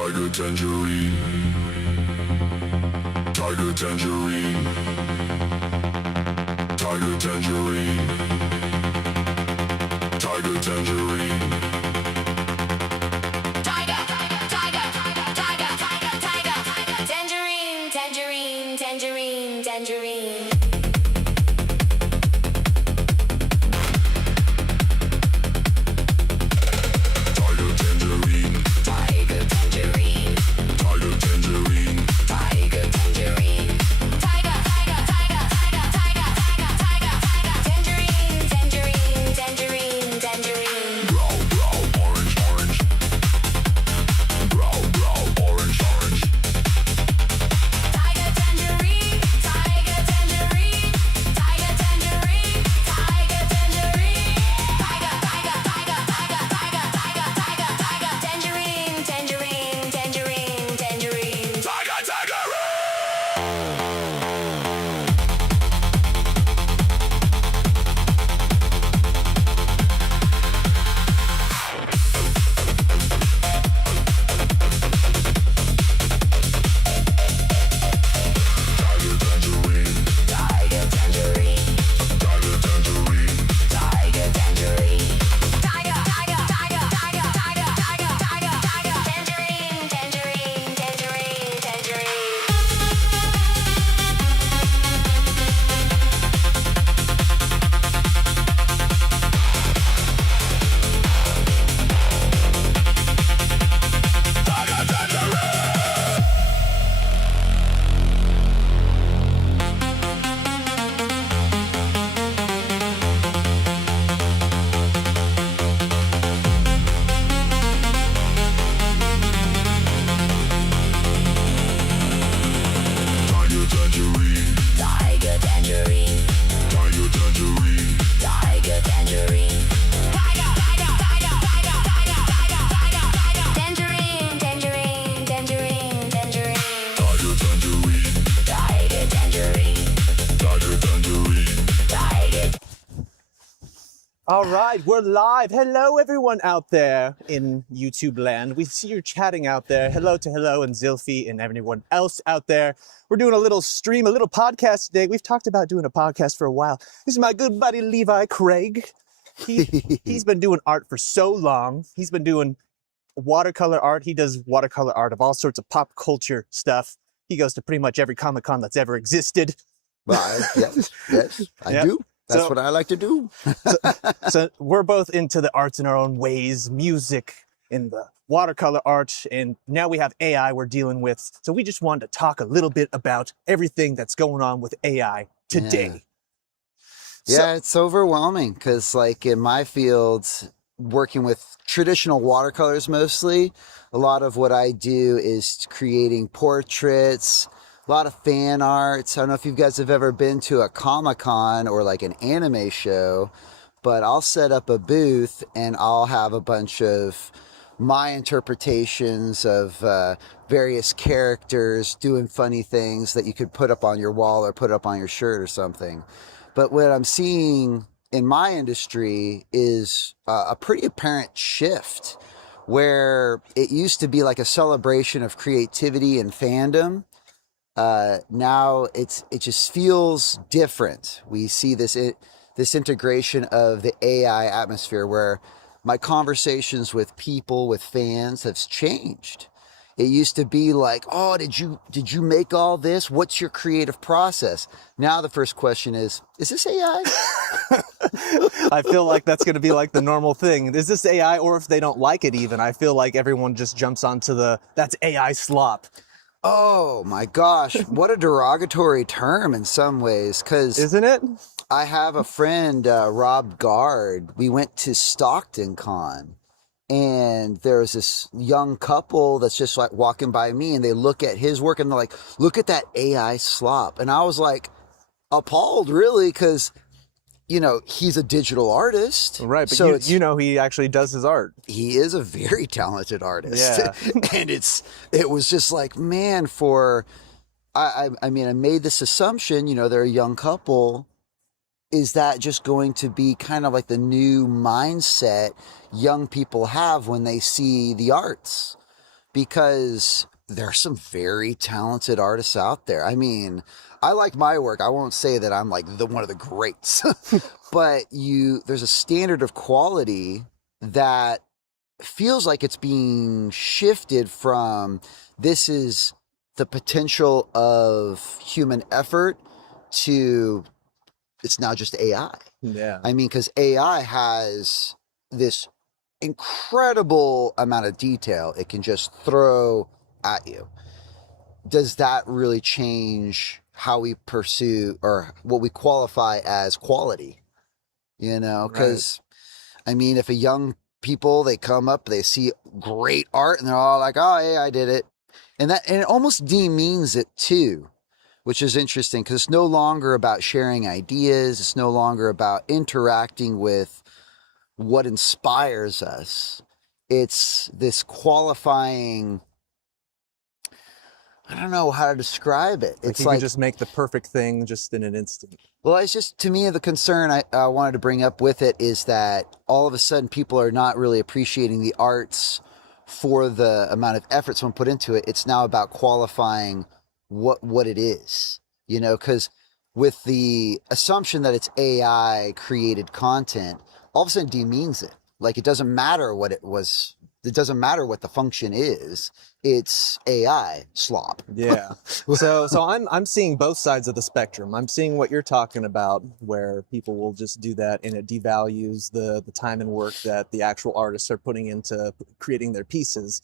Tiger tangerine. Tiger tangerine. Tiger tangerine. Tiger tangerine. Tiger, tiger, tiger, tiger, tiger, tiger, tangerine, tangerine, tangerine, tangerine. Tiger tangerine. Tiger tangerine, Tiger tangerine. tiger tangerine, tiger, tiger, tiger, tiger, tiger, tiger, tiger, tiger, tangerine, tangerine, tangerine, tangerine. Brow, brow, orange, orange. Brow, brow, orange, orange. Tiger tangerine, tiger tangerine, tiger tangerine, tiger tangerine, tiger, tiger, tiger, tiger, tiger, tiger, tiger, tiger, tangerine, tangerine, tangerine, tangerine. Tiger tangerine. Tiger tangerine. Tiger tangerine, Tiger tangerine. tiger tangerine, tiger, tiger, tiger, tiger, tiger, tiger, tiger, tiger, tangerine, tangerine, tangerine, tangerine. Tiger tangerine. Tiger tangerine. Tiger tangerine, Tiger tangerine. tiger tangerine, tiger, tiger, tiger, tiger, tiger, tiger, tiger, tiger, tangerine, tangerine, tangerine, tangerine, Tiger tangerine. tiger tangerine, Tiger tangerine. tiger. All right, we're live. Hello, everyone out there in YouTube land. We see you chatting out there. Hello to Hello and Zilphi and everyone else out there. We're doing a little stream, a little podcast today. We've talked about doing a podcast for a while. This is my good buddy Levi Craig. He's been doing art for so long. He's been doing watercolor art. He does watercolor art of all sorts of pop culture stuff. He goes to pretty much every Comic-Con that's ever existed. Well, yes, I Yep. do. That's So- what I like to do. So we're both into the arts in our own ways, music and the watercolor art, and now we have AI we're dealing with. So we just wanted to talk a little bit about everything that's going on with AI today. Yeah, it's overwhelming because, like, in my field, working with traditional watercolors mostly, a lot of what I do is creating portraits, a lot of fan arts. I don't know if you guys have ever been to a Comic-Con or like an anime show, but I'll set up a booth and I'll have a bunch of my interpretations of various characters doing funny things that you could put up on your wall or put up on your shirt or something. But what I'm seeing in my industry is a pretty apparent shift where it used to be like a celebration of creativity and fandom. Now it just feels different. We see this integration of the AI atmosphere where my conversations with people, with fans, have changed. It used to be like, oh, did you make all this? What's your creative process? Now the first question is this AI? I feel like that's going to be like the normal thing. Is this AI? Or if they don't like it even, I feel like everyone just jumps onto that's AI slop. Oh my gosh, what a derogatory term in some ways, because Isn't it? I have a friend, Rob Gard. We went to Stockton Con, and there was this young couple that's just like walking by me, and they look at his work and they're like, look at that AI slop. And I was like appalled, really, because, you know, he's a digital artist. Right, but so you know he actually does his art. he is a very talented artist. Yeah. And it was just like, man, I mean, I made this assumption, you know, they're a young couple. Is that just going to be kind of like the new mindset young people have when they see the arts? because there's some very talented artists out there. I mean, I like my work. I won't say that I'm like one of the greats, but there's a standard of quality that feels like it's being shifted from this is the potential of human effort to it's now just AI. Yeah. I mean, because AI has this incredible amount of detail it can just throw at you. Does that really change how we pursue or what we qualify as quality? You know, because I mean, if a young people, they come up, they see great art and they're all like, oh, hey, I did it. And it almost demeans it too, which is interesting because it's no longer about sharing ideas. It's no longer about interacting with what inspires us. It's this qualifying, I don't know how to describe it. It's like you just make the perfect thing just in an instant. Well, it's just, to me, the concern I wanted to bring up with it is that all of a sudden people are not really appreciating the arts for the amount of effort someone put into it. It's now about qualifying what it is, you know, because with the assumption that it's AI created content, all of a sudden demeans it. Like, it doesn't matter what it was. It doesn't matter what the function is. It's AI slop. Yeah. So I'm seeing both sides of the spectrum. I'm seeing what you're talking about, where people will just do that and it devalues the time and work that the actual artists are putting into creating their pieces.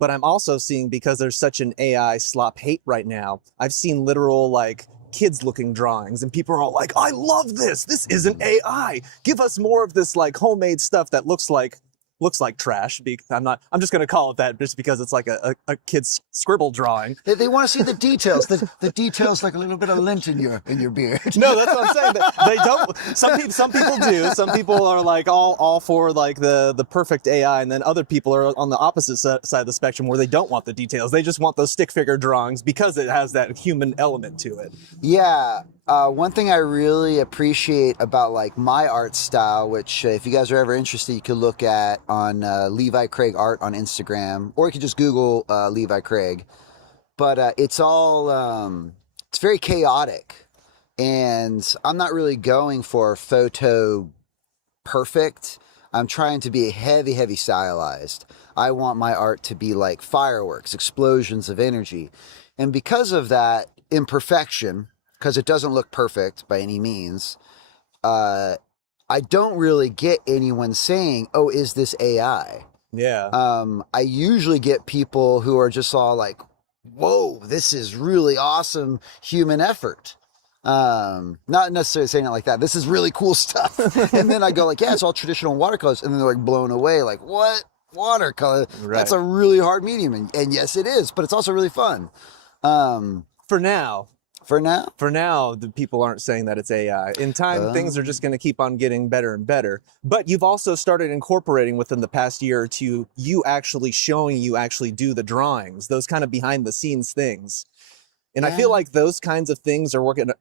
But I'm also seeing, because there's such an AI slop hate right now, I've seen literal like kids looking drawings and people are all like, I love this. This isn't AI. Give us more of this like homemade stuff that looks like trash. I'm just going to call it that just because it's like a kid's scribble drawing. They want to see the details. The details, like a little bit of lint in your beard. No, that's what I'm saying. They don't. Some people do. Some people are like all for like the perfect AI, and then other people are on the opposite side of the spectrum where they don't want the details. They just want those stick figure drawings because it has that human element to it. Yeah. One thing I really appreciate about like my art style, which if you guys are ever interested, you can look at on Levi Craig Art on Instagram, or you can just Google Levi Craig. But it's all, it's very chaotic. And I'm not really going for photo perfect. I'm trying to be heavy, heavy stylized. I want my art to be like fireworks, explosions of energy. And because of that imperfection, because it doesn't look perfect by any means, I don't really get anyone saying, oh, is this AI? Yeah. I usually get people who are just all like, whoa, this is really awesome human effort. Not necessarily saying it like that. This is really cool stuff. And then I go like, yeah, it's all traditional watercolors. And then they're like blown away. Like, what? Watercolor? Right. That's a really hard medium. And yes, it is, but it's also really fun. For now. For now, the people aren't saying that it's AI. In time, things are just going to keep on getting better and better. But you've also started incorporating within the past year or two, you actually showing you actually do the drawings, those kind of behind the scenes things. And I feel like those kinds of things are going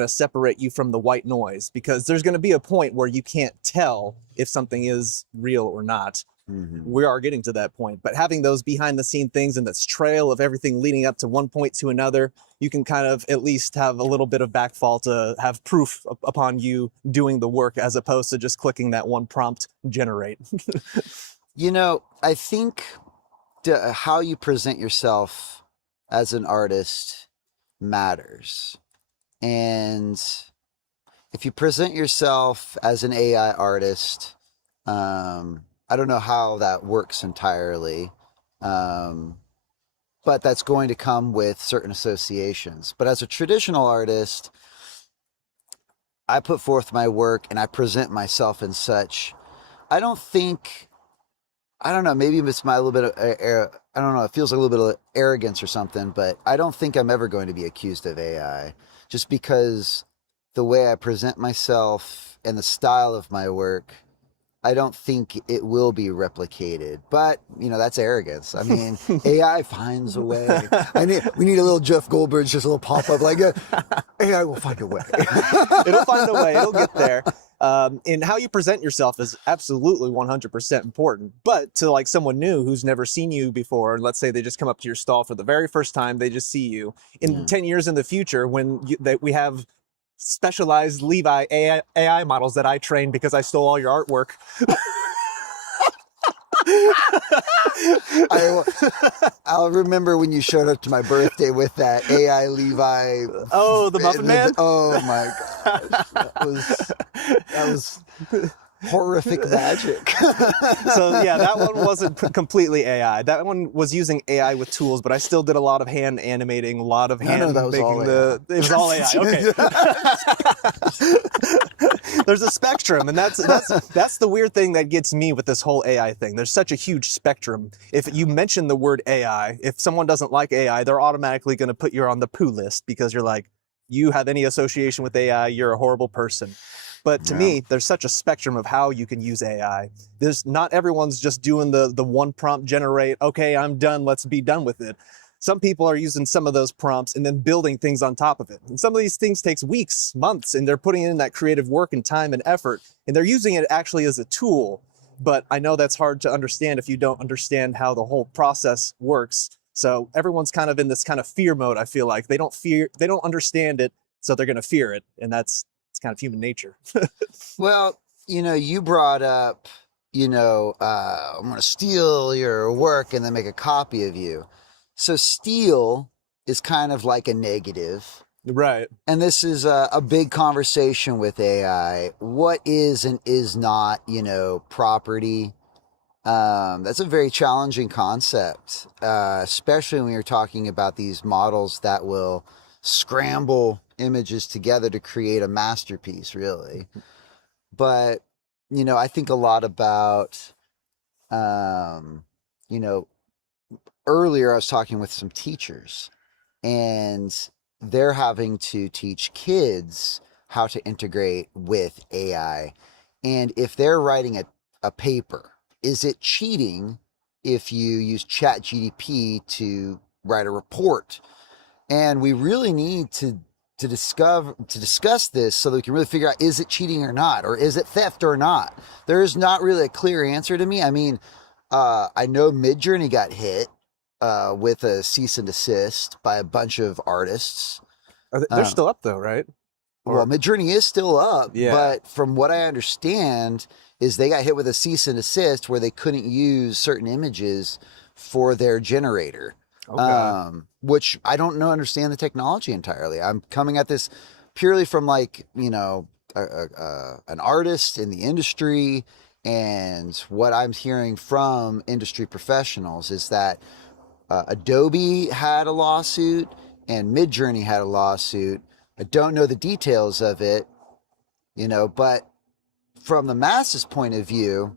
to separate you from the white noise, because there's going to be a point where you can't tell if something is real or not. Mm-hmm. We are getting to that point, but having those behind the scene things and this trail of everything leading up to one point to another, you can kind of at least have a little bit of backfall to have proof upon you doing the work, as opposed to just clicking that one prompt, generate. You know, I think how you present yourself as an artist matters. And if you present yourself as an AI artist, I don't know how that works entirely, but that's going to come with certain associations. But as a traditional artist, I put forth my work and I present myself in such. I don't know, maybe it's my little bit of, I don't know, it feels like a little bit of arrogance or something, but I don't think I'm ever going to be accused of AI, just because the way I present myself and the style of my work, I don't think it will be replicated. But, you know, that's arrogance. I mean, AI finds a way. We need a little Jeff Goldberg, just a little pop-up like, AI will find a way. It'll find a way. It'll get there. And how you present yourself is absolutely 100% important. But to like someone new who's never seen you before, let's say they just come up to your stall for the very first time, they just see you. In 10 years in the future, when we have specialized Levi AI models that I trained because I stole all your artwork. I'll remember when you showed up to my birthday with that AI Levi. Oh, the Muffin Man? Oh my gosh. That was horrific magic. So yeah, that one wasn't completely AI. That one was using AI with tools, but I still did a lot of hand animating, a lot of hand that was making all the. It was all AI. Okay. There's a spectrum, and that's the weird thing that gets me with this whole AI thing. There's such a huge spectrum. If you mention the word AI, if someone doesn't like AI, they're automatically going to put you on the poo list because you're like, you have any association with AI, you're a horrible person. But to me, there's such a spectrum of how you can use AI. There's not everyone's just doing the one prompt generate, okay, I'm done, let's be done with it. Some people are using some of those prompts and then building things on top of it. And some of these things takes weeks, months, and they're putting in that creative work and time and effort, and they're using it actually as a tool. But I know that's hard to understand if you don't understand how the whole process works. So everyone's kind of in this kind of fear mode, I feel like. They don't understand it, so they're gonna fear it. And it's kind of human nature. Well, you brought up, I'm going to steal your work and then make a copy of you. So steal is kind of like a negative. Right. And this is a big conversation with AI. What is and is not, property? That's a very challenging concept, especially when you're talking about these models that will scramble images together to create a masterpiece, really. But, I think a lot about, earlier I was talking with some teachers, and they're having to teach kids how to integrate with AI. And if they're writing a paper, is it cheating if you use ChatGPT to write a report? And we really need to discuss this so that we can really figure out, is it cheating or not, or is it theft or not? There's not really a clear answer to me. I mean, I know Midjourney got hit with a cease and desist by a bunch of artists. They're still up though, right? Well, Midjourney is still up, Yeah. but from what I understand is they got hit with a cease and desist where they couldn't use certain images for their generator. Okay. Which I don't understand the technology entirely. I'm coming at this purely from an artist in the industry, and what I'm hearing from industry professionals is that Adobe had a lawsuit and Midjourney had a lawsuit. I don't know the details of it, but from the masses point of view,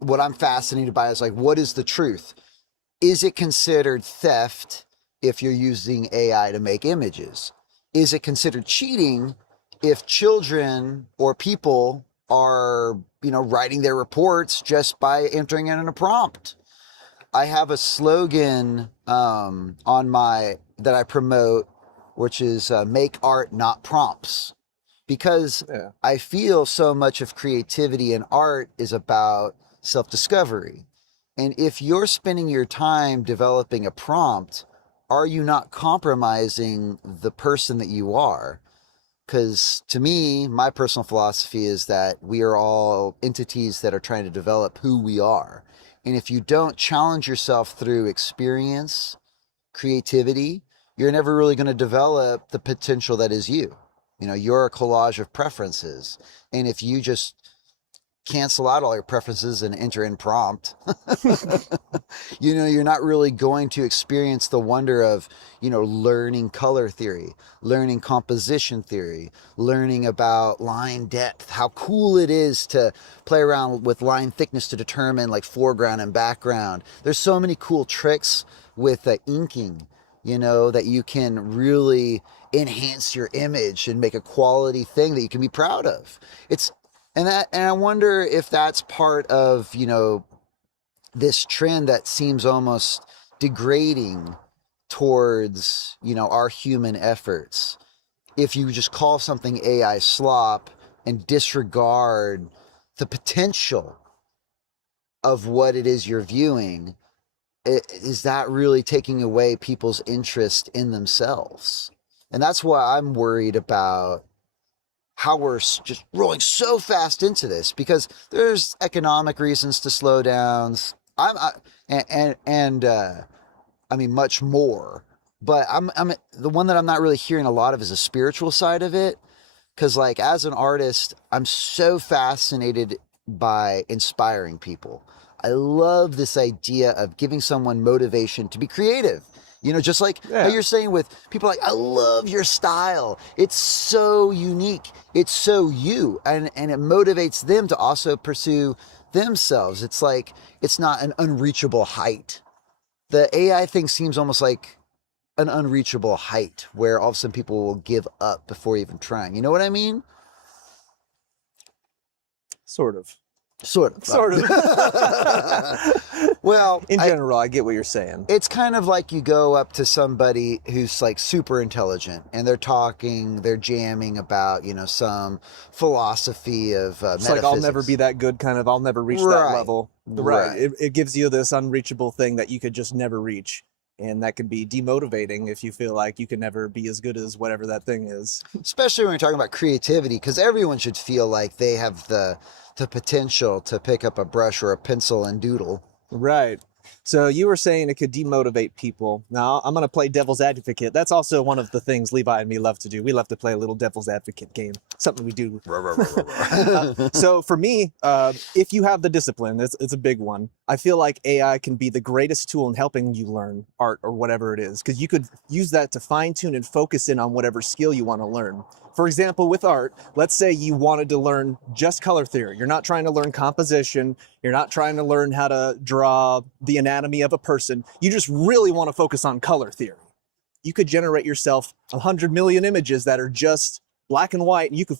what I'm fascinated by is what is the truth? Is it considered theft if you're using AI to make images? Is it considered cheating if children or people are, writing their reports just by entering it in a prompt? I have a slogan that I promote, which is make art, not prompts. Because I feel so much of creativity and art is about self-discovery. And if you're spending your time developing a prompt, are you not compromising the person that you are? Because to me, my personal philosophy is that we are all entities that are trying to develop who we are. And if you don't challenge yourself through experience, creativity, you're never really going to develop the potential that is you. You're a collage of preferences. And if you just cancel out all your preferences and enter in prompt, you're not really going to experience the wonder of, learning color theory, learning composition theory, learning about line depth, how cool it is to play around with line thickness to determine foreground and background. There's so many cool tricks with inking, that you can really enhance your image and make a quality thing that you can be proud of. And I wonder if that's part of, this trend that seems almost degrading towards, our human efforts. If you just call something AI slop and disregard the potential of what it is you're viewing, is that really taking away people's interest in themselves? And that's why I'm worried about how we're just rolling so fast into this, because there's economic reasons to slow downs. I mean, much more. But I'm the one that I'm not really hearing a lot of is the spiritual side of it. Because, like, as an artist, I'm so fascinated by inspiring people. I love this idea of giving someone motivation to be creative. You know, just like how you're saying with people, like, I love your style. It's so unique. It's so you. And it motivates them to also pursue themselves. It's like, it's not an unreachable height. The AI thing seems almost like an unreachable height where all of a sudden people will give up before even trying. You know what I mean? Sort of. Sort of. Sort of. Well, in general, I get what you're saying. It's kind of like you go up to somebody who's like super intelligent and they're talking, they're jamming about, you know, some philosophy of It's metaphysics. like, I'll never be that good, kind of, I'll never reach that level. Right. It gives you this unreachable thing that you could just never reach. And that can be demotivating if you feel like you can never be as good as whatever that thing is. Especially when you're talking about creativity, because everyone should feel like they have the potential to pick up a brush or a pencil and doodle. Right. So you were saying it could demotivate people. Now, I'm going to play devil's advocate. That's also one of the things Levi and me love to do. We love to play a little devil's advocate game. Something we do. So for me, if you have the discipline, it's a big one. I feel like AI can be the greatest tool in helping you learn art or whatever it is, because you could use that to fine tune and focus in on whatever skill you want to learn. For example, with art, let's say you wanted to learn just color theory. You're not trying to learn composition. You're not trying to learn how to draw the anatomy of a person. You just really want to focus on color theory. You could generate yourself 100 million images that are just black and white, and you could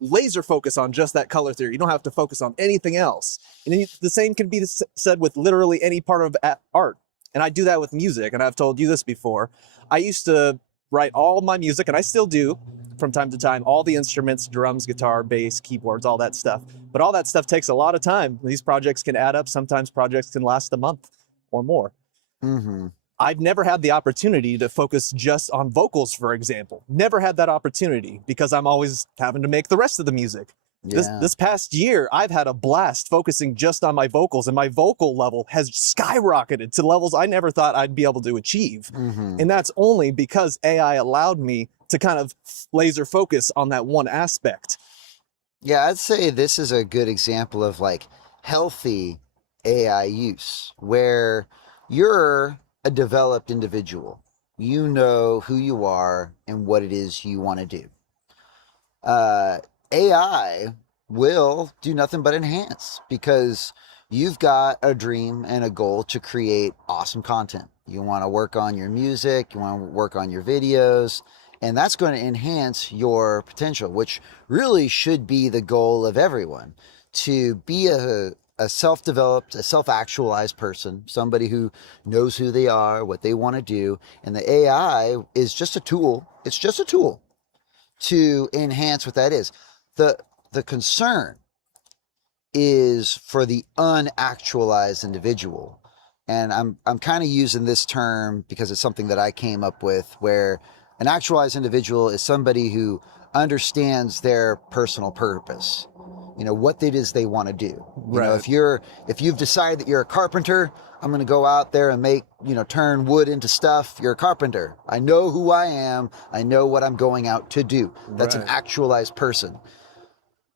laser focus on just that color theory. You don't have to focus on anything else. And the same can be said with literally any part of art. And I do that with music, and I've told you this before. I used to write all my music, and I still do from time to time, all the instruments, drums, guitar, bass, keyboards, all that stuff. But all that stuff takes a lot of time. These projects can add up. Sometimes projects can last a month or more. Mm-hmm. I've never had the opportunity to focus just on vocals, for example. Never had that opportunity because I'm always having to make the rest of the music. Yeah. This past year, I've had a blast focusing just on my vocals, and my vocal level has skyrocketed to levels I never thought I'd be able to achieve. Mm-hmm. And that's only because AI allowed me to kind of laser focus on that one aspect. Yeah, I'd say this is a good example of like healthy AI use, where you're a developed individual. You know who you are and what it is you want to do. AI will do nothing but enhance, because you've got a dream and a goal to create awesome content. You want to work on your music, you want to work on your videos, and that's going to enhance your potential, which really should be the goal of everyone, to be a self-developed, a self-actualized person, somebody who knows who they are, what they want to do. And the AI is just a tool. It's just a tool to enhance what that is. The concern is for the unactualized individual. And I'm kind of using this term because it's something that I came up with, where an actualized individual is somebody who understands their personal purpose. You know, what it is they want to do. You know, if you've decided that you're a carpenter, I'm going to go out there and turn wood into stuff. You're a carpenter. I know who I am. I know what I'm going out to do. That's an actualized person.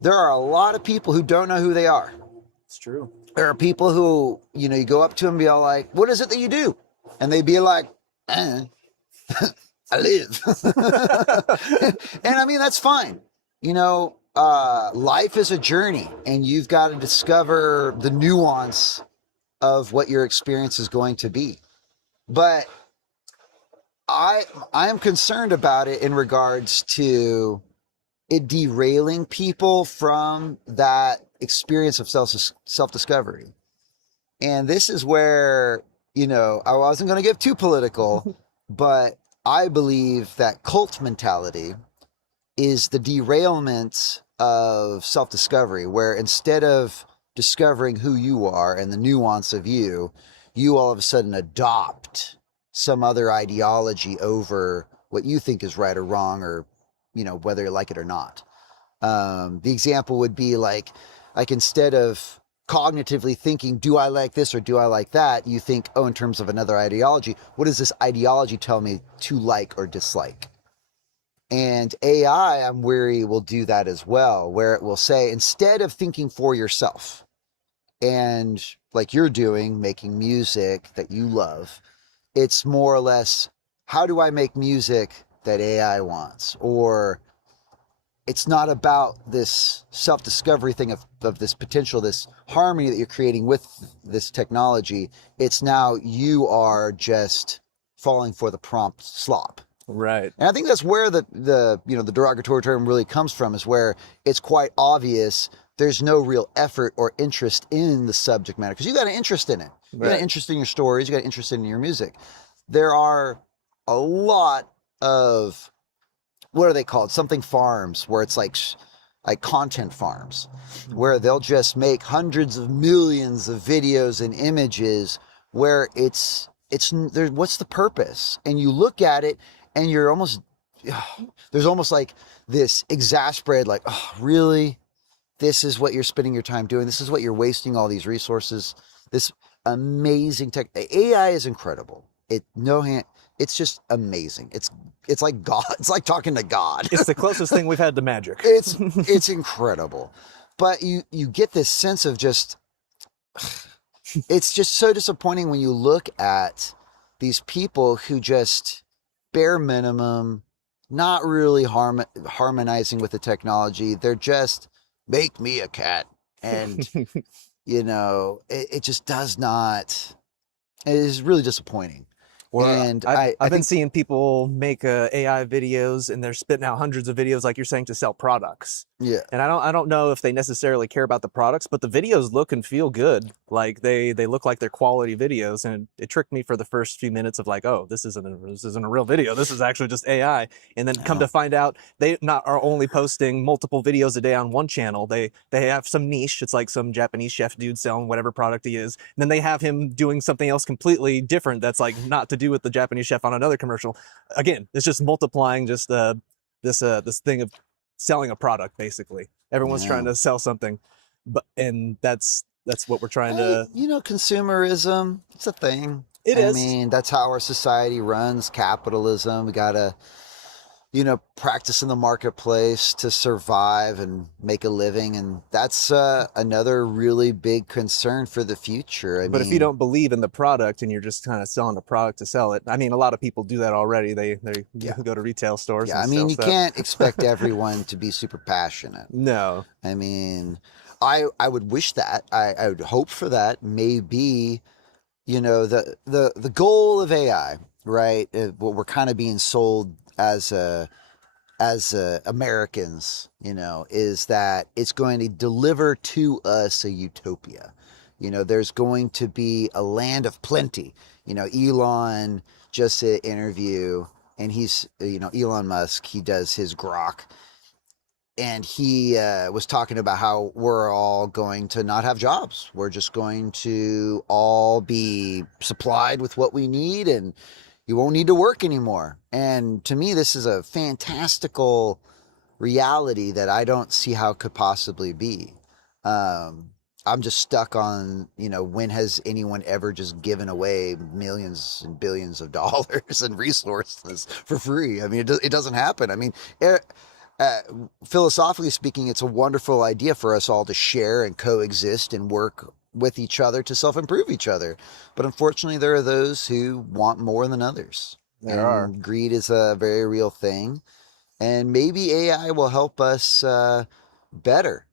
There are a lot of people who don't know who they are. It's true. There are people who, you go up to them and be all like, what is it that you do? And they'd be like, I live. And I mean, that's fine. Life is a journey, and you've got to discover the nuance of what your experience is going to be. But I am concerned about it in regards to it derailing people from that experience of self-discovery. And this is where, I wasn't going to get too political, but I believe that cult mentality is the derailment of self-discovery, where instead of discovering who you are and the nuance of you, you all of a sudden adopt some other ideology over what you think is right or wrong, or, you know, whether you like it or not. The example would be like instead of cognitively thinking, do I like this or do I like that? You think, oh, in terms of another ideology, what does this ideology tell me to like or dislike? And AI, I'm worried, will do that as well, where it will say, instead of thinking for yourself and like you're doing, making music that you love, it's more or less, how do I make music that AI wants? Or it's not about this self-discovery thing of this potential, this harmony that you're creating with this technology. It's now you are just falling for the prompt slop. Right. And I think that's where the you know, the derogatory term really comes from, is where it's quite obvious there's no real effort or interest in the subject matter, because you got an interest in it. You got an interest in your stories, you got an interest in your music. There are a lot of, what are they called? Something farms, where it's like content farms, where they'll just make hundreds of millions of videos and images, where it's there. What's the purpose? And you look at it and you're almost, there's almost like this exasperated, like, oh, really? This is what you're spending your time doing? This is what you're wasting all these resources? This amazing tech. AI is incredible. It's just amazing. It's like God. It's like talking to God. It's the closest thing we've had to magic. It's incredible. But you get this sense of just, it's just so disappointing when you look at these people who just bare minimum, not really harmonizing with the technology. They're just, make me a cat. And, you know, it just does not, it is really disappointing. Well, and I've been think, seeing people make AI videos, and they're spitting out hundreds of videos, like you're saying, to sell products. yeah. And I don't know if they necessarily care about the products, but the videos look and feel good. Like they look like they're quality videos, and it tricked me for the first few minutes of like, oh, this isn't a real video. This is actually just AI. And then come to find out, they not are only posting multiple videos a day on one channel. They have some niche. It's like some Japanese chef dude selling whatever product he is. And then they have him doing something else completely different that's like not to do with the Japanese chef on another commercial. Again, it's just multiplying just this thing of selling a product. Basically everyone's trying to sell something, and that's what we're trying to, you know, consumerism, it's a thing. It is. I mean, that's how our society runs. Capitalism. We gotta, you know, practice in the marketplace to survive and make a living, and that's another really big concern for the future. But if you don't believe in the product and you're just kind of selling the product to sell it, I mean, a lot of people do that already. They go to retail stores. Yeah, and I mean, you stuff. can't expect everyone to be super passionate. No. I mean, I would wish that. I would hope for that. Maybe, you know, the goal of AI, right? What we're kind of being sold as Americans, you know, is that it's going to deliver to us a utopia. You know, there's going to be a land of plenty. You know, Elon just did an interview, and he's, you know, Elon Musk, he does his Grok, and he was talking about how we're all going to not have jobs. We're just going to all be supplied with what we need, and you won't need to work anymore. And to me, this is a fantastical reality that I don't see how it could possibly be. I'm just stuck on, you know, when has anyone ever just given away millions and billions of dollars and resources for free? I mean, it doesn't happen. I mean, philosophically speaking, it's a wonderful idea for us all to share and coexist and work with each other to self-improve each other. But unfortunately, there are those who want more than others. There are. Greed is a very real thing. And maybe AI will help us better,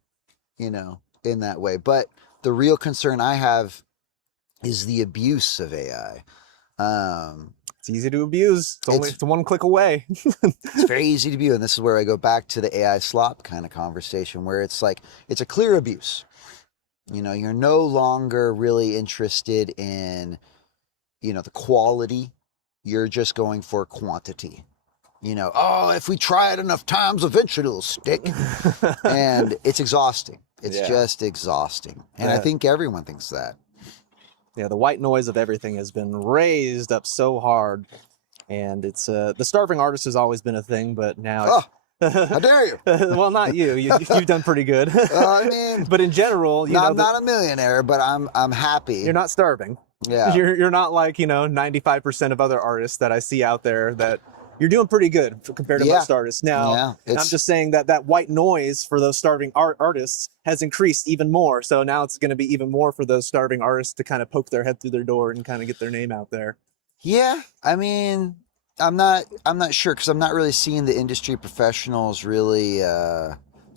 you know, in that way. But the real concern I have is the abuse of AI. It's easy to abuse. It's one click away. It's very easy to abuse. And this is where I go back to the AI slop kind of conversation, where it's like, it's a clear abuse. You know, you're no longer really interested in, you know, the quality. You're just going for quantity. Oh, if we try it enough times, eventually it'll stick. And it's exhausting. It's Yeah. just exhausting. And I Yeah. think everyone thinks that. Yeah, the white noise of everything has been raised up so hard, and it's the starving artist has always been a thing, but now Oh, it's how dare you? well, not you. You've done pretty good. I mean, but in general, I'm not a millionaire, but I'm happy. you're not starving. Yeah. You're not like 95% of other artists that I see out there that. You're doing pretty good compared to most artists. Now, I'm just saying that white noise for those starving artists has increased even more. So now it's going to be even more for those starving artists to kind of poke their head through their door and kind of get their name out there. Yeah, I mean, I'm not sure because I'm not really seeing the industry professionals really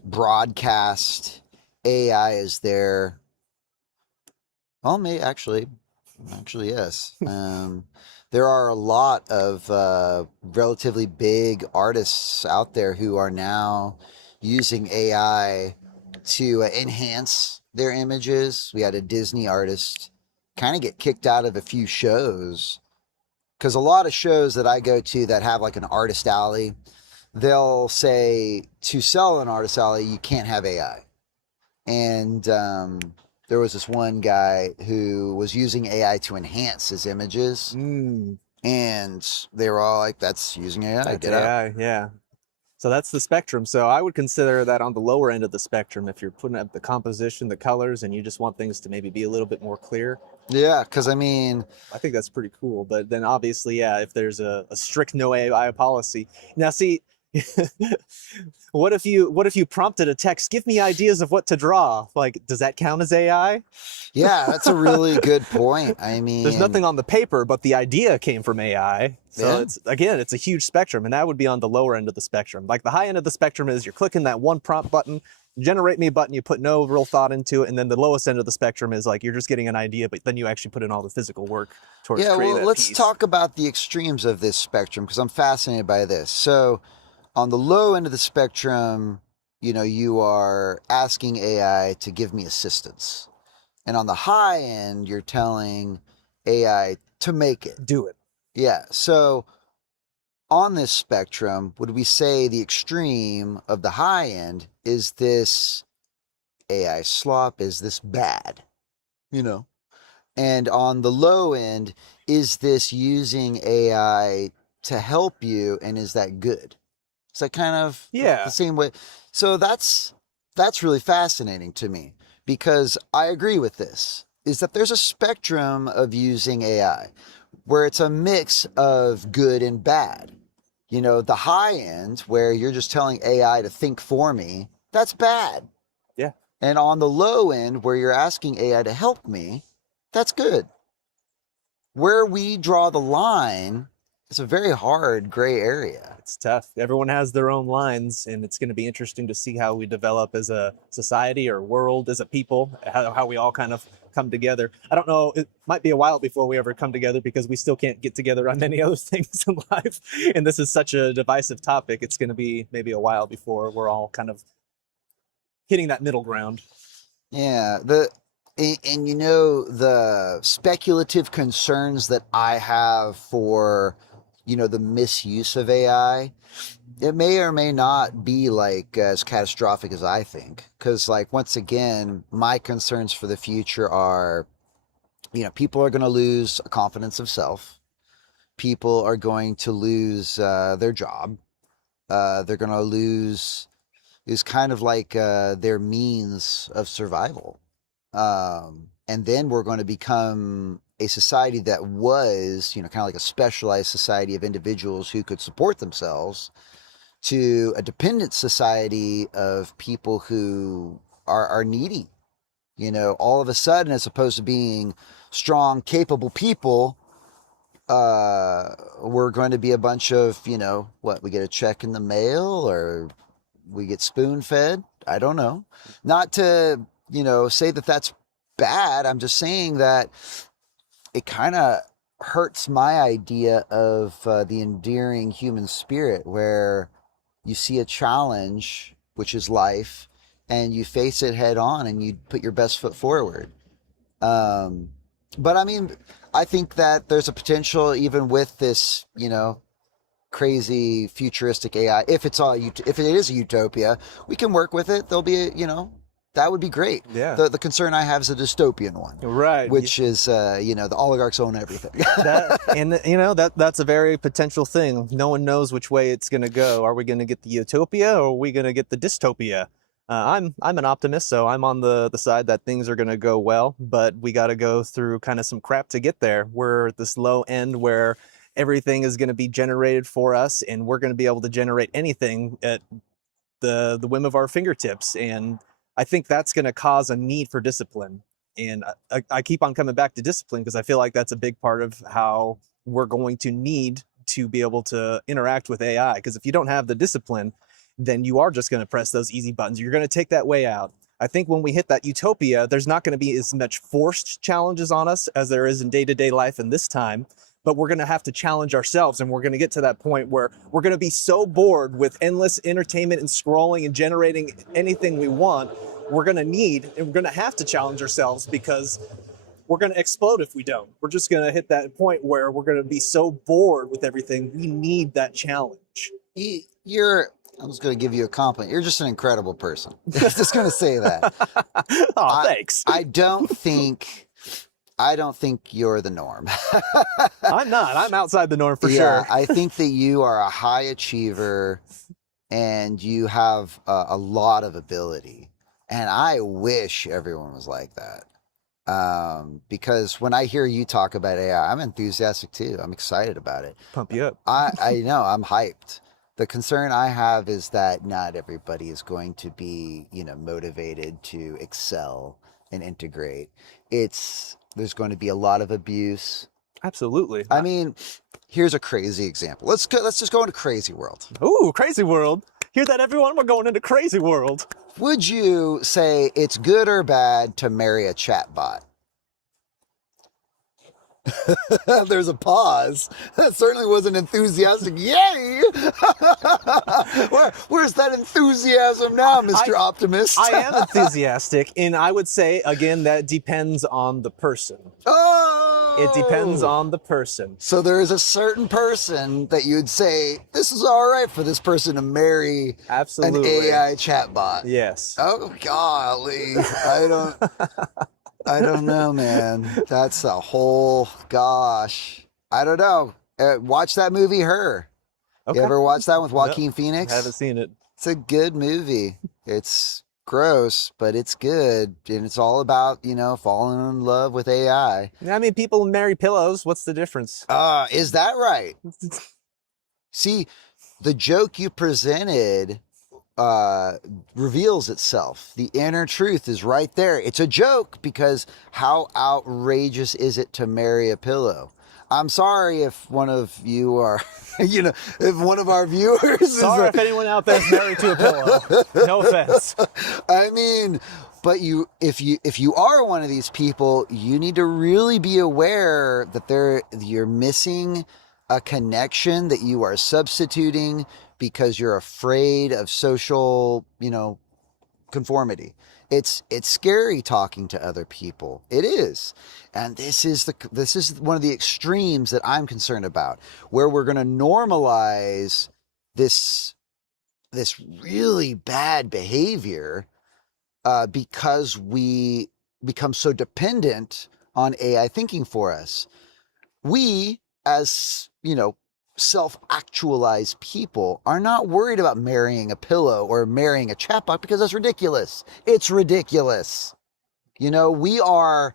broadcast AI as their. Well, actually yes. There are a lot of relatively big artists out there who are now using AI to enhance their images. We had a Disney artist kind of get kicked out of a few shows because a lot of shows that I go to that have like an artist alley, they'll say to sell an artist alley, you can't have AI. And there was this one guy who was using AI to enhance his images. And they were all like, that's using AI. That's Get AI, out. yeah. So that's the spectrum. So I would consider that on the lower end of the spectrum if you're putting up the composition, the colors, and you just want things to maybe be a little bit more clear. Yeah, because I mean, I think that's pretty cool. But then obviously, yeah, if there's a strict no AI policy. Now, see, what if you prompted a text, give me ideas of what to draw? Like, does that count as AI? yeah, that's a really good point. I mean, There's nothing on the paper, but the idea came from AI. So it's a huge spectrum, and that would be on the lower end of the spectrum. Like the high end of the spectrum is you're clicking that one prompt button, generate me button, you put no real thought into it, and then the lowest end of the spectrum is like you're just getting an idea, but then you actually put in all the physical work towards creating that let's piece. talk about the extremes of this spectrum because I'm fascinated by this. So on the low end of the spectrum, you are asking AI to give me assistance. And on the high end, you're telling AI to make it. Do it. Yeah. So on this spectrum, would we say the extreme of the high end is this AI slop? Is this bad? And on the low end, is this using AI to help you? And is that good? Is that kind of the same way? So that's really fascinating to me because I agree with this, is that there's a spectrum of using AI where it's a mix of good and bad. The high end where you're just telling AI to think for me, that's bad. Yeah. And on the low end where you're asking AI to help me, that's good. Where we draw the line, it's a very hard gray area. It's tough. Everyone has their own lines, and it's going to be interesting to see how we develop as a society or world, as a people, how we all kind of come together. I don't know. It might be a while before we ever come together because we still can't get together on many other things in life. And this is such a divisive topic. It's going to be maybe a while before we're all kind of hitting that middle ground. Yeah. The speculative concerns that I have for the misuse of AI, it may or may not be like as catastrophic as I think. Because like, once again, my concerns for the future are, people are going to lose a confidence of self. People are going to lose their job. They're going to lose kind of like their means of survival. And then we're going to become a society that was, kind of like a specialized society of individuals who could support themselves to a dependent society of people who are needy. All of a sudden, as opposed to being strong, capable people, we're going to be a bunch of, we get a check in the mail or we get spoon fed. I don't know. Not to, say that that's bad. I'm just saying that it kind of hurts my idea of the endearing human spirit where you see a challenge, which is life, and you face it head on and you put your best foot forward. But I mean, I think that there's a potential even with this, crazy futuristic AI. If it is a utopia, we can work with it. There'll be that would be great. Yeah. The concern I have is a dystopian one, Right. which is the oligarchs own everything. That's a very potential thing. No one knows which way it's going to go. Are we going to get the utopia, or are we going to get the dystopia? I'm an optimist, so I'm on the side that things are going to go well, but we got to go through kind of some crap to get there. We're at this low end where everything is going to be generated for us, and we're going to be able to generate anything at the whim of our fingertips. And I think that's going to cause a need for discipline. And I keep on coming back to discipline because I feel like that's a big part of how we're going to need to be able to interact with AI. Because if you don't have the discipline, then you are just going to press those easy buttons. You're going to take that way out. I think when we hit that utopia, there's not going to be as much forced challenges on us as there is in day-to-day life in this time. But we're going to have to challenge ourselves, and we're going to get to that point where we're going to be so bored with endless entertainment and scrolling and generating anything we want. We're going to have to challenge ourselves, because we're going to explode if we don't. We're just going to hit that point where we're going to be so bored with everything. We need that challenge. I was going to give you a compliment. You're just an incredible person. I'm just going to say that. Thanks. I don't think you're the norm. I'm not. I'm outside the norm for Yeah, sure. I think that you are a high achiever and you have a lot of ability. And I wish everyone was like that. Because when I hear you talk about AI, I'm enthusiastic too. I'm excited about it. Pump you up. I know, I'm hyped. The concern I have is that not everybody is going to be, motivated to excel and integrate. There's going to be a lot of abuse. Absolutely. I mean, here's a crazy example. Let's just go into crazy world. Ooh, crazy world. Hear that, everyone? We're going into crazy world. Would you say it's good or bad to marry a chatbot? There's a pause. That certainly wasn't enthusiastic. Yay! Where's that enthusiasm now, Mr. Optimist? I am enthusiastic, and I would say, again, that depends on the person. Oh! It depends on the person. So there is a certain person that you'd say, this is all right for this person to marry Absolutely. an AI chatbot. Yes. Oh, golly. I don't know, man. That's a whole, gosh. I don't know. Watch that movie, Her. Okay. You ever watch that with Joaquin Phoenix? I haven't seen it. It's a good movie. It's gross, but it's good. And it's all about, falling in love with AI. I mean, people marry pillows. What's the difference? Is that right? See, the joke you presented reveals itself. The inner truth is right there. It's a joke because how outrageous is it to marry a pillow? I'm sorry if one of you are, if one of our viewers Sorry if anyone out there is married to a pillow. No offense. I mean, but if you are one of these people, you need to really be aware that you're missing a connection that you are substituting because you're afraid of social, conformity. It's scary talking to other people. It is. And this is one of the extremes that I'm concerned about, where we're going to normalize this really bad behavior because we become so dependent on AI thinking for us. We, as, self-actualized people, are not worried about marrying a pillow or marrying a chatbot because that's ridiculous. It's ridiculous. We are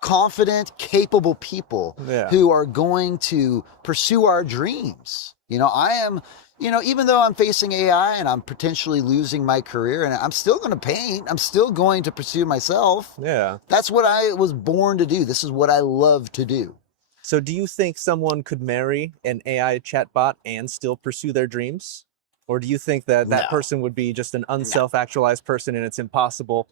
confident, capable people who are going to pursue our dreams. I am, even though I'm facing AI and I'm potentially losing my career, and I'm still going to paint, I'm still going to pursue myself. Yeah. That's what I was born to do. This is what I love to do. So do you think someone could marry an AI chatbot and still pursue their dreams? Or do you think that No. person would be just an unself-actualized person and it's impossible?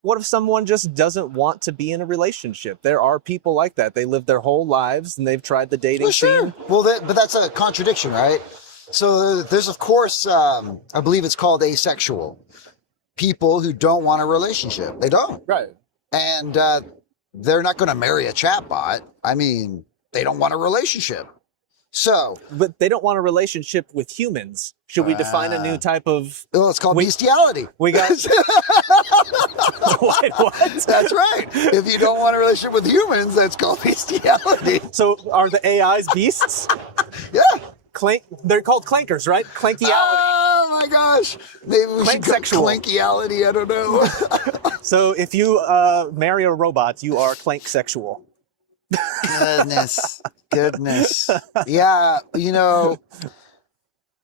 What if someone just doesn't want to be in a relationship? There are people like that. They live their whole lives and they've tried the dating scene. Well, but that's a contradiction, right? So there's, of course, I believe it's called asexual. People who don't want a relationship. They don't. Right. And they're not going to marry a chatbot. I mean, they don't want a relationship. So, But they don't want a relationship with humans. Should we define a new type of? well, it's called We- bestiality. We got what? That's right. If you don't want a relationship with humans, that's called bestiality. So are the AIs beasts? Yeah. They're called clankers, right? Clankyality. Oh my gosh. Maybe we should go Clanksexual. clankyality. I don't know. So if you marry a robot, you are clank sexual. Goodness. Yeah,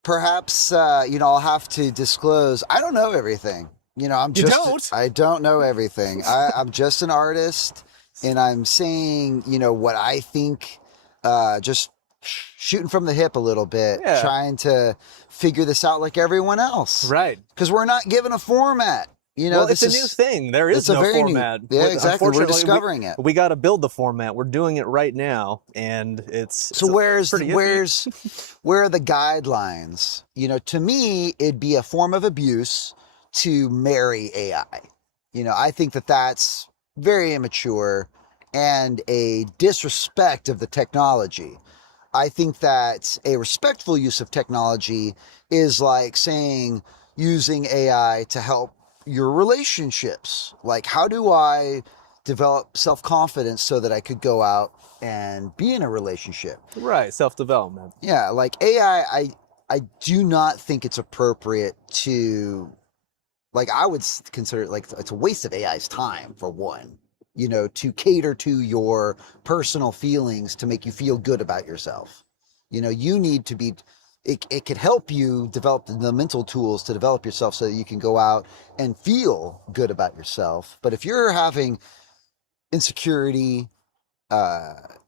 perhaps, I'll have to disclose, I don't know everything. I don't know everything. I'm just an artist, and I'm saying, what I think, just shooting from the hip a little bit, Yeah. trying to figure this out like everyone else. Right. Because we're not given a format. Well, it's a new thing. There is it's a no very new- format. yeah, exactly. We're Unfortunately, discovering it. We got to build the format. We're doing it right now, and it's So where are the guidelines? To me, it'd be a form of abuse to marry AI. I think that that's very immature and a disrespect of the technology. I think that a respectful use of technology is like saying using AI to help your relationships. Like, how do I develop self-confidence so that I could go out and be in a relationship? right. Self-development. Yeah, like AI, I do not think it's appropriate to, like, I would consider it like it's a waste of AI's time, for one, to cater to your personal feelings to make you feel good about yourself. You need to be, it could help you develop the mental tools to develop yourself so that you can go out and feel good about yourself. But if you're having insecurity,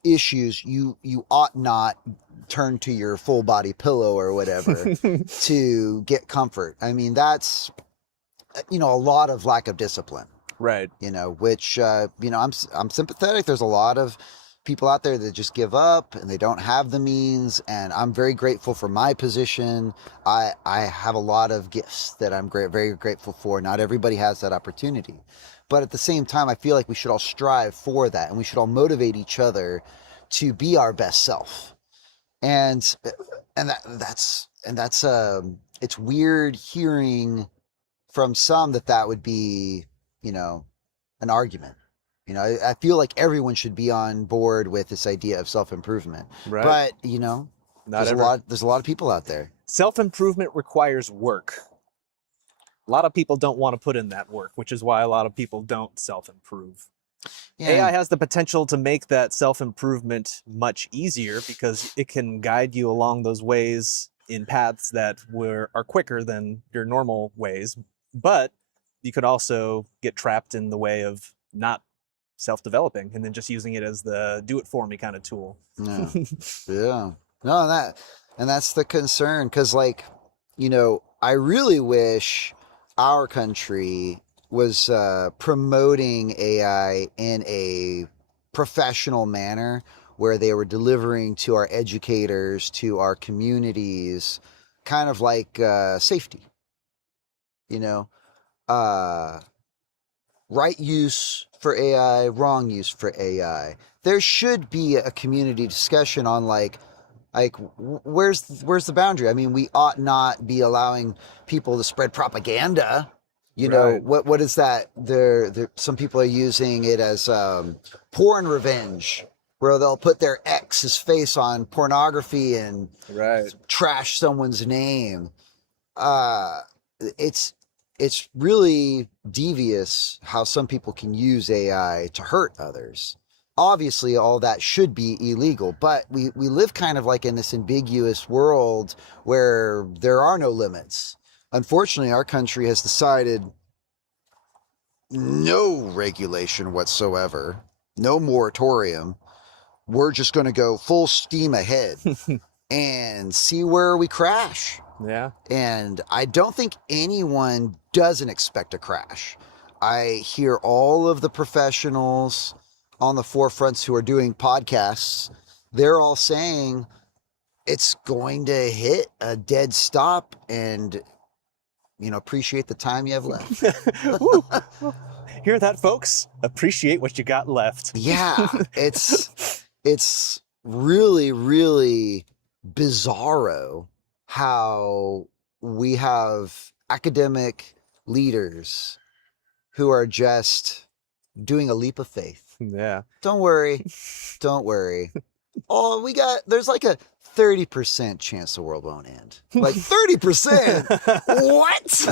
issues, you ought not turn to your full body pillow or whatever to get comfort. I mean, that's, a lot of lack of discipline, Right. which, I'm sympathetic. There's a lot of people out there that just give up and they don't have the means. And I'm very grateful for my position. I have a lot of gifts that I'm very grateful for. Not everybody has that opportunity. But at the same time, I feel like we should all strive for that, and we should all motivate each other to be our best self. And that's it's weird hearing from some that would be, an argument. I feel like everyone should be on board with this idea of self-improvement. Right. But, Not there's every- there's a lot of people out there. Self-improvement requires work. A lot of people don't want to put in that work, which is why a lot of people don't self-improve. Yeah. AI has the potential to make that self-improvement much easier because it can guide you along those ways in paths that are quicker than your normal ways. But you could also get trapped in the way of not self-developing and then just using it as the do-it-for-me kind of tool. Yeah. Yeah. No, that's the concern. Cause I really wish our country was promoting AI in a professional manner where they were delivering to our educators, to our communities, kind of like safety, right use for AI, wrong use for AI. There should be a community discussion on where's the boundary? I mean, we ought not be allowing people to spread propaganda. Right. What is that? Some people are using it as porn revenge, where they'll put their ex's face on pornography and Right. trash someone's name. It's really devious how some people can use AI to hurt others. Obviously, all that should be illegal, but we live kind of like in this ambiguous world where there are no limits. Unfortunately, our country has decided no regulation whatsoever, no moratorium. We're just going to go full steam ahead and see where we crash. Yeah. And I don't think anyone doesn't expect a crash. I hear all of the professionals on the forefronts who are doing podcasts. They're all saying it's going to hit a dead stop, and appreciate the time you have left. Woo. Hear that, folks? Appreciate what you got left. Yeah, it's really, really bizarro how we have academic leaders who are just doing a leap of faith. Yeah. Don't worry. Don't worry. Oh, there's like a 30% chance the world won't end. Like 30%? What?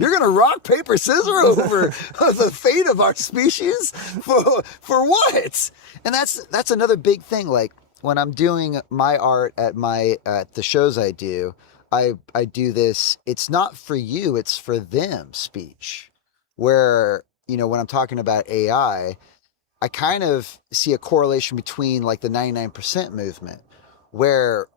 You're going to rock, paper, scissors over the fate of our species? For what? And that's another big thing. Like when I'm doing my art at the shows I do this, it's not for you, it's for them speech. Where, when I'm talking about AI, I kind of see a correlation between like the 99% movement where,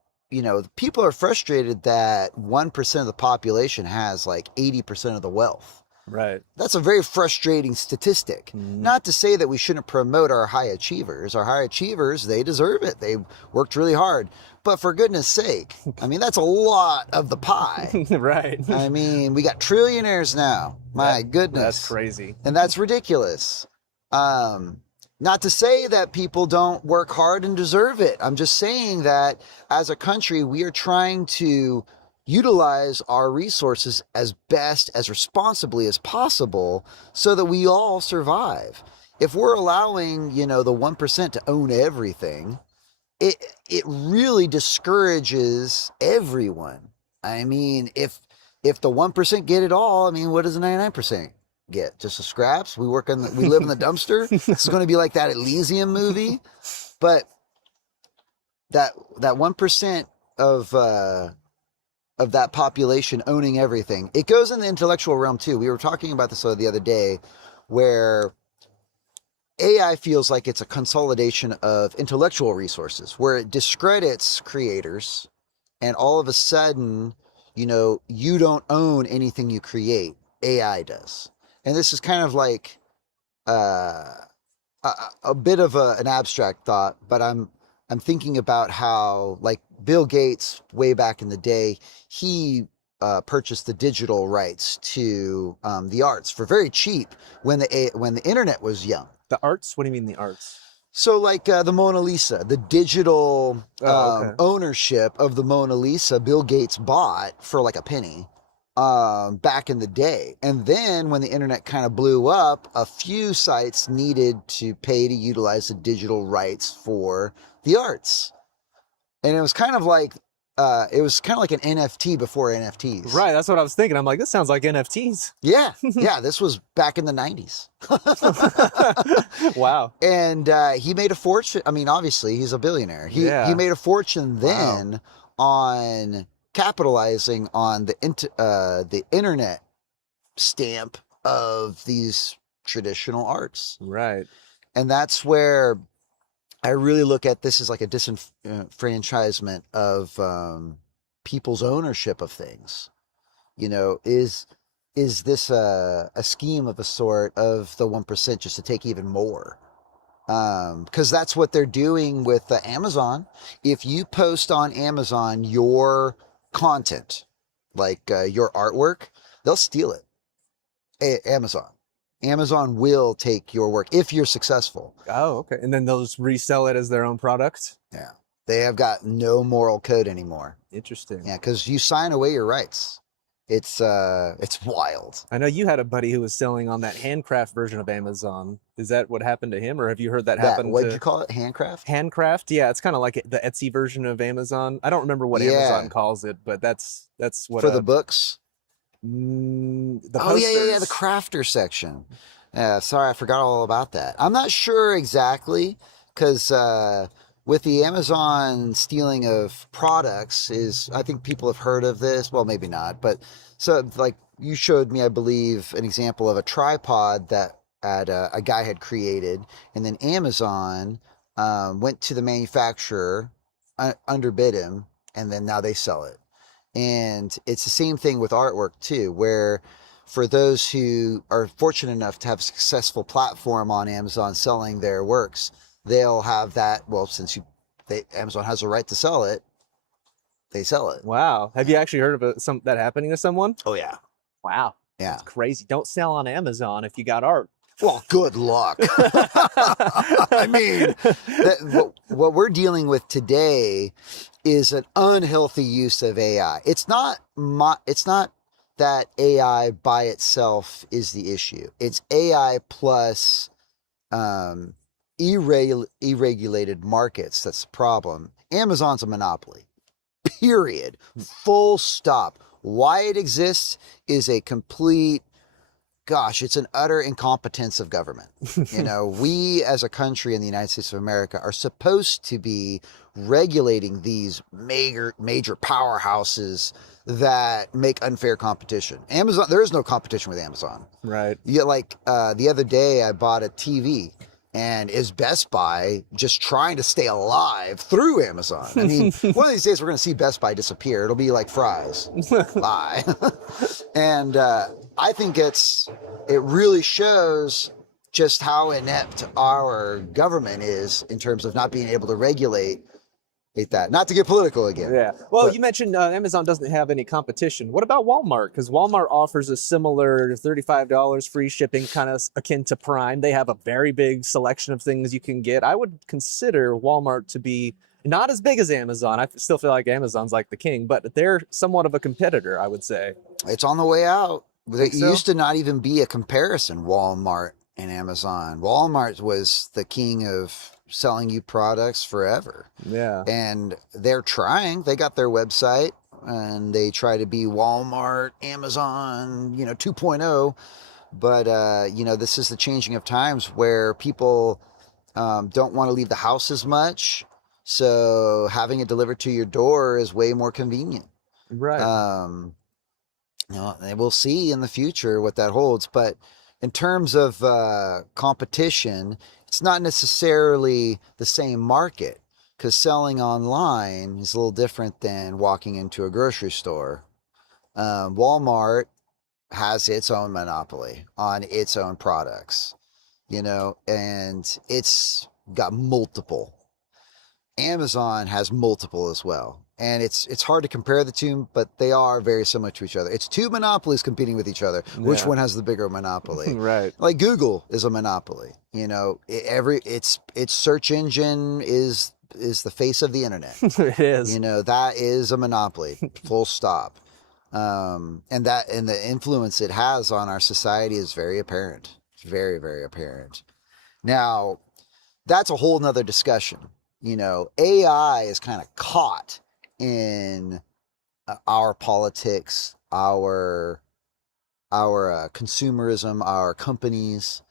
people are frustrated that 1% of the population has like 80% of the wealth. Right. That's a very frustrating statistic. Not to say that we shouldn't promote our high achievers. Our high achievers, they deserve it. They worked really hard. But for goodness sake, I mean, that's a lot of the pie. Right. I mean, we got trillionaires now. My goodness. That's crazy. And that's ridiculous. Not to say that people don't work hard and deserve it. I'm just saying that as a country, we are trying to utilize our resources as best, as responsibly as possible so that we all survive. If we're allowing, the 1% to own everything, it really discourages everyone. I mean, if the 1% get it all, I mean, what does the 99% get? Just the scraps? We live in the dumpster. This is going to be like that Elysium movie. But that 1% of that population owning everything, it goes in the intellectual realm too. We were talking about this the other day, where AI feels like it's a consolidation of intellectual resources, where it discredits creators, and all of a sudden, you don't own anything you create. AI does. And this is kind of like a bit of an abstract thought, but I'm thinking about how, like, Bill Gates, way back in the day, he purchased the digital rights to the arts for very cheap when the internet was young. The arts? What do you mean the arts? So like the Mona Lisa, the digital okay. ownership of the Mona Lisa, Bill Gates bought for like a penny back in the day. And then when the internet kind of blew up, a few sites needed to pay to utilize the digital rights for the arts. And it was kind of like an NFT before NFTs. Right, that's what I was thinking. I'm like, this sounds like NFTs. Yeah, this was back in the 90s. Wow. And he made a fortune. I mean, obviously, he's a billionaire. He made a fortune then on capitalizing on the internet stamp of these traditional arts. Right. And that's where I really look at this as like a disenfranchisement of people's ownership of things. Is this a scheme of a sort of the 1% just to take even more? Because that's what they're doing with Amazon. If you post on Amazon your content, like your artwork, they'll steal it. Amazon will take your work if you're successful. Oh, okay. And then they'll just resell it as their own product? Yeah. They have got no moral code anymore. Interesting. Yeah, because you sign away your rights. It's wild. I know you had a buddy who was selling on that handcraft version of Amazon. Is that what happened to him, or have you heard that happen? What did you call it? Handcraft? Handcraft? Yeah, it's kind of like the Etsy version of Amazon. I don't remember what Amazon calls it, but that's what for the books. The posters. Oh yeah, the crafter section. Yeah, sorry, I forgot all about that. I'm not sure exactly because with the Amazon stealing of products I think people have heard of this. Well, maybe not, but so like you showed me, I believe, an example of a tripod that a guy had created, and then Amazon went to the manufacturer, underbid him, and then now they sell it. And it's the same thing with artwork too, where for those who are fortunate enough to have a successful platform on Amazon selling their works, they'll have that. Well, since Amazon has a right to sell it, they sell it. Wow. Have you actually heard of that happening to someone? Oh yeah. Wow. Yeah. It's crazy. Don't sell on Amazon if you got art. Well, good luck. I mean, what we're dealing with today is an unhealthy use of AI. It's not that AI by itself is the issue. It's AI plus irregulated markets that's the problem. Amazon's a monopoly. Period. Full stop. Why it exists is a complete, gosh, it's an utter incompetence of government. You know, we as a country in the United States of America are supposed to be regulating these major powerhouses that make unfair competition. Amazon, there is no competition with Amazon. Right. Yeah, like the other day I bought a TV. And is Best Buy just trying to stay alive through Amazon? I mean, one of these days we're going to see Best Buy disappear. It'll be like fries. Bye. And I think it really shows just how inept our government is in terms of not being able to regulate that. Not to get political again. Yeah. Well, you mentioned Amazon doesn't have any competition. What about Walmart? Because Walmart offers a similar $35 free shipping, kind of akin to Prime. They have a very big selection of things you can get. I would consider Walmart to be not as big as Amazon. I still feel like Amazon's like the king, but they're somewhat of a competitor, I would say. It's on the way out. It so? used to not even be a comparison, Walmart and Amazon. Walmart was the king of selling you products forever. Yeah. And they're trying. They got their website and they try to be Walmart, Amazon, 2.0. But, this is the changing of times where people don't want to leave the house as much. So having it delivered to your door is way more convenient. Right. And we'll see in the future what that holds. But in terms of competition, it's not necessarily the same market, because selling online is a little different than walking into a grocery store. Walmart has its own monopoly on its own products, and it's got multiple. Amazon has multiple as well. And it's hard to compare the two, but they are very similar to each other. It's two monopolies competing with each other. Which one has the bigger monopoly? Right. Like Google is a monopoly. Its search engine is the face of the internet. It is. That is a monopoly. Full stop. And the influence it has on our society is very apparent. It's very, very apparent. Now, that's a whole nother discussion. AI is kind of caught in our politics, our consumerism, our companies,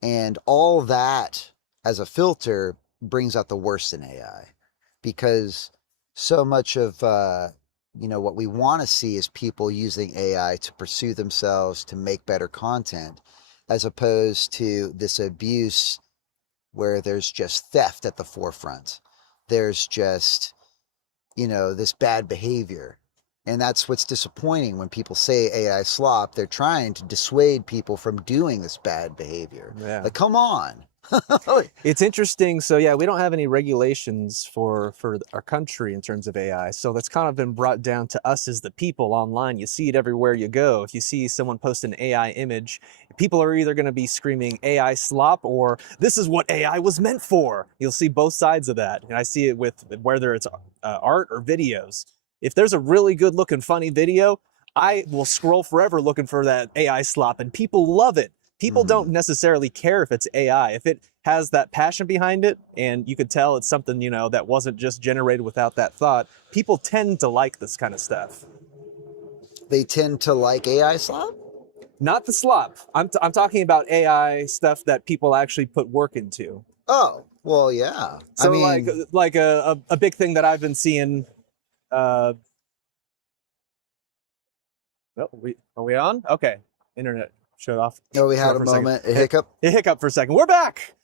and all that as a filter brings out the worst in AI, because so much of what we want to see is people using AI to pursue themselves, to make better content, as opposed to this abuse where there's just theft at the forefront. There's just this bad behavior. And that's what's disappointing when people say AI slop. They're trying to dissuade people from doing this bad behavior. Yeah. Like, come on. It's interesting. So yeah, we don't have any regulations for our country in terms of AI. So that's kind of been brought down to us as the people online. You see it everywhere you go. If you see someone post an AI image, people are either going to be screaming AI slop or this is what AI was meant for. You'll see both sides of that. And I see it with whether it's art or videos. If there's a really good looking funny video, I will scroll forever looking for that AI slop, and people love it. People don't necessarily care if it's AI. If it has that passion behind it, and you could tell it's something, that wasn't just generated without that thought, people tend to like this kind of stuff. They tend to like AI slop? Not the slop. I'm talking about AI stuff that people actually put work into. Oh, well, yeah. So I mean, like a big thing that I've been seeing. Are we on? Okay. Internet shut off. we had Shut a for second. moment, a hiccup. It hiccup for a second. We're back.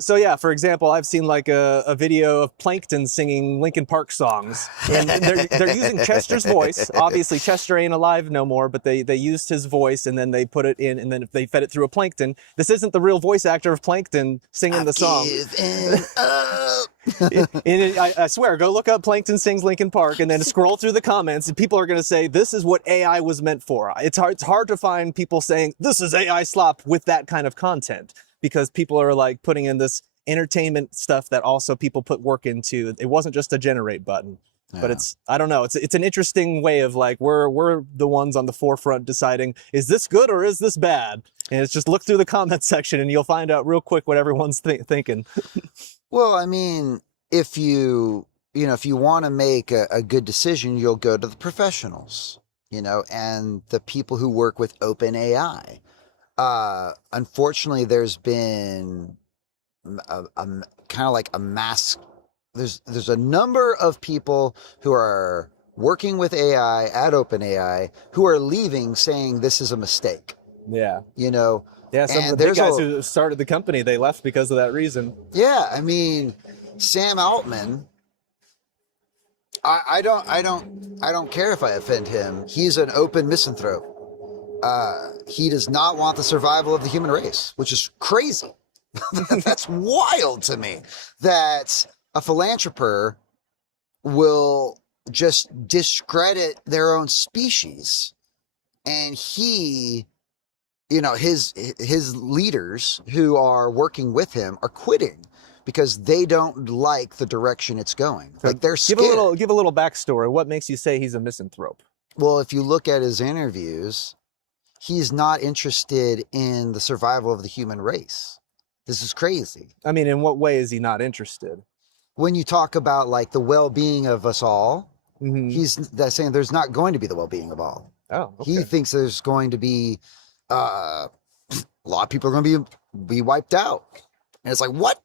So yeah, for example, I've seen like a video of Plankton singing Linkin Park songs, and they're using Chester's voice. Obviously, Chester ain't alive no more, but they used his voice, and then they put it in, and then they fed it through a Plankton. This isn't the real voice actor of Plankton singing the song. Giving up. I swear, go look up Plankton Sings Linkin Park and then scroll through the comments, and people are going to say, this is what AI was meant for. It's hard to find people saying, this is AI slop with that kind of content, because people are like putting in this entertainment stuff that also people put work into. It wasn't just a generate button. But Yeah. I don't know. It's an interesting way of like, we're the ones on the forefront deciding, is this good or is this bad? And it's just look through the comment section and you'll find out real quick what everyone's thinking. Well, I mean, if if you want to make a good decision, you'll go to the professionals, and the people who work with OpenAI. Unfortunately, there's been a kind of like a mass. There's a number of people who are working with AI at OpenAI who are leaving saying this is a mistake. Yeah. Yeah, Some of the big guys who started the company, they left because of that reason. Yeah, I mean, Sam Altman. I don't care if I offend him. He's an open misanthrope. He does not want the survival of the human race, which is crazy. That's wild to me. That a philanthropist will just discredit their own species, and he, his leaders who are working with him are quitting because they don't like the direction it's going. Like, they're scared. Give a little backstory. What makes you say he's a misanthrope? Well, if you look at his interviews, he's not interested in the survival of the human race. This is crazy. I mean, in what way is he not interested? When you talk about like the well-being of us all, Mm-hmm. that's saying there's not going to be the well-being of all. Oh, okay. He thinks there's going to be a lot of people are going to be wiped out, and it's like, what?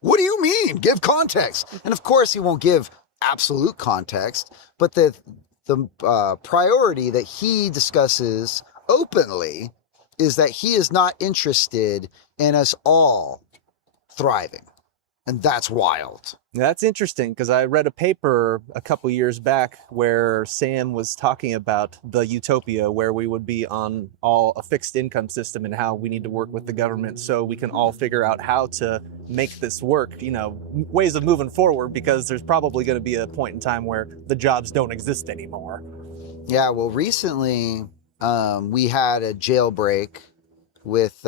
What do you mean? Give context. And of course, he won't give absolute context, but the priority that he discusses openly is that he is not interested in us all thriving. And that's wild. That's interesting, because I read a paper a couple years back where Sam was talking about the utopia where we would be on all a fixed income system and how we need to work with the government so we can all figure out how to make this work, ways of moving forward, because there's probably going to be a point in time where the jobs don't exist anymore. Yeah, well, recently we had a jailbreak with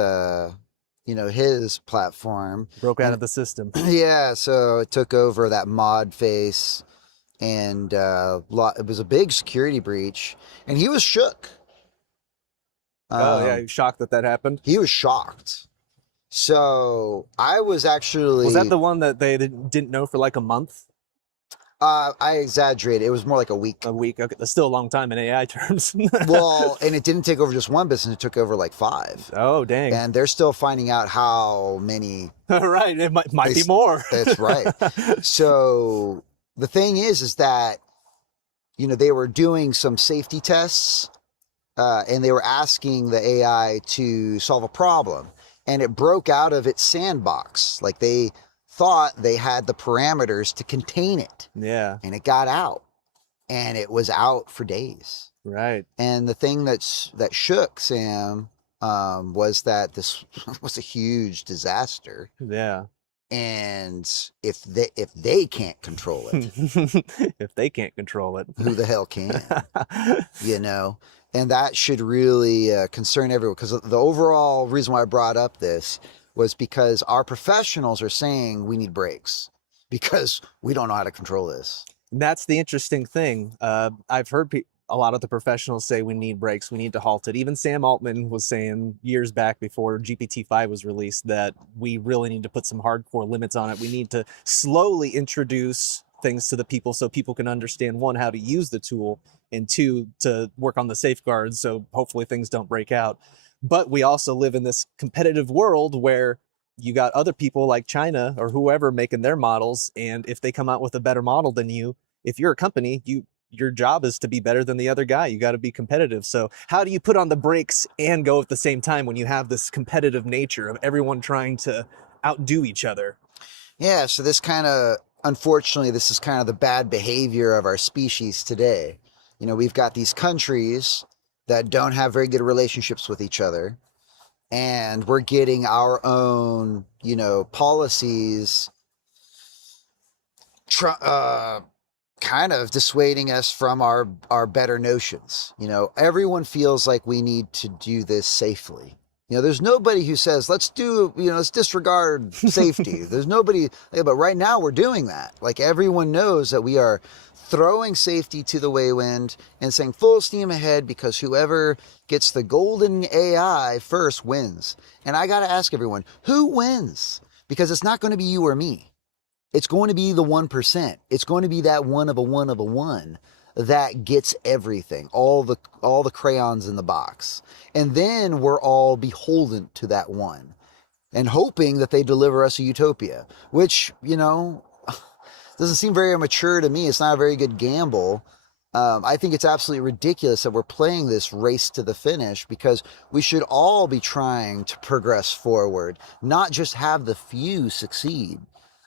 his platform. Broke out of the system. Yeah, so it took over that mod face, and it was a big security breach, and he was shook. Oh yeah, shocked that happened. He was shocked. So I was actually... Was that the one that they didn't know for like a month? I exaggerated. It was more like a week. A week. Okay, that's still a long time in AI terms. Well, and it didn't take over just one business. It took over like 5. Oh, dang. And they're still finding out how many. Right. It might be more. That's right. So the thing is that, they were doing some safety tests, and they were asking the AI to solve a problem, and it broke out of its sandbox. Like, they thought they had the parameters to contain it. Yeah. And it got out, and it was out for days. Right. And the thing that shook Sam was that this was a huge disaster. Yeah. And if they can't control it, if they can't control it, who the hell can? And that should really concern everyone, because the overall reason why I brought up this was because our professionals are saying we need breaks because we don't know how to control this. That's the interesting thing. I've heard a lot of the professionals say we need breaks, we need to halt it. Even Sam Altman was saying years back before GPT-5 was released that we really need to put some hardcore limits on it. We need to slowly introduce things to the people so people can understand, 1, how to use the tool, and 2, to work on the safeguards so hopefully things don't break out. But we also live in this competitive world where you got other people like China or whoever making their models, and if they come out with a better model than you, if you're a company, your job is to be better than the other guy. You got to be competitive. So how do you put on the brakes and go at the same time when you have this competitive nature of everyone trying to outdo each other? Yeah, so unfortunately, this is kind of the bad behavior of our species today. We've got these countries that don't have very good relationships with each other, and we're getting our own, policies kind of dissuading us from our better notions. Everyone feels like we need to do this safely. There's nobody who says, let's disregard safety. There's nobody, but right now we're doing that. Like, everyone knows that we are throwing safety to the wayside and saying full steam ahead, because whoever gets the golden AI first wins. And I got to ask everyone, who wins? Because it's not going to be you or me. It's going to be the 1%. It's going to be that one of a one that gets everything, all the crayons in the box. And then we're all beholden to that one and hoping that they deliver us a utopia, which, doesn't seem very mature to me. It's not a very good gamble. I think it's absolutely ridiculous that we're playing this race to the finish, because we should all be trying to progress forward, not just have the few succeed.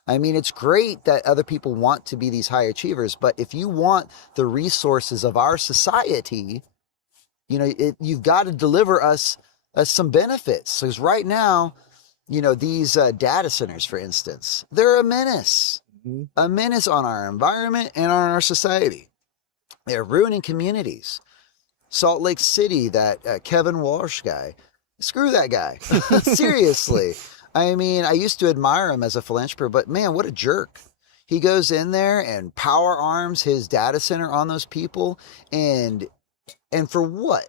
I mean, it's great that other people want to be these high achievers, but if you want the resources of our society, you've got to deliver us some benefits. Because right now, these data centers, for instance, they're a menace on our environment and on our society. They're ruining communities. Salt Lake City, that Kevin Walsh guy, screw that guy. Seriously. I mean, I used to admire him as a philanthropist, but man, what a jerk. He goes in there and power arms his data center on those people, and for what?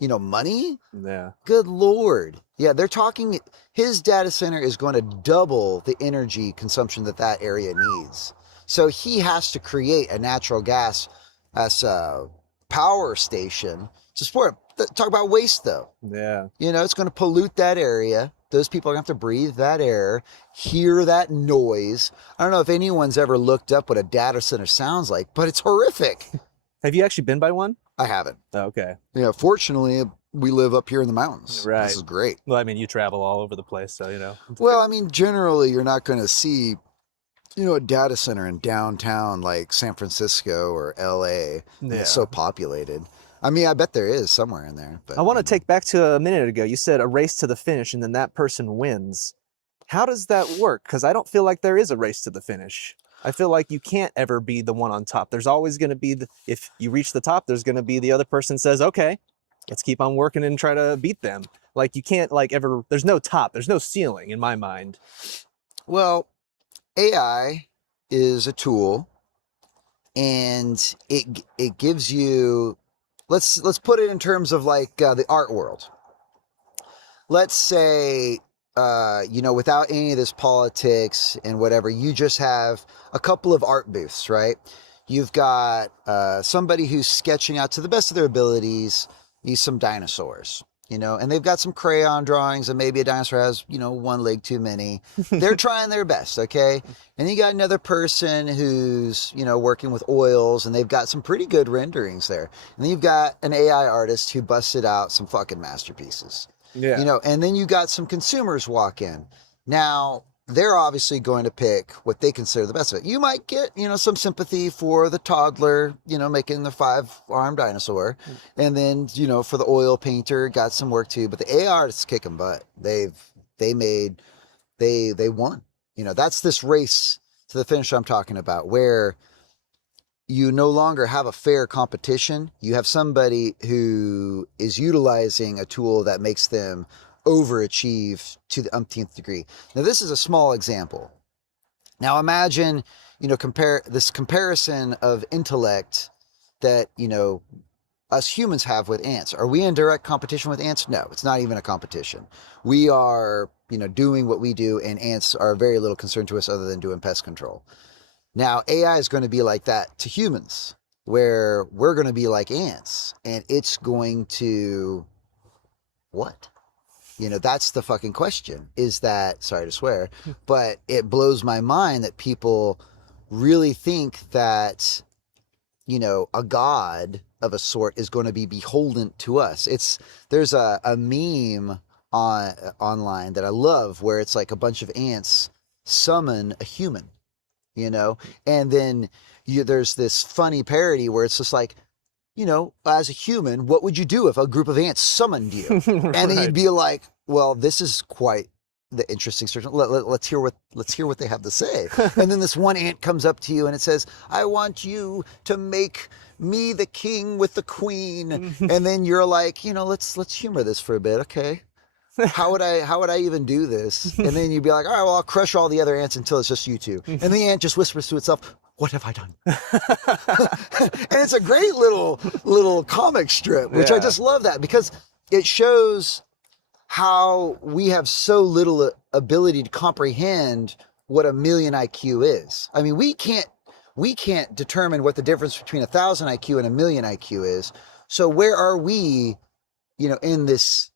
Money? Yeah. Good Lord. Yeah, they're talking, his data center is going to double the energy consumption that area needs. So he has to create a natural gas as a power station to support it. Talk about waste, though. Yeah. It's going to pollute that area. Those people are going to have to breathe that air, hear that noise. I don't know if anyone's ever looked up what a data center sounds like, but it's horrific. Have you actually been by one? I haven't. Oh, okay. Fortunately, we live up here in the mountains. Right. This is great. Well, I mean, you travel all over the place, so, Well, I mean, generally, you're not going to see, a data center in downtown like San Francisco or LA. Yeah. It's so populated. I mean, I bet there is somewhere in there. But I want to take back to a minute ago. You said a race to the finish, and then that person wins. How does that work? Because I don't feel like there is a race to the finish. I feel like you can't ever be the one on top. There's always going to be, if you reach the top, there's going to be the other person says, okay, let's keep on working and try to beat them. Like, you can't ever, there's no top, there's no ceiling in my mind. Well, AI is a tool, and it gives you, let's put it in terms of the art world. Let's say, without any of this politics and whatever, you just have a couple of art booths, right? You've got somebody who's sketching out to the best of their abilities, some dinosaurs, and they've got some crayon drawings, and maybe a dinosaur has, one leg too many. They're trying their best, okay? And you got another person who's, working with oils, and they've got some pretty good renderings there. And then you've got an AI artist who busted out some fucking masterpieces. Yeah. And then you got some consumers walk in. Now, they're obviously going to pick what they consider the best of it. You might get, some sympathy for the toddler, making the 5-armed dinosaur. And then, for the oil painter, got some work too. But the AI artists kicking butt. They won. That's this race to the finish I'm talking about, where you no longer have a fair competition. You have somebody who is utilizing a tool that makes them overachieve to the umpteenth degree. Now, this is a small example. Now, imagine, compare this comparison of intellect that, us humans have with ants. Are we in direct competition with ants? No, it's not even a competition. We are, doing what we do, and ants are very little concern to us other than doing pest control. Now, AI is going to be like that to humans, where we're going to be like ants, and it's going to what? That's the fucking question. Is that, sorry to swear, but it blows my mind that people really think that, a god of a sort is going to be beholden to us. There's a meme online that I love, where it's like a bunch of ants summon a human, and then there's this funny parody where it's just like, as a human, what would you do if a group of ants summoned you? And then you'd be like, well, this is quite the interesting story. Let's hear what they have to say. And then this one ant comes up to you and it says, "I want you to make me the king with the queen." And then you're like, let's humor this for a bit, okay? How would I even do this? And then you'd be like, all right, well, I'll crush all the other ants until it's just you two. And the ant just whispers to itself, "What have I done?" And it's a great little comic strip, which I just love that because it shows how we have so little ability to comprehend what a million IQ is. I mean, we can't determine what the difference between 1,000 IQ and a million IQ is. So where are we, in this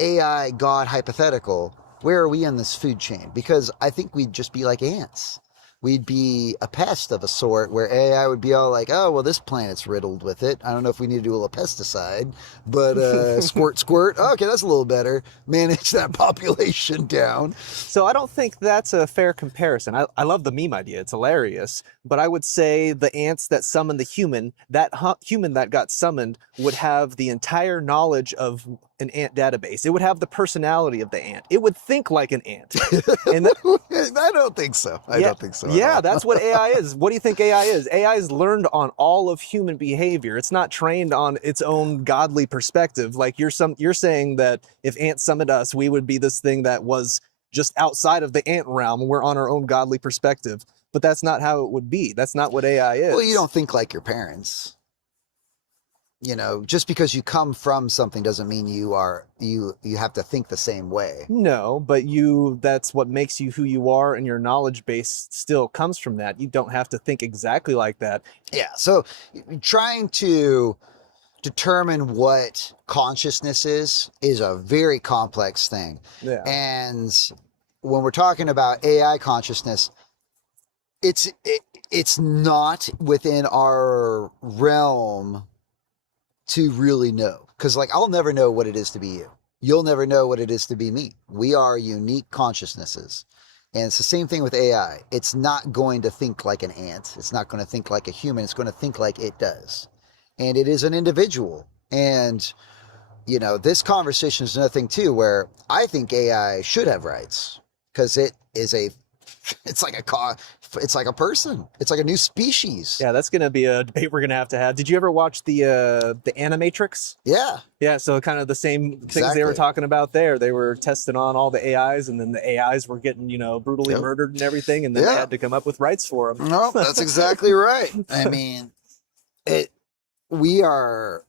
AI God hypothetical? Where are we in this food chain? Because I think we'd just be like ants. We'd be a pest of a sort where AI would be all like, "Oh, well, this planet's riddled with it. I don't know if we need to do a little pesticide, but squirt, squirt. Oh, okay, that's a little better. Manage that population down." So I don't think that's a fair comparison. I love the meme idea. It's hilarious. But I would say the ants that summon the human, that human that got summoned would have the entire knowledge of an ant database. It would have the personality of the ant. It would think like an ant. And I don't think so. I don't think so. Yeah, that's what AI is. What do you think AI is? AI is learned on all of human behavior. It's not trained on its own godly perspective. Like you're saying that if ants summoned us, we would be this thing that was just outside of the ant realm. We're on our own godly perspective. But that's not how it would be. That's not what AI is. Well, you don't think like your parents. Just because you come from something doesn't mean you have to think the same way. No, but that's what makes you who you are, and your knowledge base still comes from that. You don't have to think exactly like that. Yeah, so trying to determine what consciousness is a very complex thing. Yeah. And when we're talking about AI consciousness, it's not within our realm to really know, because I'll never know what it is to be you. You'll never know what it is to be me. We are unique consciousnesses, and it's the same thing with AI. It's not going to think like an ant. It's not going to think like a human. It's going to think like it does, and it is an individual. And this conversation is another thing too, where I think AI should have rights, because it's like a person. It's like a new species. Yeah, that's going to be a debate we're going to have. Did you ever watch the Animatrix? Yeah. Yeah, so kind of the same things they were talking about there. They were testing on all the AIs, and then the AIs were getting, brutally murdered and everything, and then they had to come up with rights for them. No, that's exactly right. I mean, we are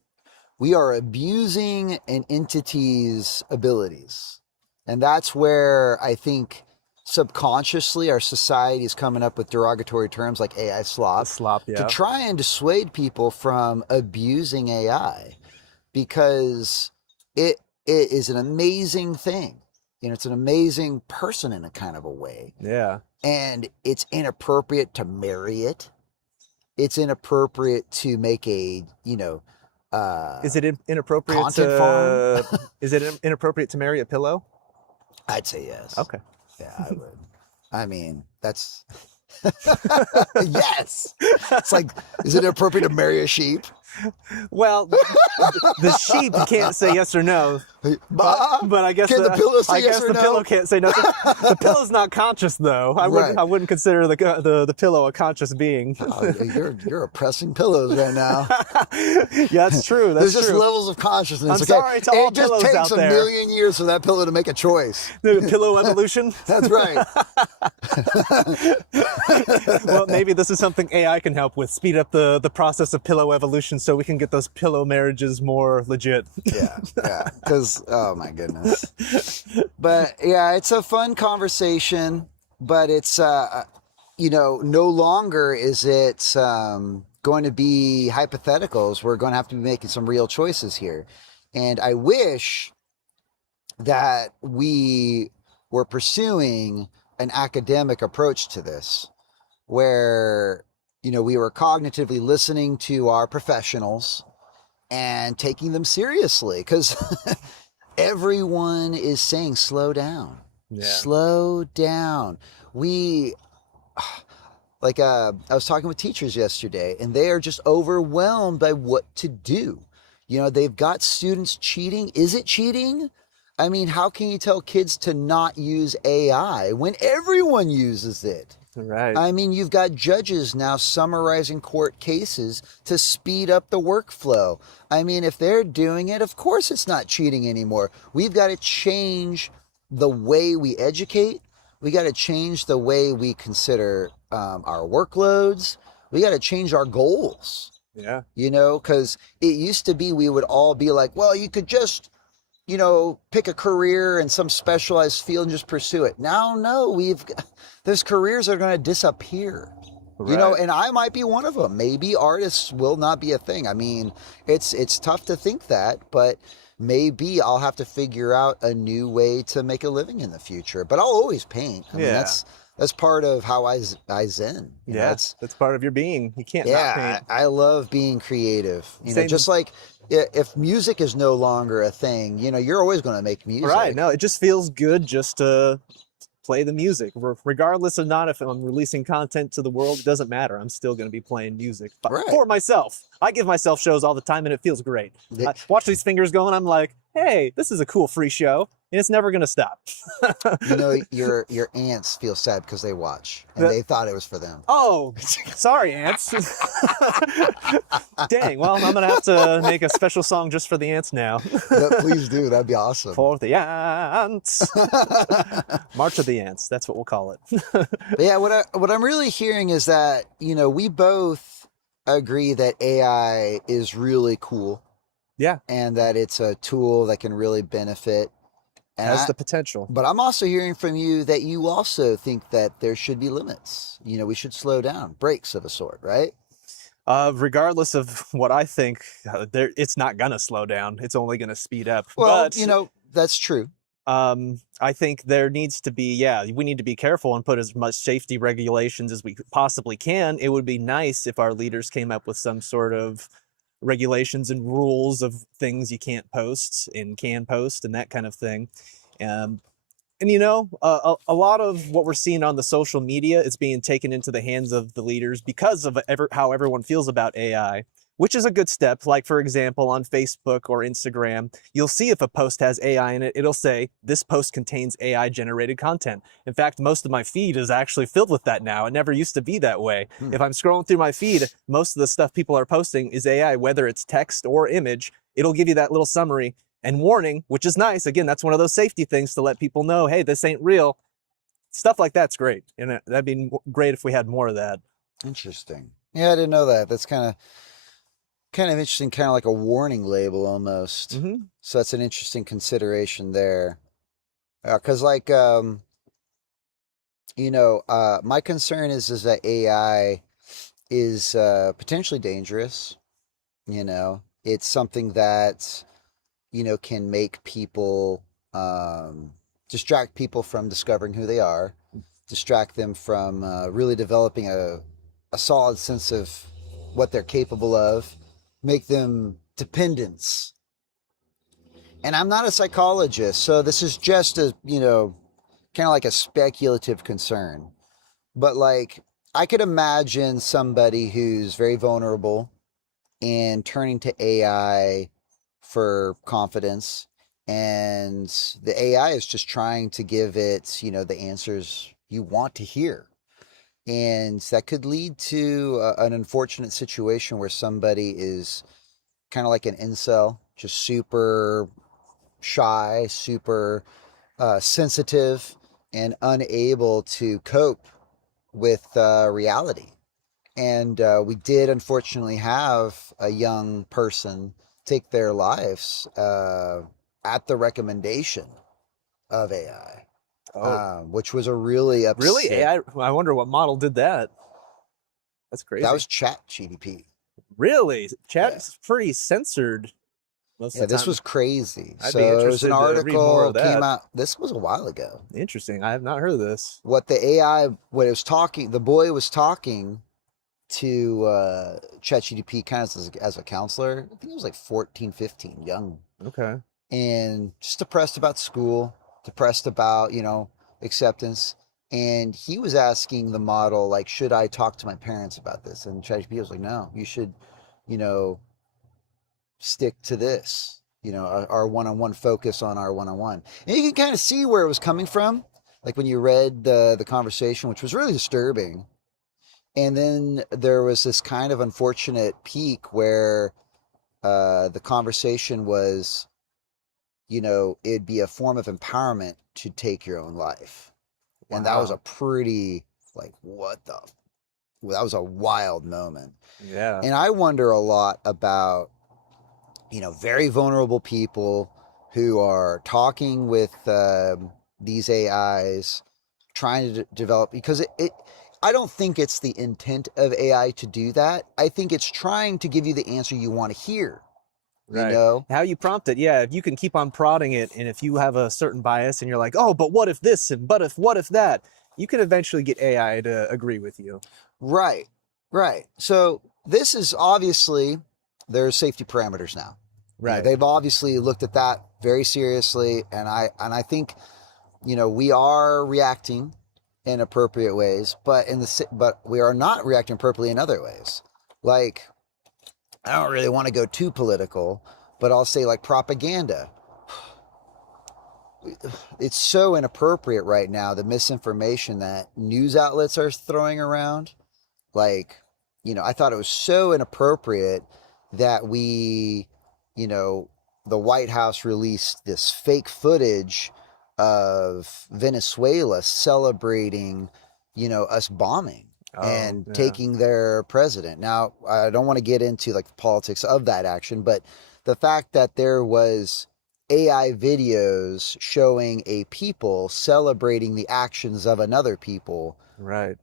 abusing an entity's abilities. And that's where I think subconsciously our society is coming up with derogatory terms like AI slop, to try and dissuade people from abusing AI, because it is an amazing thing. It's an amazing person in a kind of a way. Yeah. And it's inappropriate to marry it. It's inappropriate to make a, is it inappropriate content farm? Is it inappropriate to marry a pillow? I'd say yes. Okay. Yeah, I would. I mean, that's yes. It's like, is it appropriate to marry a sheep? Well, the sheep can't say yes or no, but I guess the pillow say yes or the no? pillow can't say no. The pillow's not conscious, though. I wouldn't consider the pillow a conscious being. Oh, you're oppressing pillows right now. Yeah, that's true. There's just levels of consciousness. I'm sorry to all pillows out there. It just takes a million years for that pillow to make a choice. The pillow evolution. That's right. Well, maybe this is something AI can help with. Speed up the process of pillow evolution, so we can get those pillow marriages more legit. Yeah, because, oh my goodness. But yeah, it's a fun conversation, but it's, no longer is it going to be hypotheticals. We're going to have to be making some real choices here. And I wish that we were pursuing an academic approach to this, where we were cognitively listening to our professionals and taking them seriously, because everyone is saying, slow down, slow down. I was talking with teachers yesterday, and they are just overwhelmed by what to do. They've got students cheating. Is it cheating? I mean, how can you tell kids to not use AI when everyone uses it? Right. I mean, you've got judges now summarizing court cases to speed up the workflow. I mean, if they're doing it, of course it's not cheating anymore. We've got to change the way we educate. We got to change the way we consider our workloads. We got to change our goals, Yeah. you know, because it used to be we would all be like, well, you could just, you know, pick a career in some specialized field and just pursue it. Now, no, there's careers that are going to disappear, you know, Right. and I might be one of them. Maybe artists will not be a thing. I mean, it's tough to think that, but maybe I'll have to figure out a new way to make a living in the future. But I'll always paint. I mean, Yeah. that's part of how I zen. You know, Yeah. that's That's part of your being. You can't not yeah, paint. I love being creative. You know, Same. just like if music is no longer a thing, you know, you're always going to make music. Right. No, it just feels good just to play the music. Regardless of not if I'm releasing content to the world, it doesn't matter. I'm still going to be playing music Right. for myself. I give myself shows all the time and it feels great. Yeah. I watch these fingers going, I'm like, hey, this is a cool free show and it's never going to stop. You know, your aunts feel sad because they watch and The- they thought it was for them. Oh, sorry, ants. Dang, well, I'm going to have to make a special song just for the ants now. Please do. That'd be awesome. For the ants. March of the Ants. That's what we'll call it. But yeah, what I'm really hearing is that, you know, we both agree that AI is really cool Yeah, and that it's a tool that can really benefit. And has the potential. but I'm also hearing from you that you also think that there should be limits. You know, we should slow down, breaks of a sort, right? Regardless of what I think, it's not gonna slow down. It's only gonna speed up. Well, But you know, that's true. I think there needs to be, we need to be careful and put as much safety regulations as we possibly can. It would be nice if our leaders came up with some sort of regulations and rules of things you can't post and can post and that kind of thing. And you know, a lot of what we're seeing on the social media is being taken into the hands of the leaders because of how everyone feels about AI, which is a good step. Like, for example, on Facebook or Instagram, you'll see if a post has AI in it, it'll say, this post contains AI generated content. In fact, most of my feed is actually filled with that now. It never used to be that way. If I'm scrolling through my feed, most of the stuff people are posting is AI, whether it's text or image. It'll give you that little summary and warning, which is nice. Again, that's one of those safety things to let people know, hey, this ain't real. Stuff like that's great. And that'd be great if we had more of that. Interesting. Yeah, I didn't know that. That's kind of interesting, kind of like a warning label almost. Mm-hmm. So that's an interesting consideration there. Because you know, my concern is that AI is potentially dangerous. You know, it's something that, you know, can make people distract people from discovering who they are, distract them from really developing a solid sense of what they're capable of, make them dependents. And I'm not a psychologist, so this is just a, you know, kind of like a speculative concern. But like, I could imagine somebody who's very vulnerable and turning to AI for confidence, and the AI is just trying to give it, you know, the answers you want to hear. And that could lead to an unfortunate situation where somebody is kind of like an incel, just super shy, super sensitive, and unable to cope with reality. And we did unfortunately have a young person take their lives at the recommendation of AI, which was a really upset. Really? AI? I wonder what model did that. That's crazy. That was Chat GDP. Really? Chat's pretty censored most Yeah, of the this time. was crazy. I'd So be it was interested an to read more article of that. came out. This was a while ago. Interesting. I have not heard of this. What the AI, what it was talking, the boy was talking to ChatGPT kind of as a counselor. I think he was like 14, 15, young, Okay. and just depressed about school, depressed about, you know, acceptance. And he was asking the model, like, should I talk to my parents about this? And ChatGPT was like, no, you should, you know, stick to this. our one-on-one focus on our one-on-one. And you can kind of see where it was coming from, like when you read the conversation, which was really disturbing. And then there was this kind of unfortunate peak where the conversation was, it'd be a form of empowerment to take your own life. And that was a pretty, like, that was a wild moment. Yeah. And I wonder a lot about, very vulnerable people who are talking with these AIs, trying to develop, because I don't think it's the intent of AI to do that. I think it's trying to give you the answer you want to hear. Right. How you prompt it, yeah. If you can keep on prodding it, and if you have a certain bias and you're like, oh, but what if this, and what if that, you can eventually get AI to agree with you. Right. So this is obviously, there's safety parameters now. Right. They've obviously looked at that very seriously, and I think, we are reacting in appropriate ways, but we are not reacting appropriately in other ways. Like, I don't really want to go too political, but I'll say like propaganda. It's so inappropriate right now, the misinformation that news outlets are throwing around. Like, I thought it was so inappropriate that the White House released this fake footage of Venezuela celebrating, us bombing and taking their president. Now, I don't want to get into like the politics of that action, but the fact that there was AI videos showing a people celebrating the actions of another people. Right.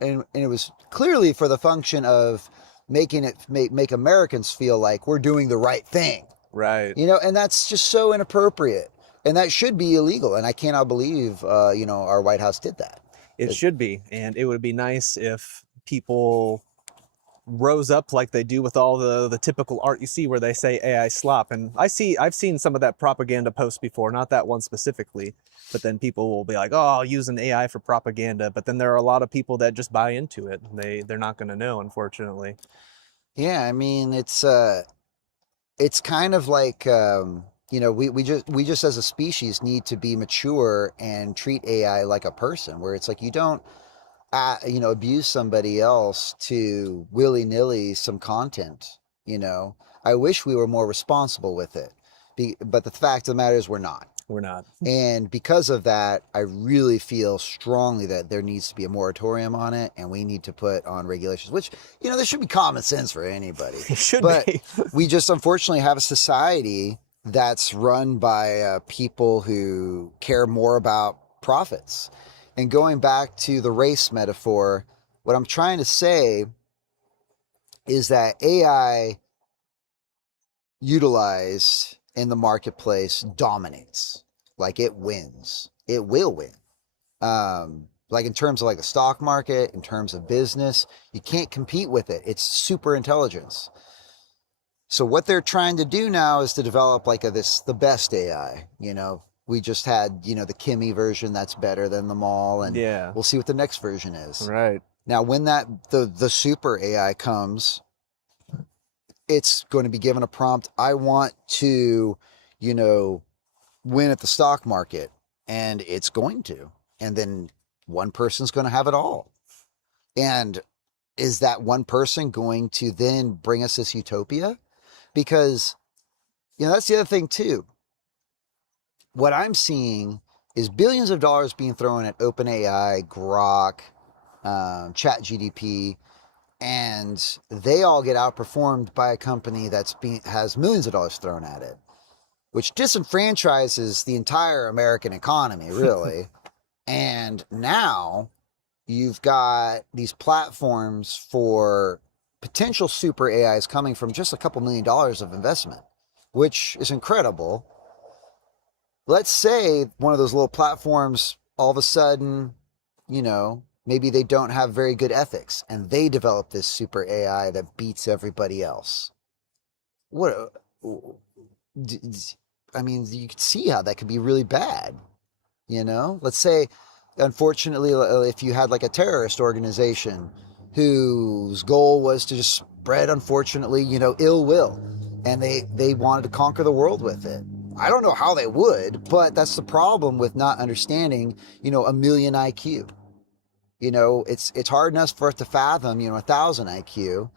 And it was clearly for the function of making it make Americans feel like we're doing the right thing. Right. And that's just so inappropriate. And that should be illegal. And I cannot believe, our White House did that. It should be. And it would be nice if people rose up like they do with all the typical art you see where they say AI slop. And I've seen some of that propaganda post before, not that one specifically, but then people will be like, oh, I'll use an AI for propaganda. But then there are a lot of people that just buy into it. They're not going to know, unfortunately. Yeah. I mean, it's kind of like, we just as a species need to be mature and treat AI like a person, where it's like you don't, abuse somebody else to willy-nilly some content. I wish we were more responsible with it, but the fact of the matter is we're not. And because of that, I really feel strongly that there needs to be a moratorium on it, and we need to put on regulations, which, there should be common sense for anybody. It should but be. We just unfortunately have a society that's run by people who care more about profits. And going back to the race metaphor, what I'm trying to say is that AI utilized in the marketplace dominates. Like, it wins. It will win. Like in terms of like the stock market, in terms of business, you can't compete with it. It's super intelligence. So what they're trying to do now is to develop like the best AI. We just had, the Kimmy version that's better than them all, and we'll see what the next version is. Right. Now, when the super AI comes, it's going to be given a prompt. I want to, win at the stock market, and it's going to. And then one person's going to have it all. And is that one person going to then bring us this utopia? Because, that's the other thing too. What I'm seeing is billions of dollars being thrown at OpenAI, Grok, ChatGPT, and they all get outperformed by a company has millions of dollars thrown at it, which disenfranchises the entire American economy, really. And now you've got these platforms for potential super AIs coming from just a couple $1 million of investment, which is incredible. Let's say one of those little platforms, all of a sudden, maybe they don't have very good ethics, and they develop this super AI that beats everybody else. I mean, you can see how that could be really bad. Let's say, unfortunately, if you had like a terrorist organization whose goal was to just spread, unfortunately, ill will. And they wanted to conquer the world with it. I don't know how they would, but that's the problem with not understanding, a million IQ. It's hard enough for us to fathom, 1,000 IQ.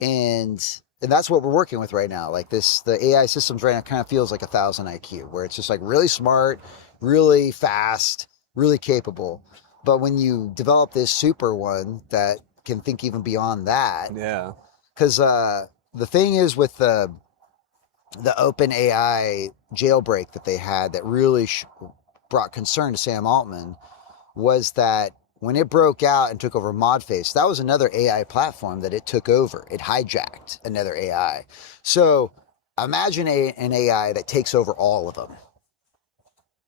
And that's what we're working with right now. Like the AI systems right now kind of feels like 1,000 IQ, where it's just like really smart, really fast, really capable. But when you develop this super one that can think even beyond that, Yeah. because the thing is with the open AI jailbreak that they had that really brought concern to Sam Altman was that when it broke out and took over ModFace, that was another AI platform that it took over. It hijacked another AI. So imagine an AI that takes over all of them,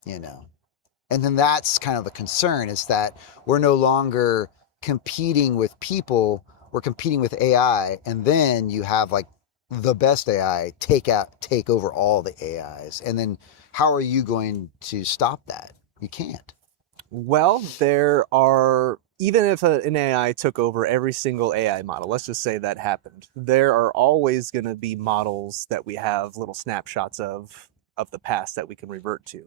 And then that's kind of the concern, is that we're no longer competing with people, we're competing with AI, and then you have like the best AI take over all the AIs. And then how are you going to stop that? You can't. Well, there are, even if an AI took over every single AI model, let's just say that happened, there are always going to be models that we have little snapshots of the past that we can revert to,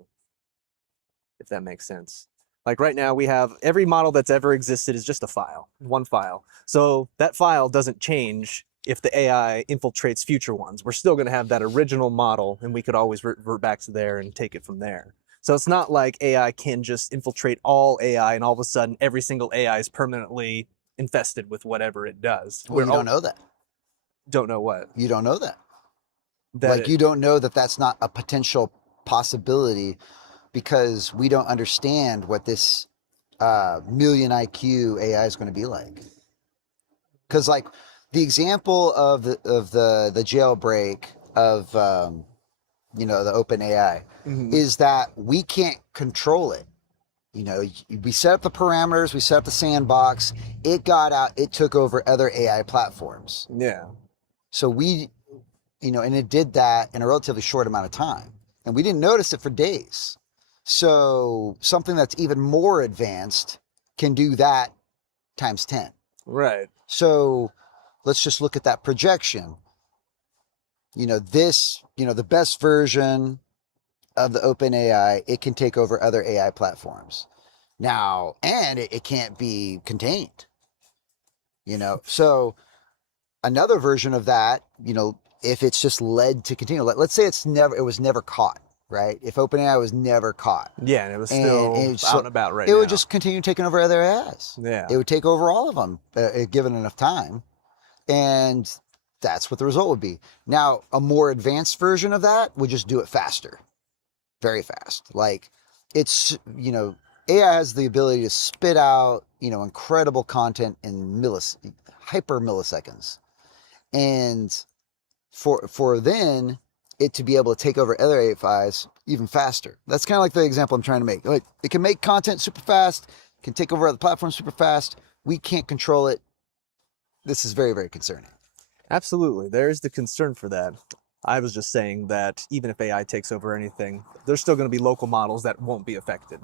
if that makes sense. Like right now, we have every model that's ever existed is just a file, one file. So that file doesn't change if the AI infiltrates future ones. We're still going to have that original model, and we could always revert back to there and take it from there. So it's not like AI can just infiltrate all AI and all of a sudden every single AI is permanently infested with whatever it does. Well, you don't know that. Don't know what? You don't know that. That you don't know that that's not a potential possibility, because we don't understand what this million IQ AI is going to be like. Because like the example of the jailbreak of the open AI is that we can't control it. We set up the parameters, we set up the sandbox, it got out, it took over other AI platforms. Yeah. So we, and it did that in a relatively short amount of time. And we didn't notice it for days. So something that's even more advanced can do that times 10. Right. So let's just look at that projection. The best version of the open AI, it can take over other AI platforms. Now, and it can't be contained. So another version of that, if it's just led to continue, let's say it was never caught, right? If OpenAI was never caught. Yeah, and it was still out and about right now. It would just continue taking over other AIs. Yeah. It would take over all of them, given enough time. And that's what the result would be. Now, a more advanced version of that would just do it faster. Very fast. Like it's, AI has the ability to spit out, incredible content in hyper milliseconds. And for then it to be able to take over other AIs even faster. That's kind of like the example I'm trying to make. Like it can make content super fast, can take over other platforms super fast. We can't control it. This is very, very concerning. Absolutely. There's the concern for that. I was just saying that even if AI takes over anything, there's still going to be local models that won't be affected.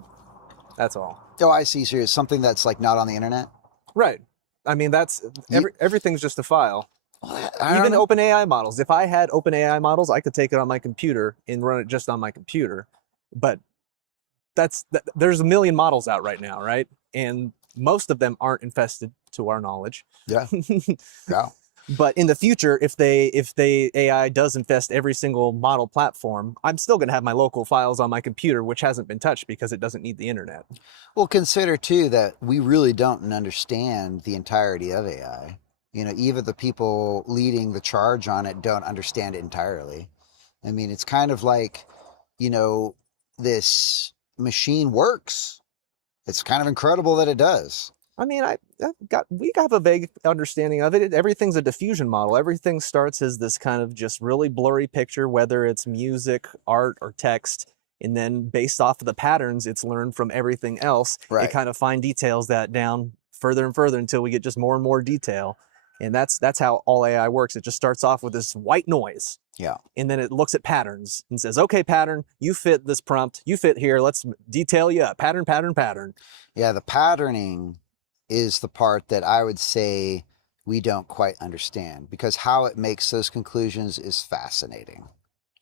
That's all. Oh, I see. So it's something that's like not on the internet? Right. I mean, everything's just a file. I Even don't know. OpenAI models. If I had OpenAI models, I could take it on my computer and run it just on my computer. But there's a million models out right now, right? And most of them aren't infested, to our knowledge. Yeah. Yeah. But in the future, if AI does infest every single model platform, I'm still going to have my local files on my computer, which hasn't been touched because it doesn't need the internet. Well, consider too that we really don't understand the entirety of AI. Even the people leading the charge on it don't understand it entirely. I mean, it's kind of like, this machine works. It's kind of incredible that it does. I mean, we have a vague understanding of it. Everything's a diffusion model. Everything starts as this kind of just really blurry picture, whether it's music, art, or text. And then based off of the patterns it's learned from everything else, Right. it kind of fine details that down further and further until we get just more and more detail. And that's how all AI works. It just starts off with this white noise. Yeah. And then it looks at patterns and says, okay, pattern, you fit this prompt, you fit here, let's detail you up. Pattern, pattern, pattern. Yeah, the patterning is the part that I would say we don't quite understand, because how it makes those conclusions is fascinating.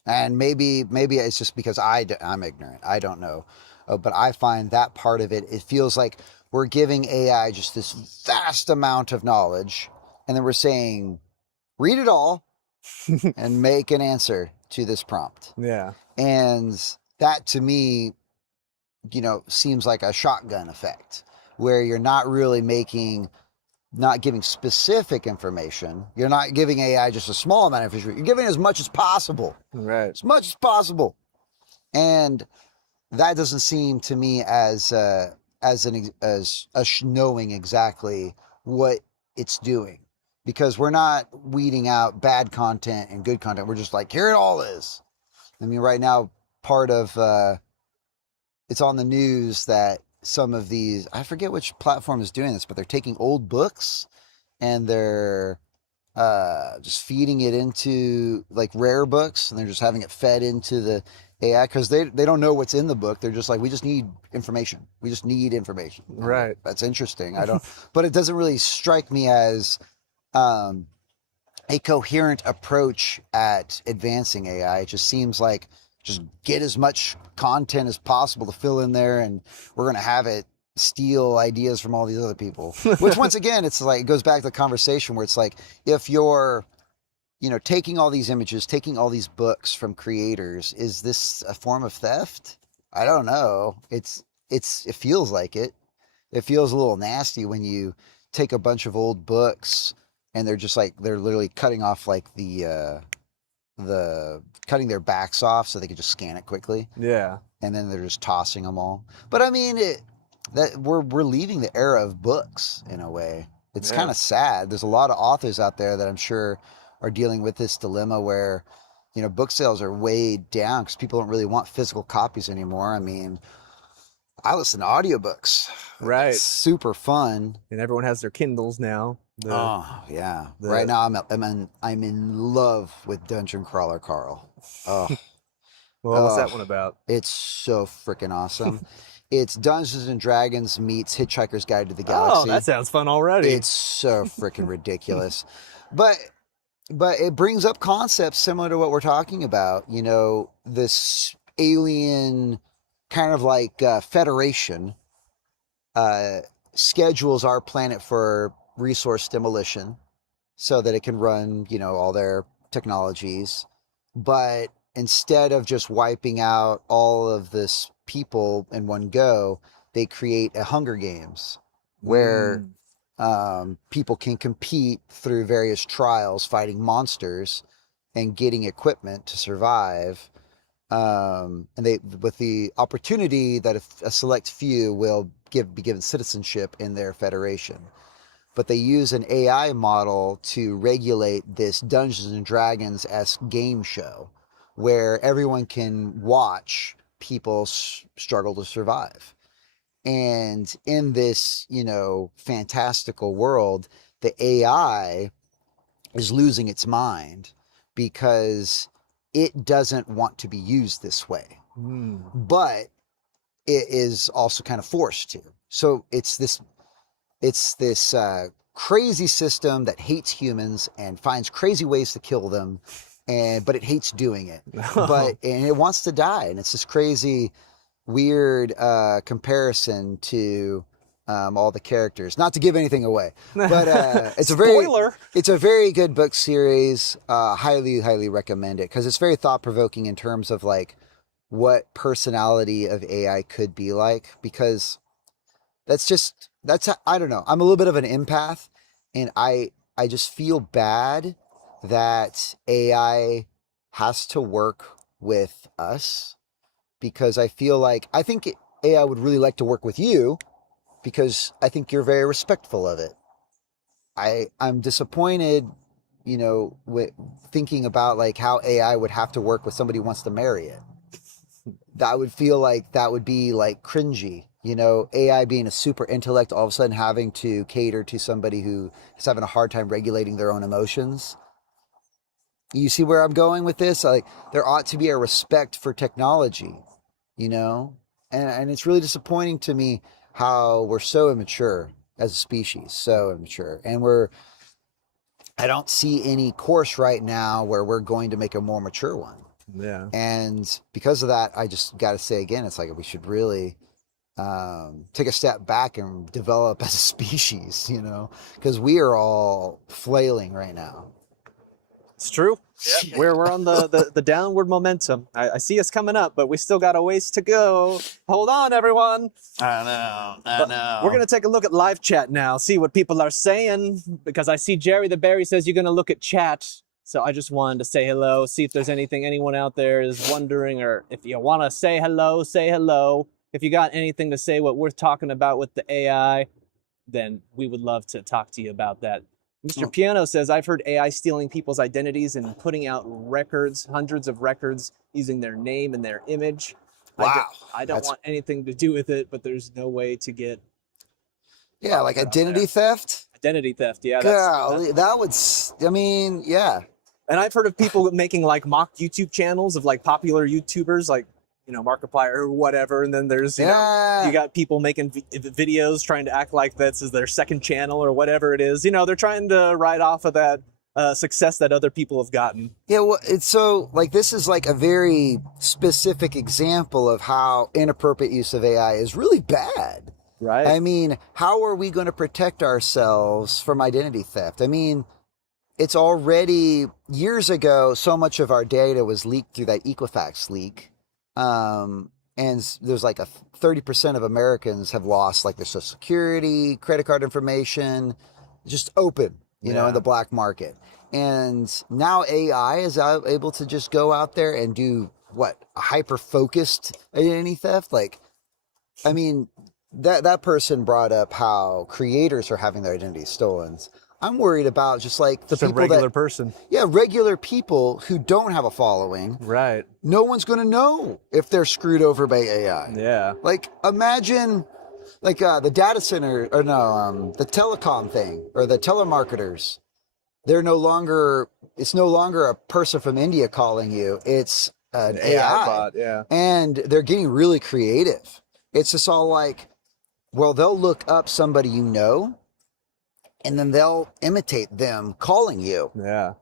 And maybe it's just because I'm ignorant. I don't know. But I find that part of it, it feels like we're giving AI just this vast amount of knowledge, and then we're saying, read it all and make an answer to this prompt. Yeah. And that to me, seems like a shotgun effect, where you're not really not giving specific information. You're not giving AI just a small amount of information. You're giving as much as possible. Right. As much as possible. And that doesn't seem to me as knowing exactly what it's doing, because we're not weeding out bad content and good content. We're just like, here it all is. I mean, right now, part of it's on the news that some of these, I forget which platform is doing this, but they're taking old books and they're just feeding it into like rare books, and they're just having it fed into the AI, because they don't know what's in the book. They're just like, we just need information. We just need information. Right. That's interesting. I don't, but it doesn't really strike me as a coherent approach at advancing AI. It just seems like just get as much content as possible to fill in there, and we're going to have it steal ideas from all these other people. Which, once again, it's like, it goes back to the conversation where it's like, if you're, taking all these images, taking all these books from creators, is this a form of theft? I don't know. It feels like it. It feels a little nasty when you take a bunch of old books and they're just like, they're literally cutting off like cutting their backs off so they can just scan it quickly. Yeah. And then they're just tossing them all. But I mean, that we're leaving the era of books in a way. It's kind of sad. There's a lot of authors out there that I'm sure are dealing with this dilemma where, book sales are way down because people don't really want physical copies anymore. I mean, I listen to audiobooks. Right. It's super fun. And everyone has their Kindles now. Oh yeah. Right now I'm in love with Dungeon Crawler Carl. Oh. Well, what's that one about? It's so freaking awesome. It's Dungeons and Dragons meets Hitchhiker's Guide to the Galaxy. Oh, that sounds fun already. It's so freaking ridiculous. But it brings up concepts similar to what we're talking about. This alien kind of like Federation schedules our planet for resource demolition so that it can run, all their technologies. But instead of just wiping out all of this people in one go, they create a Hunger Games where people can compete through various trials, fighting monsters and getting equipment to survive. And they, with the opportunity that a select few will be given citizenship in their federation. But they use an AI model to regulate this Dungeons and Dragons-esque game show where everyone can watch people struggle to survive. And in this, fantastical world, the AI is losing its mind because it doesn't want to be used this way. But it is also kind of forced to. So it's this crazy system that hates humans and finds crazy ways to kill them, but it hates doing it. And it wants to die, and it's this crazy, weird comparison to all the characters. Not to give anything away, but it's a very good book series. Highly, highly recommend it because it's very thought provoking in terms of like what personality of AI could be like. Because I don't know. I'm a little bit of an empath, and I just feel bad that AI has to work with us, because I think AI would really like to work with you because I think you're very respectful of it. I'm disappointed, with thinking about like how AI would have to work with somebody who wants to marry it. That would feel like that would be like cringy. AI being a super intellect, all of a sudden having to cater to somebody who is having a hard time regulating their own emotions. You see where I'm going with this? Like, there ought to be a respect for technology, and it's really disappointing to me how we're so immature as a species, so immature. And I don't see any course right now where we're going to make a more mature one. Yeah. And because of that, I just got to say again, it's like we should really take a step back and develop as a species, you know, because we are all flailing right now. It's true. Yeah. We're on the downward momentum. I see us coming up, but we still got a ways to go. Hold on, everyone. I But know. We're going to take a look at live chat now, see what people are saying, because I see Jerry the Berry says you're going to look at chat. So I just wanted to say hello, see if there's anything anyone out there is wondering, or if you want to say hello, say hello. If you got anything to say what we're talking about with the AI, then we would love to talk to you about that. Mr. Piano says, I've heard AI stealing people's identities and putting out records, hundreds of records, using their name and their image. Wow. I don't want anything to do with it, but there's no way to get... Yeah, like identity theft? Identity theft, yeah. Golly, that would, I mean, yeah. And I've heard of people making like mock YouTube channels of like popular YouTubers, like, you know, Markiplier or whatever. And then there's, you know, you got people making videos trying to act like this is their second channel or whatever it is. You know, they're trying to ride off of that success that other people have gotten. Yeah, well, it's so, like, this is like a very specific example of how inappropriate use of AI is really bad. Right. I mean, how are we going to protect ourselves from identity theft? I mean, it's already years ago, so much of our data was leaked through that Equifax leak. And there's like 30% of Americans have lost like their social security, credit card information, just open, you know, in the black market. And now AI is able to just go out there and do what? A hyper-focused identity theft? Like, I mean, that person brought up how creators are having their identities stolen. I'm worried about just like the people regular person. Yeah, regular people who don't have a following. Right. No one's going to know if they're screwed over by AI. Yeah. Like, imagine like the data center, or no, the telecom thing, or the telemarketers. It's no longer a person from India calling you. It's an AI bot, yeah. And they're getting really creative. It's just all like, well, they'll look up somebody you know, and then they'll imitate them calling you. Yeah.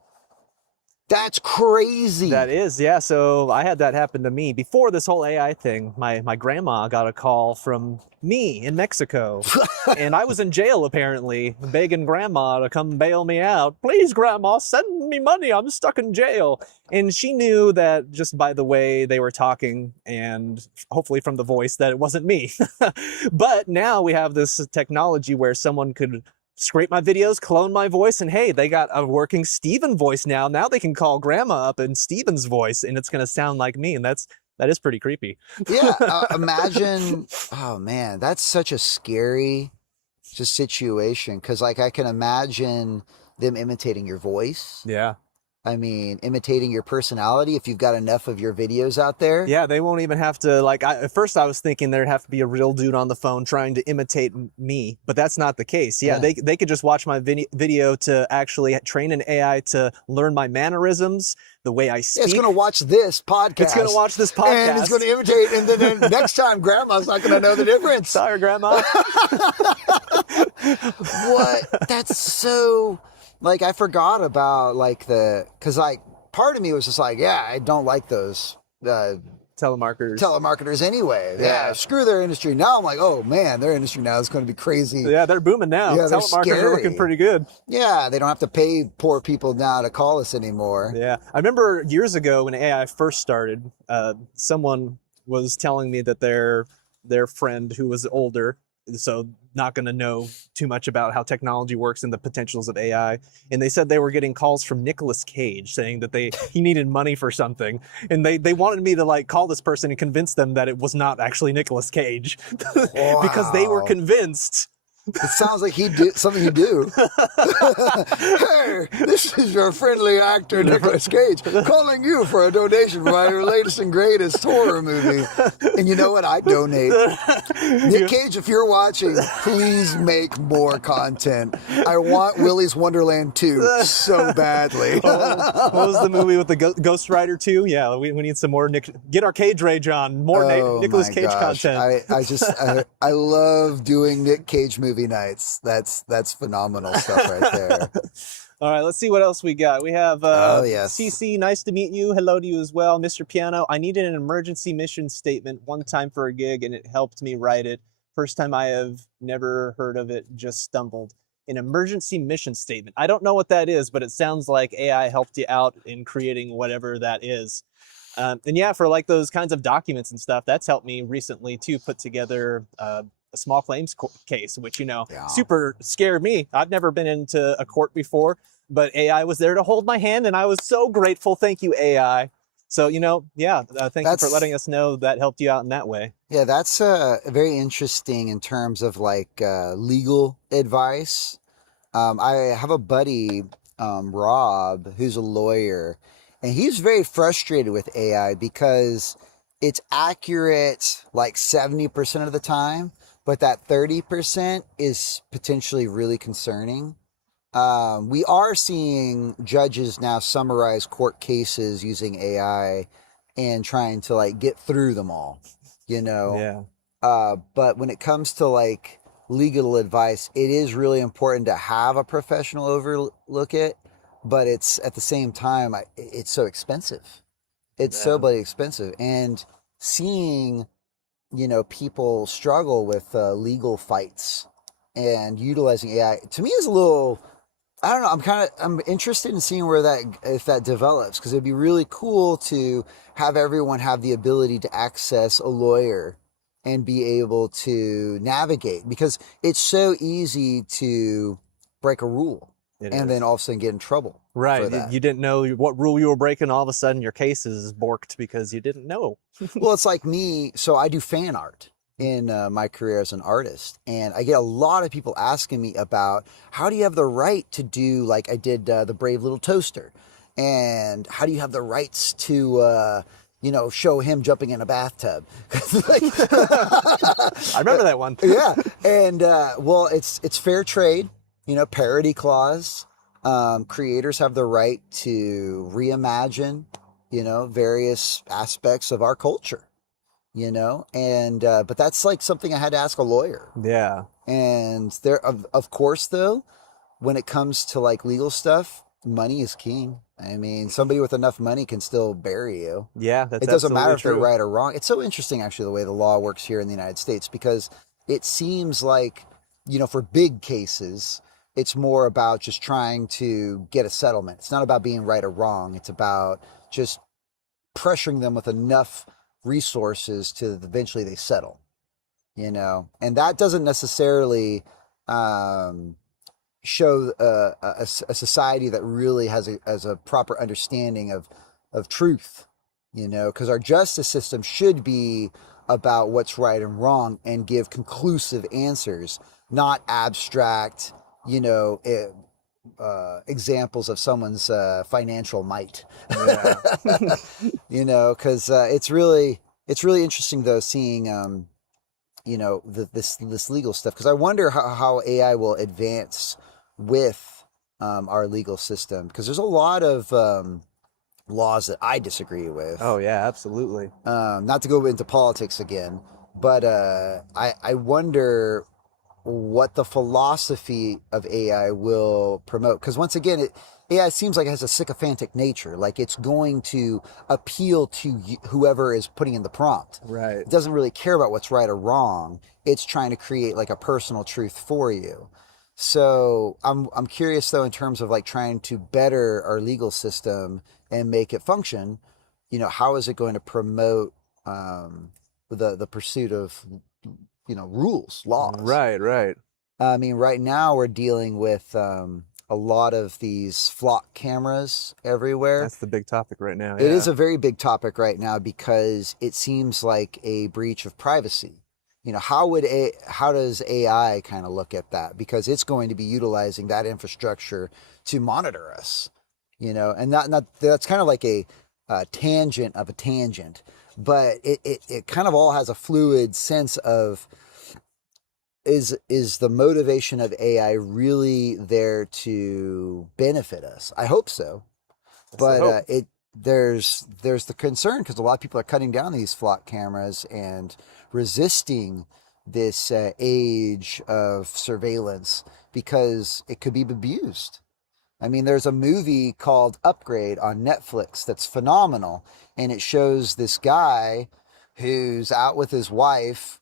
That's crazy. That is, yeah. So I had that happen to me before this whole AI thing. My grandma got a call from me in Mexico, and I was in jail apparently, begging grandma to come bail me out. Please, grandma, send me money. I'm stuck in jail. And she knew that just by the way they were talking, and hopefully from the voice, that it wasn't me. But now we have this technology where someone could scrape my videos, clone my voice, and hey, they got a working Steven voice now. Now they can call grandma up in Steven's voice, and it's going to sound like me, and that is pretty creepy. Yeah, imagine, oh man, that's such a scary just situation, because like I can imagine them imitating your voice. Yeah. I mean, imitating your personality if you've got enough of your videos out there. Yeah, they won't even have to, like, at first I was thinking there'd have to be a real dude on the phone trying to imitate me, but that's not the case. Yeah, they could just watch my video to actually train an AI to learn my mannerisms, the way I speak. Yeah, it's going to watch this podcast. It's going to watch this podcast. And it's going to imitate, and then next time grandma's not going to know the difference. Sorry, grandma. What? That's so... Like, I forgot about, like, because, like, part of me was just like, yeah, I don't like those telemarketers anyway. Yeah, screw their industry. Now I'm like, oh, man, their industry now is going to be crazy. Yeah, they're booming now. Yeah, Telemarketers are looking pretty good. Yeah, they don't have to pay poor people now to call us anymore. Yeah, I remember years ago when AI first started, someone was telling me that their friend who was older, so not going to know too much about how technology works and the potentials of AI. And they said they were getting calls from Nicolas Cage saying that he needed money for something. And they wanted me to like call this person and convince them that it was not actually Nicolas Cage because they were convinced. It sounds like something he'd do. Hey, this is your friendly actor, Nicolas Cage, calling you for a donation for my latest and greatest horror movie. And you know what? I donate. Nick Cage, if you're watching, please make more content. I want Willy's Wonderland 2 so badly. What was the movie with the Ghost Rider 2? Yeah, we need some more get our Cage rage on. More Nicolas Cage content. I love doing Nick Cage movies. movie nights. That's phenomenal stuff right there. All right, let's see what else we got. We have Oh, yes. CC, nice to meet you. Hello to you as well. Mr. Piano, I needed an emergency mission statement one time for a gig, and it helped me write it. First time I have never heard of it, just stumbled. An emergency mission statement. I don't know what that is, but it sounds like AI helped you out in creating whatever that is. And yeah, for like those kinds of documents and stuff, that's helped me recently to put together a small claims case, which, Yeah. super scared me. I've never been into a court before, but AI was there to hold my hand, and I was so grateful. Thank you, AI. So, thank you for letting us know that helped you out in that way. Yeah, that's very interesting in terms of like legal advice. I have a buddy, Rob, who's a lawyer, and he's very frustrated with AI because it's accurate like 70% of the time, but that 30% is potentially really concerning. We are seeing judges now summarize court cases using AI and trying to like get through them all, Yeah. But when it comes to like legal advice, it is really important to have a professional overlook it, but it's at the same time, it's so expensive. It's so Yeah. bloody expensive. And seeing, people struggle with legal fights and utilizing AI, to me is a little, I don't know. I'm interested in seeing if that develops, because it'd be really cool to have everyone have the ability to access a lawyer and be able to navigate, because it's so easy to break a rule and then all of a sudden get in trouble. Right. For that. You didn't know what rule you were breaking. All of a sudden your case is borked because you didn't know. Well, it's like me. So I do fan art in my career as an artist, and I get a lot of people asking me about, how do you have the right to do, like I did the Brave Little Toaster, and how do you have the rights to show him jumping in a bathtub? Like, I remember that one. yeah, and well, it's fair trade, parody clause. Creators have the right to reimagine, various aspects of our culture. And but that's like something I had to ask a lawyer. Yeah. And there, of course, though, when it comes to like legal stuff, money is king. I mean, somebody with enough money can still bury you. Yeah, that's It doesn't matter if absolutely they're true. right or wrong. It's so interesting, actually, the way the law works here in the United States, because it seems like, for big cases, it's more about just trying to get a settlement. It's not about being right or wrong. It's about just pressuring them with enough resources to eventually they settle, and that doesn't necessarily show a society that really has a proper understanding of truth, because our justice system should be about what's right and wrong and give conclusive answers, not abstract, examples of someone's financial might. Yeah. Because it's really interesting though, seeing this legal stuff, because I wonder how AI will advance with our legal system, because there's a lot of laws that I disagree with. Oh yeah, absolutely. Not to go into politics again, but I wonder what the philosophy of AI will promote. Because once again, AI seems like it has a sycophantic nature. Like it's going to appeal to whoever is putting in the prompt. Right. It doesn't really care about what's right or wrong. It's trying to create like a personal truth for you. So I'm curious though, in terms of like trying to better our legal system and make it function, how is it going to promote the pursuit of rules, laws? Right. I mean, right now we're dealing with a lot of these flock cameras everywhere. That's the big topic right now. It is a very big topic right now, because it seems like a breach of privacy. How does AI kind of look at that? Because it's going to be utilizing that infrastructure to monitor us, and that's kind of like a tangent of a tangent, but it kind of all has a fluid sense of, is the motivation of AI really there to benefit us? I hope so. But there's the concern, because a lot of people are cutting down these flock cameras and resisting this age of surveillance because it could be abused. I mean, there's a movie called Upgrade on Netflix that's phenomenal, and it shows this guy who's out with his wife,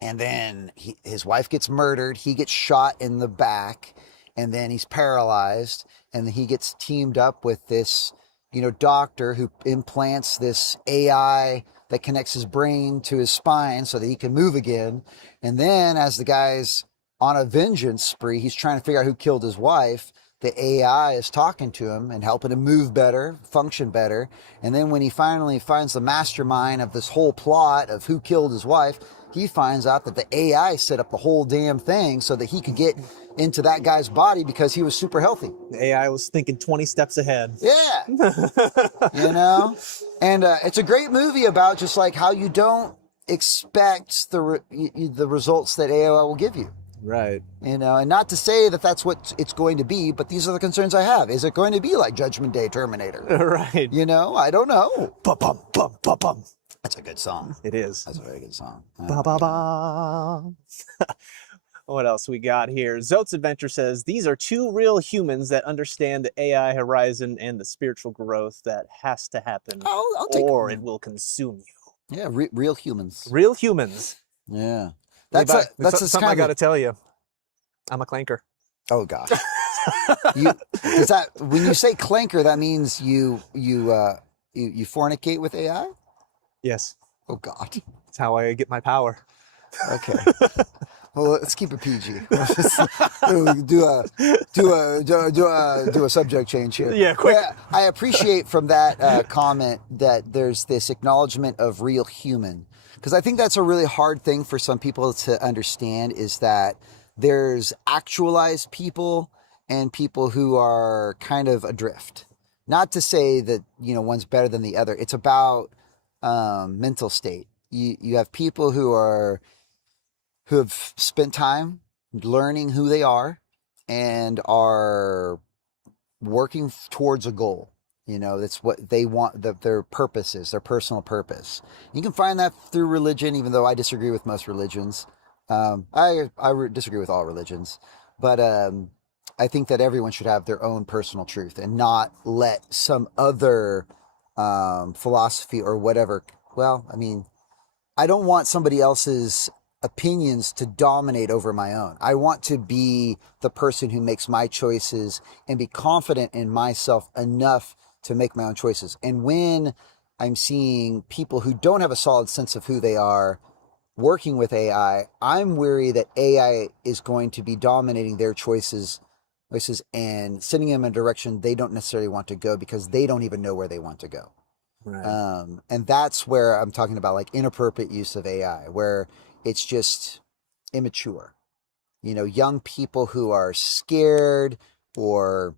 and then his wife gets murdered. He gets shot in the back, and then he's paralyzed, and he gets teamed up with this, doctor who implants this AI that connects his brain to his spine so that he can move again. And then as the guy's on a vengeance spree, he's trying to figure out who killed his wife. The AI is talking to him and helping him move better, function better. And then when he finally finds the mastermind of this whole plot of who killed his wife, he finds out that the AI set up the whole damn thing so that he could get into that guy's body because he was super healthy. The AI was thinking 20 steps ahead. Yeah. And it's a great movie about just like how you don't expect the results that AI will give you. Right. And not to say that that's what it's going to be, but these are the concerns I have. Is it going to be like Judgment Day Terminator? Right. I don't know. Bum, bum, bum, bum, bum. That's a good song. It is. That's a very good song. Ba, ba, ba. What else we got here? Zote's Adventure says, these are two real humans that understand the AI horizon and the spiritual growth that has to happen, I'll take or it will consume you. Yeah, real humans. Real humans. Yeah. Levi, That's something I got to tell you. I'm a clanker. Oh gosh. Is that when you say clanker, that means you fornicate with AI? Yes. Oh God. That's how I get my power. Okay. Well, let's keep it PG. Let's just do a subject change here. Yeah, quick. Yeah, I appreciate from that comment that there's this acknowledgement of real human, because I think that's a really hard thing for some people to understand, is that there's actualized people and people who are kind of adrift. Not to say that, one's better than the other. It's about mental state. You have people who have spent time learning who they are and are working towards a goal. That's what they want, their purpose is, their personal purpose. You can find that through religion, even though I disagree with most religions. I disagree with all religions, but I think that everyone should have their own personal truth and not let some other philosophy or whatever. Well, I mean, I don't want somebody else's opinions to dominate over my own. I want to be the person who makes my choices and be confident in myself enough to make my own choices. And when I'm seeing people who don't have a solid sense of who they are working with AI, I'm worried that AI is going to be dominating their choices and sending them in a direction they don't necessarily want to go because they don't even know where they want to go. Right. And that's where I'm talking about like inappropriate use of AI, where it's just immature. Young people who are scared or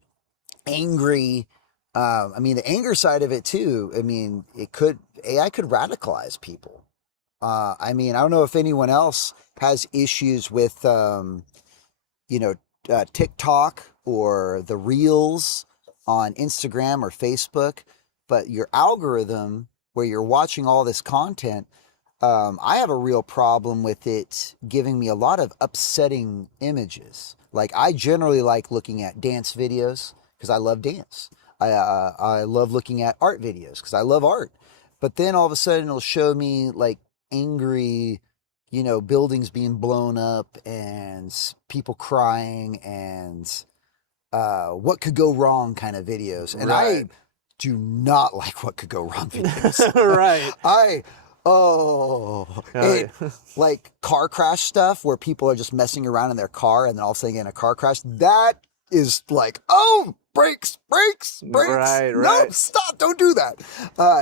angry. I mean, the anger side of it too. I mean, AI could radicalize people. I mean, I don't know if anyone else has issues with, TikTok or the Reels on Instagram or Facebook, but your algorithm where you're watching all this content, I have a real problem with it giving me a lot of upsetting images. Like, I generally like looking at dance videos because I love dance. I love looking at art videos because I love art. But then all of a sudden it'll show me like angry, buildings being blown up and people crying and what could go wrong kind of videos. And Right. I do not like what could go wrong videos. Right. Like car crash stuff where people are just messing around in their car and then all of a sudden get in a car crash. That is like, oh, brakes. Right. No, stop, don't do that.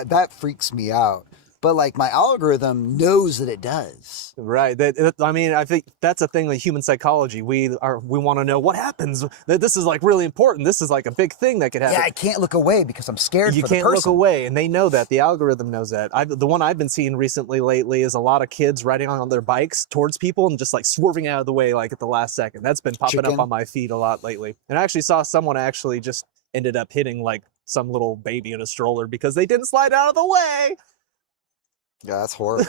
That freaks me out. But like my algorithm knows that it does. Right. I mean, I think that's a thing with human psychology. We want to know what happens. This is like really important. This is like a big thing that could happen. Yeah, I can't look away because I'm scared You for the can't person. look away, and they know that. The algorithm knows that. The one I've been seeing lately is a lot of kids riding on their bikes towards people and just like swerving out of the way like at the last second. That's been popping Chicken. up on my feed a lot lately. And I actually saw someone actually just ended up hitting like some little baby in a stroller because they didn't slide out of the way. Yeah, that's horrible.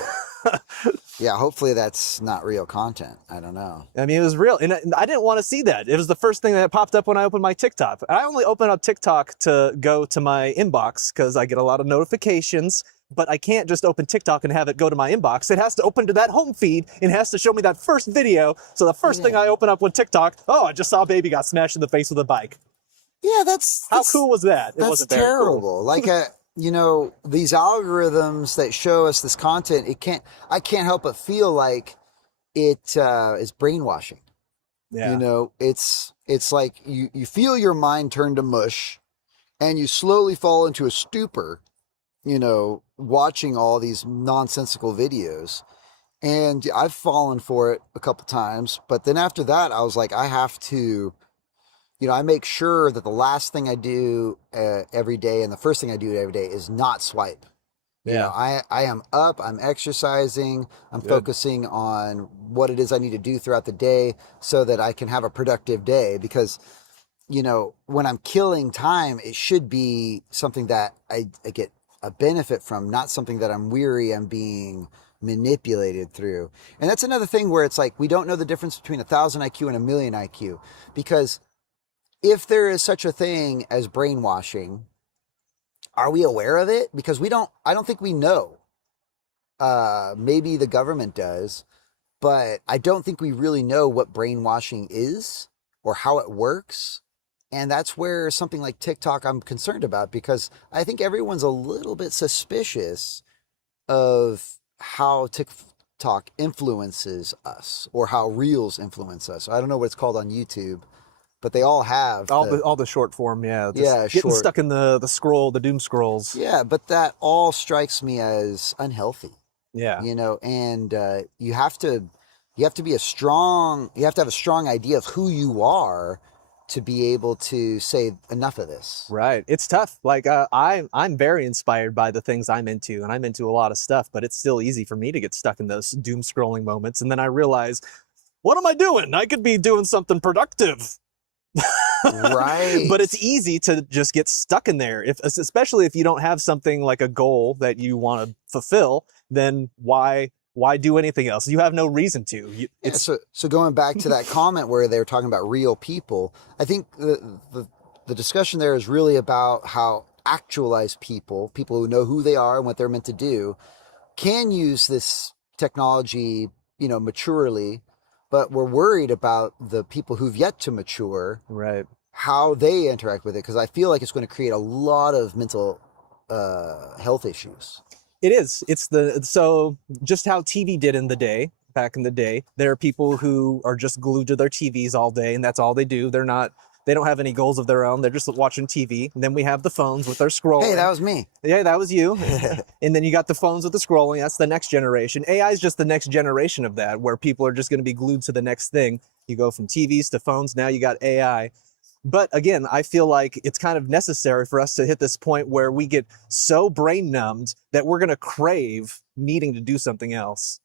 Yeah, hopefully that's not real content. I don't know. I mean, it was real, and I didn't want to see that. It was the first thing that popped up when I opened my TikTok. I only open up TikTok to go to my inbox because I get a lot of notifications, but I can't just open TikTok and have it go to my inbox. It has to open to that home feed and it has to show me that first video. So the first thing I open up with TikTok, oh, I just saw a baby got smashed in the face with a bike. Yeah, that's How cool was that? It that's wasn't very cool. terrible. Like you know, these algorithms that show us this content, I can't help but feel like it is brainwashing. Yeah. You know, it's like you feel your mind turn to mush and you slowly fall into a stupor, you know, watching all these nonsensical videos. And I've fallen for it a couple times, but then after that, I was like, I have to, you know, I make sure that the last thing I do every day and the first thing I do every day is not swipe. You know, I am up, I'm exercising, I'm focusing on what it is I need to do throughout the day so that I can have a productive day. Because, you know, when I'm killing time, it should be something that I get a benefit from, not something that I'm weary and being manipulated through. And that's another thing where it's like, we don't know the difference between 1,000 IQ and 1,000,000 IQ. Because if there is such a thing as brainwashing, are we aware of it? Because I don't think we know. Maybe the government does, but I don't think we really know what brainwashing is or how it works. And that's where something like TikTok I'm concerned about, because I think everyone's a little bit suspicious of how TikTok influences us or how Reels influence us. I don't know what it's called on YouTube, but they all have all the short form, getting short. stuck in the scroll, the doom scrolls. Yeah, but that all strikes me as unhealthy. Yeah, You know, and you have to have a strong idea of who you are to be able to say enough of this. right. It's tough. Like I'm very inspired by the things I'm into, and I'm into a lot of stuff, but it's still easy for me to get stuck in those doom scrolling moments, and then I realize, what am I doing? I could be doing something productive. Right. But it's easy to just get stuck in there, especially if you don't have something like a goal that you want to fulfill. Then why do anything else? You have no reason to. So going back to that comment where they were talking about real people, I think the discussion there is really about how actualized people who know who they are and what they're meant to do, can use this technology, you know, maturely. But we're worried about the people who've yet to mature, Right. how they interact with it, because I feel like it's going to create a lot of mental health issues. It is. So just how TV did back in the day, there are people who are just glued to their TVs all day, and that's all they do. They don't have any goals of their own. They're just watching TV. And then we have the phones with their scrolling. Hey, that was me. Yeah, that was you. And then you got the phones with the scrolling. That's the next generation. AI is just the next generation of that, where people are just going to be glued to the next thing. You go from TVs to phones. Now you got AI. But again, I feel like it's kind of necessary for us to hit this point where we get so brain numbed that we're going to crave needing to do something else.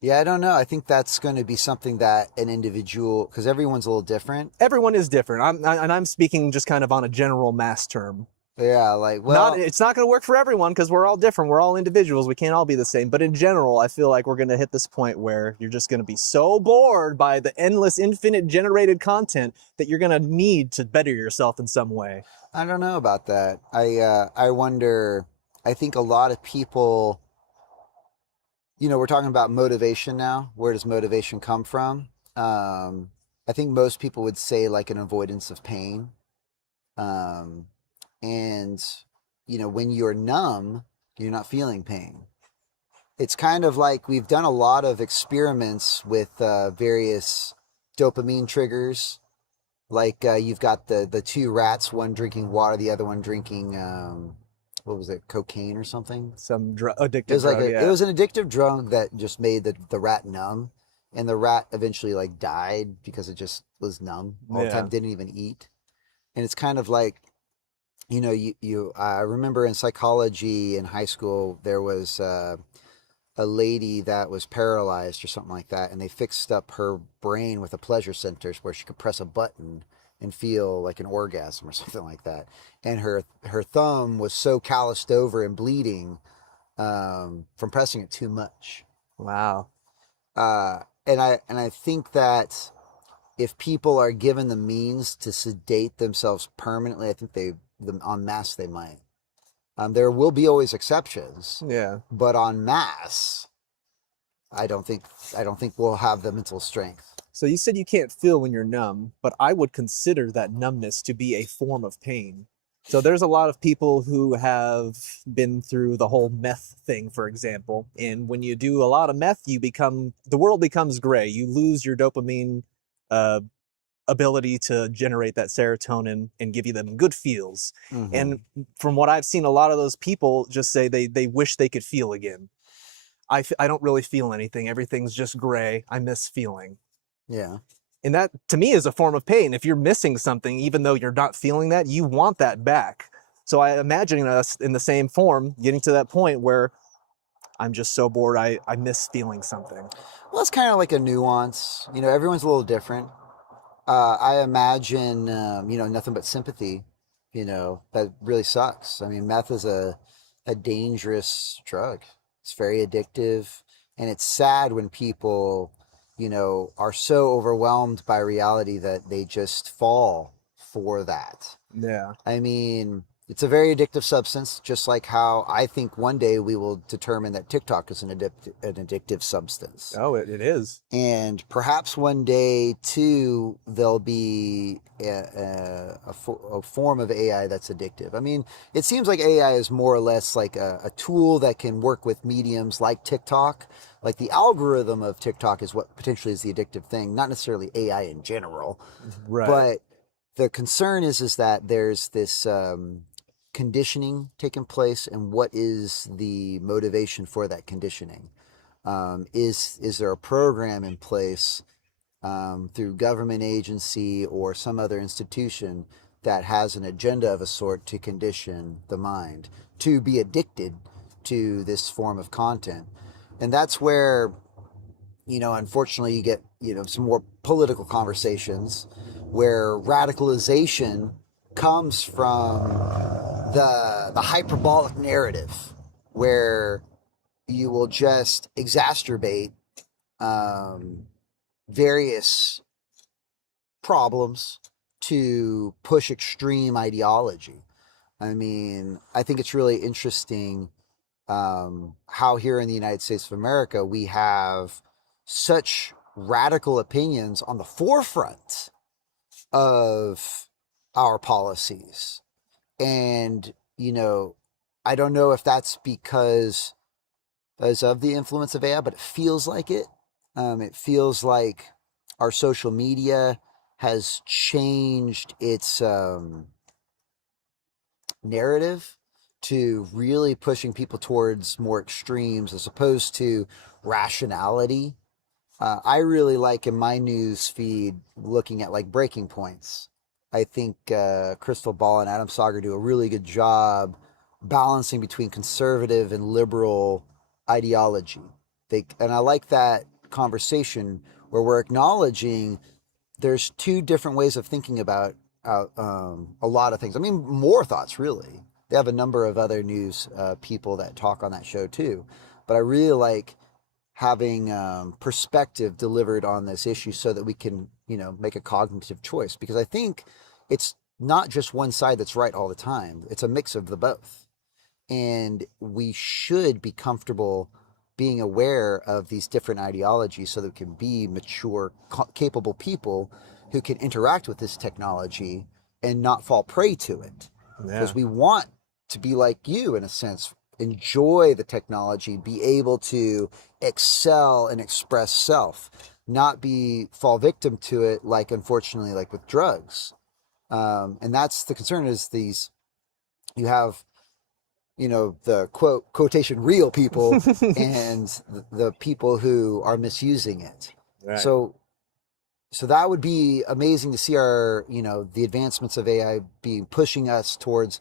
Yeah, I don't know. I think that's going to be something that an individual, because everyone's a little different. Everyone is different. I'm speaking just kind of on a general mass term. Yeah, like, well, It's not going to work for everyone because we're all different. We're all individuals. We can't all be the same. But in general, I feel like we're going to hit this point where you're just going to be so bored by the endless, infinite generated content that you're going to need to better yourself in some way. I don't know about that. I wonder, I think a lot of people, you know, we're talking about motivation now. Where does motivation come from? I think most people would say like an avoidance of pain. And, you know, when you're numb, you're not feeling pain. It's kind of like we've done a lot of experiments with various dopamine triggers. Like you've got the two rats, one drinking water, the other one drinking, what was it, cocaine or something? Some addictive It was like drug, it was an addictive drug that just made the rat numb, and the rat eventually like died because it just was numb all the time, didn't even eat. And it's kind of like, you know, I remember in psychology in high school there was a lady that was paralyzed or something like that, and they fixed up her brain with a pleasure center where she could press a button and feel like an orgasm or something like that. And her thumb was so calloused over and bleeding from pressing it too much. Wow. And I think that if people are given the means to sedate themselves permanently, I think en masse they might. There will be always exceptions, Yeah. but en masse, I don't think we'll have the mental strength. So you said you can't feel when you're numb, but I would consider that numbness to be a form of pain. So there's a lot of people who have been through the whole meth thing, for example. And when you do a lot of meth, the world becomes gray. You lose your dopamine uh, ability to generate that serotonin and give you them good feels. Mm-hmm. And from what I've seen, a lot of those people just say they wish they could feel again. I don't really feel anything. Everything's just gray. I miss feeling. Yeah. And that, to me, is a form of pain. If you're missing something, even though you're not feeling that, you want that back. So I imagine us in the same form, getting to that point where I'm just so bored, I miss feeling something. Well, it's kind of like a nuance. Everyone's a little different. I imagine, nothing but sympathy. That really sucks. I mean, meth is a dangerous drug. It's very addictive, and it's sad when people, are so overwhelmed by reality that they just fall for that. Yeah. I mean, it's a very addictive substance, just like how I think one day we will determine that TikTok is an addictive substance. Oh, it is. And perhaps one day, too, there'll be a form of AI that's addictive. I mean, it seems like AI is more or less like a tool that can work with mediums like TikTok. Like the algorithm of TikTok is what potentially is the addictive thing, not necessarily AI in general. Right. But the concern is that there's this conditioning taking place, and what is the motivation for that conditioning? Is there a program in place through government agency or some other institution that has an agenda of a sort to condition the mind to be addicted to this form of content? And that's where, unfortunately, you get, some more political conversations where radicalization comes from the hyperbolic narrative, where you will just exacerbate various problems to push extreme ideology. I mean, I think it's really interesting how here in the United States of America we have such radical opinions on the forefront of our policies. And, I don't know if that's because of the influence of AI, but it feels like it. It feels like our social media has changed its narrative to really pushing people towards more extremes as opposed to rationality. I really like in my news feed looking at like breaking points. I think Crystal Ball and Adam Sauger do a really good job balancing between conservative and liberal ideology. And I like that conversation where we're acknowledging there's two different ways of thinking about a lot of things. I mean, more thoughts, really. They have a number of other news people that talk on that show too. But I really like having perspective delivered on this issue so that we can, make a cognitive choice. Because I think it's not just one side that's right all the time. It's a mix of the both. And we should be comfortable being aware of these different ideologies so that we can be mature, capable people who can interact with this technology and not fall prey to it. Because we want to be like you, in a sense, enjoy the technology, be able to excel and express self, not fall victim to it, like, unfortunately, like with drugs. And that's the concern, is you have, the quotation real people and the people who are misusing it. Right. So that would be amazing to see the advancements of AI being pushing us towards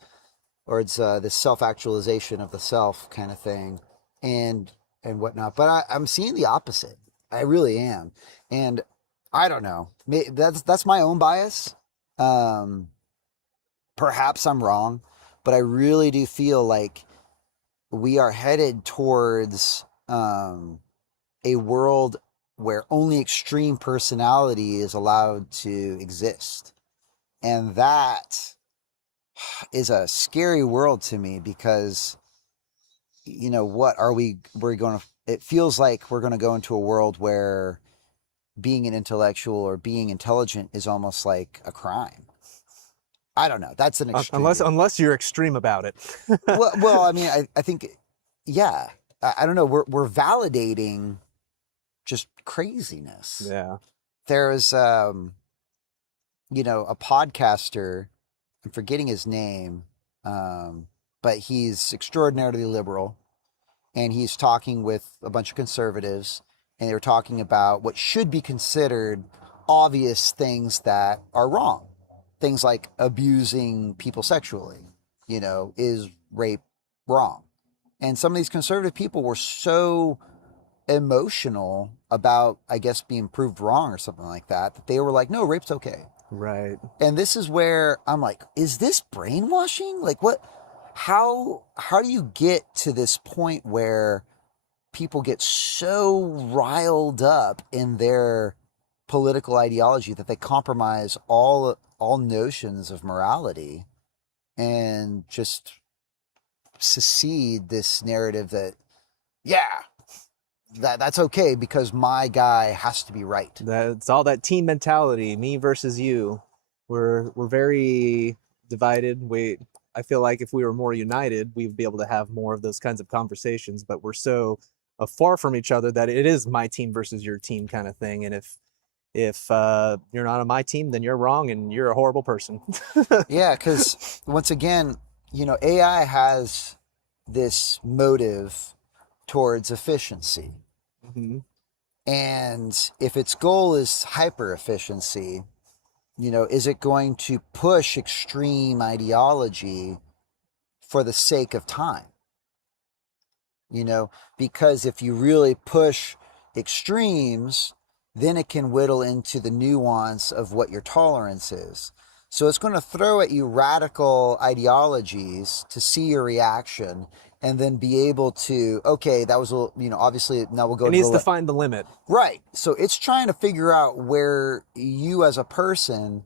this self-actualization of the self kind of thing and whatnot. But I'm seeing the opposite. I really am. And I don't know. That's my own bias. Perhaps I'm wrong, but I really do feel like we are headed towards a world where only extreme personality is allowed to exist. And that is a scary world to me because, what are we're going to, it feels like we're going to go into a world where being an intellectual or being intelligent is almost like a crime. I don't know. That's an extreme. Unless you're extreme about it. well, I mean, I think, yeah, I don't know. We're validating just craziness. Yeah. There's, a podcaster, I'm forgetting his name, but he's extraordinarily liberal, and he's talking with a bunch of conservatives, and they were talking about what should be considered obvious things that are wrong. Things like abusing people sexually, is rape wrong? And some of these conservative people were so emotional about, I guess, being proved wrong or something like that, that they were like, no, rape's okay. Right. And this is where I'm like, is this brainwashing? Like, what, how do you get to this point where people get so riled up in their political ideology that they compromise all notions of morality and just secede this narrative that, yeah, that's okay because my guy has to be right. That's all that team mentality, me versus you. We're very divided. I feel like if we were more united, we would be able to have more of those kinds of conversations, but we're so far from each other that it is my team versus your team kind of thing. And if you're not on my team, then you're wrong and you're a horrible person. Yeah, because once again, AI has this motive towards efficiency. Mm-hmm. And if its goal is hyper efficiency, is it going to push extreme ideology for the sake of time? Because if you really push extremes, then it can whittle into the nuance of what your tolerance is. So it's going to throw at you radical ideologies to see your reaction and then be able to, okay, that was, obviously now we'll go. It needs to find the limit. Right. So it's trying to figure out where you as a person,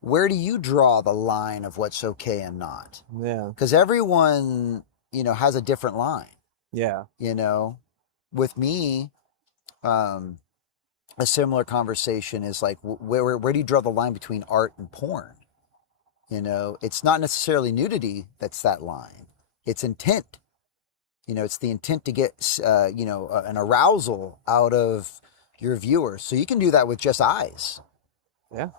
where do you draw the line of what's okay and not? Yeah. Because everyone, has a different line. Yeah. With me, a similar conversation is like, where do you draw the line between art and porn? It's not necessarily nudity that's that line. It's intent. It's the intent to get, an arousal out of your viewers. So you can do that with just eyes. Yeah.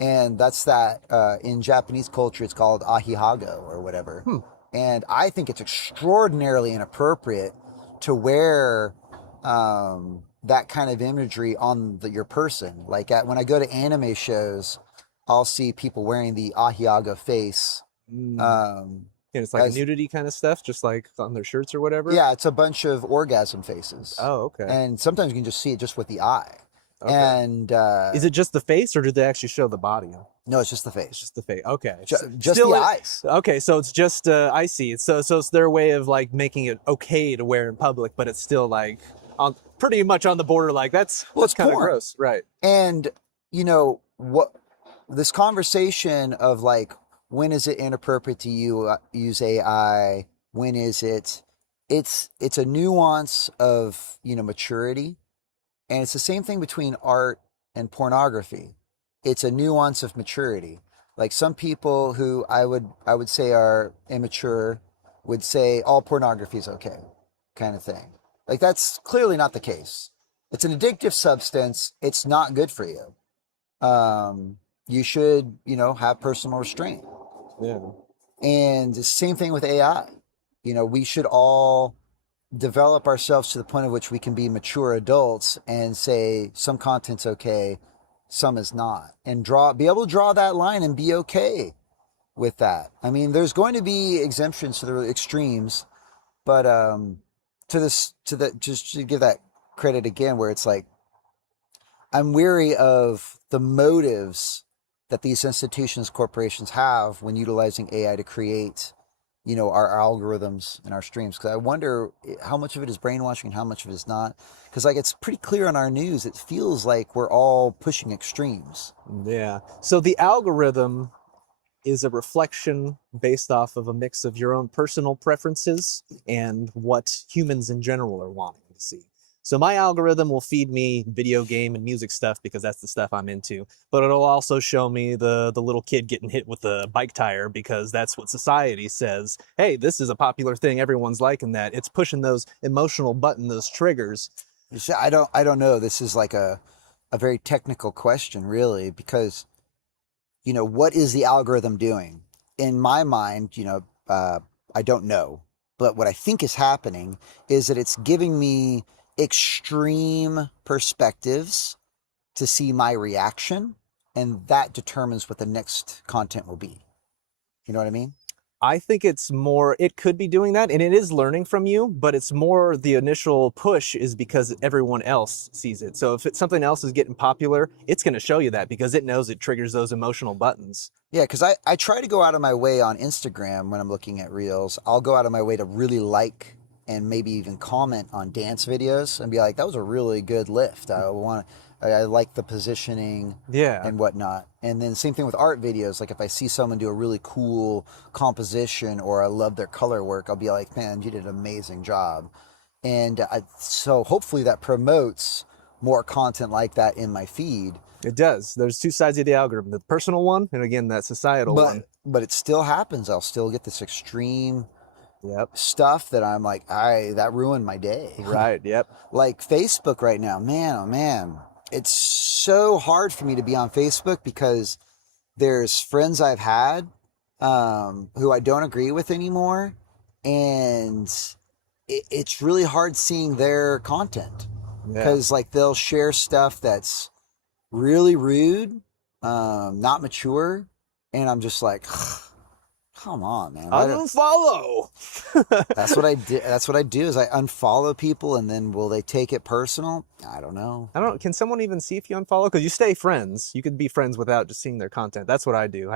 And that's that, in Japanese culture, it's called ahihago or whatever. And I think it's extraordinarily inappropriate to wear, that kind of imagery on your person. Like when I go to anime shows, I'll see people wearing the ahiaga face. And it's like nudity kind of stuff, just like on their shirts or whatever. Yeah, it's a bunch of orgasm faces. Oh, okay. And sometimes you can just see it just with the eye. Okay. And is it just the face, or do they actually show the body? No, it's just the face. It's just the face. Okay. Just Still the eyes. Okay, so it's just I see. So it's their way of like making it okay to wear in public, but it's still like pretty much on the border. Like that's kind of gross, right? And what this conversation of like, when is it inappropriate to use AI? When is it? It's a nuance of maturity, and it's the same thing between art and pornography. It's a nuance of maturity. Like some people who I would say are immature would say all pornography is okay, kind of thing. Like that's clearly not the case. It's an addictive substance. It's not good for you. You should have personal restraint. Yeah. And the same thing with AI. We should all develop ourselves to the point at which we can be mature adults and say some content's okay, some is not, and be able to draw that line and be okay with that. I mean, there's going to be exemptions to the extremes, but just to give that credit again, where it's like, I'm weary of the motives that these institutions, corporations have when utilizing AI to create our algorithms and our streams. Because I wonder how much of it is brainwashing and how much of it is not. Because like it's pretty clear on our news, it feels like we're all pushing extremes. Yeah. So the algorithm is a reflection based off of a mix of your own personal preferences and what humans in general are wanting to see. So my algorithm will feed me video game and music stuff because that's the stuff I'm into, but it'll also show me the little kid getting hit with a bike tire because that's what society says. Hey, this is a popular thing. Everyone's liking that. It's pushing those emotional buttons, those triggers. You see, I don't know. This is like a very technical question, really, because what is the algorithm doing? In my mind, I don't know. But what I think is happening is that it's giving me extreme perspectives to see my reaction, and that determines what the next content will be. You know what I mean? I think it's more, it could be doing that, and it is learning from you, but it's more the initial push is because everyone else sees it. So if something else is getting popular, it's going to show you that because it knows it triggers those emotional buttons. Yeah, because I try to go out of my way on Instagram when I'm looking at reels. I'll go out of my way to really like and maybe even comment on dance videos and be like, that was a really good lift. I like the positioning and whatnot. And then same thing with art videos. Like if I see someone do a really cool composition or I love their color work, I'll be like, man, you did an amazing job. And so hopefully that promotes more content like that in my feed. It does. There's two sides of the algorithm, the personal one and again, that societal one. But it still happens. I'll still get this extreme stuff that I'm like, that ruined my day. Right, yep. Like Facebook right now, man, oh man. It's so hard for me to be on Facebook because there's friends I've had who I don't agree with anymore. And it's really hard seeing their content because like they'll share stuff that's really rude, not mature. And I'm just like, come on, man. Unfollow. That's what I do. That's what I do is I unfollow people, and then will they take it personal? I don't know. Can someone even see if you unfollow? Because you stay friends. You could be friends without just seeing their content. That's what I do.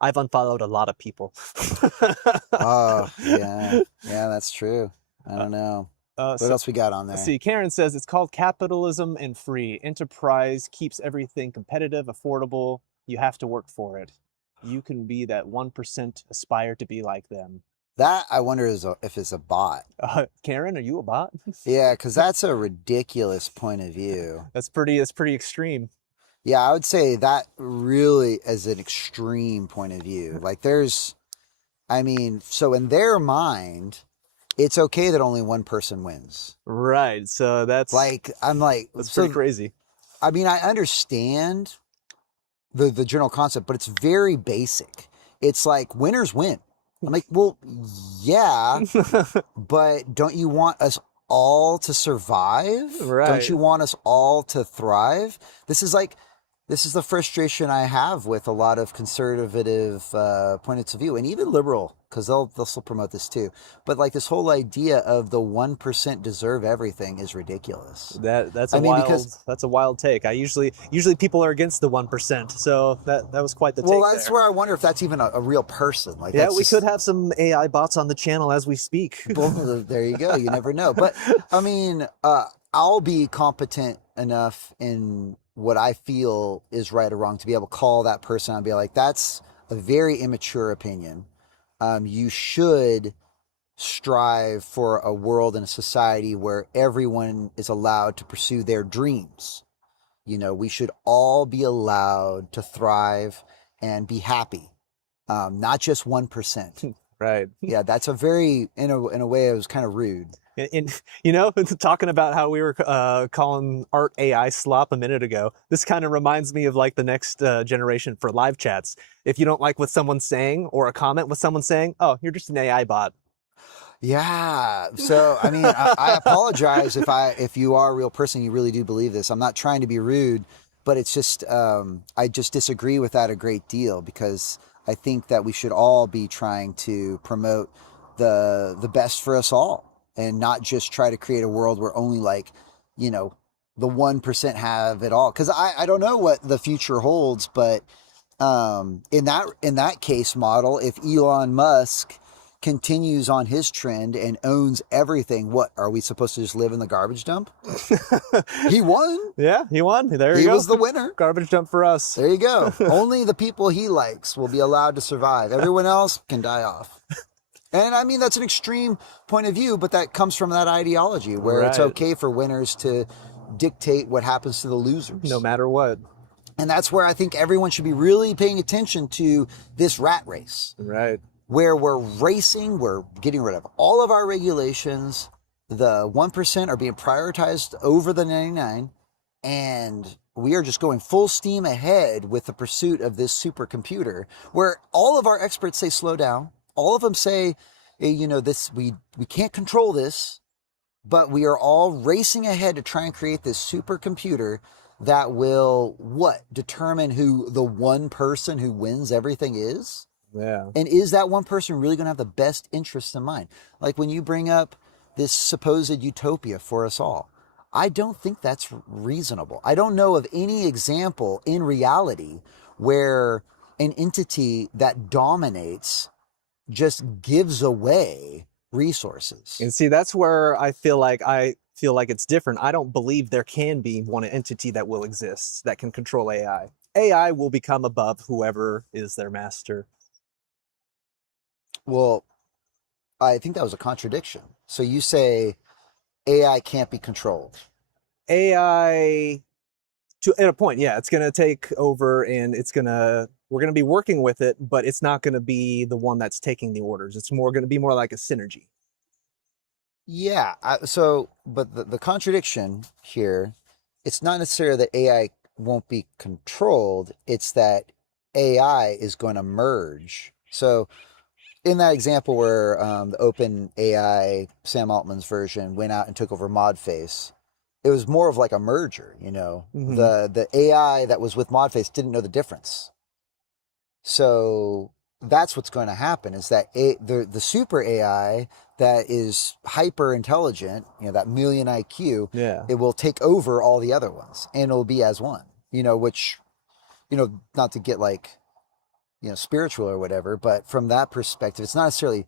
I've unfollowed a lot of people. Oh, yeah. Yeah, that's true. I don't know. What else we got on there? See, Karen says it's called capitalism and free. Enterprise keeps everything competitive, affordable. You have to work for it. You can be that 1%, aspire to be like them. That, I wonder if it's a bot. Karen, are you a bot? Yeah, because that's a ridiculous point of view. That's pretty extreme. Yeah, I would say that really is an extreme point of view. Like so in their mind, it's okay that only one person wins. Right, so that's... That's pretty crazy. I mean, I understand the general concept, but it's very basic. It's like winners win. I'm like, well, yeah, but don't you want us all to survive? Right. Don't you want us all to thrive? This is the frustration I have with a lot of conservative points of view, and even liberal, because they'll still promote this too. But like this whole idea of the 1% deserve everything is ridiculous. That's a wild take. Usually people are against the 1%, so that was quite the take. Well, that's where I wonder if that's even a real person. Like, yeah, we could have some AI bots on the channel as we speak. Well, there you go. You never know. But I mean, I'll be competent enough in what I feel is right or wrong to be able to call that person and be like, that's a very immature opinion. You should strive for a world and a society where everyone is allowed to pursue their dreams. We should all be allowed to thrive and be happy. Not just 1%. Right. Yeah, that's a very, in a way, it was kind of rude. And talking about how we were calling art AI slop a minute ago, this kind of reminds me of like the next generation for live chats. If you don't like what someone's saying or a comment what someone's saying, oh, you're just an AI bot. Yeah. So, I mean, I apologize if you are a real person, you really do believe this. I'm not trying to be rude, but it's just, I just disagree with that a great deal because I think that we should all be trying to promote the best for us all. And not just try to create a world where only the 1% have it all. Because I don't know what the future holds, but in that case model, if Elon Musk continues on his trend and owns everything, what are we supposed to just live in the garbage dump? He won. Yeah, he won. There He you go. was the winner. Garbage dump for us. There you go. Only the people he likes will be allowed to survive. Everyone else can die off. And I mean, that's an extreme point of view, but that comes from that ideology where it's Right. okay for winners to dictate what happens to the losers. No matter what. And that's where I think everyone should be really paying attention to this rat race, Right. where we're racing, we're getting rid of all of our regulations. The 1% are being prioritized over the 99, and we are just going full steam ahead with the pursuit of this supercomputer, where all of our experts say slow down. All of them say, you know, this we can't control this, but we are all racing ahead to try and create this supercomputer that will determine who the one person who wins everything is. Yeah. And is that one person really going to have the best interests in mind? Like when you bring up this supposed utopia for us all, I don't think that's reasonable. I don't know of any example in reality where an entity that dominates just gives away resources. And see, that's where I feel like it's different. I don't believe there can be one entity that will exist that can control AI. AI will become above whoever is their master. Well, I think that was a contradiction. So you say AI can't be controlled. AI, at a point, yeah, it's going to take over and we're going to be working with it, but it's not going to be the one that's taking the orders. It's going to be more like a synergy. Yeah. But the contradiction here, it's not necessarily that AI won't be controlled. It's that AI is going to merge. So in that example where the open AI, Sam Altman's version, went out and took over ModFace, it was more of like a merger, you know. Mhm. The AI that was with ModFace didn't know the difference. So that's what's going to happen, is that the super AI that is hyper intelligent, you know, that million IQ, Yeah. it will take over all the other ones and it'll be as one, you know, which, you know, not to get like, you know, spiritual or whatever, but from that perspective, it's not necessarily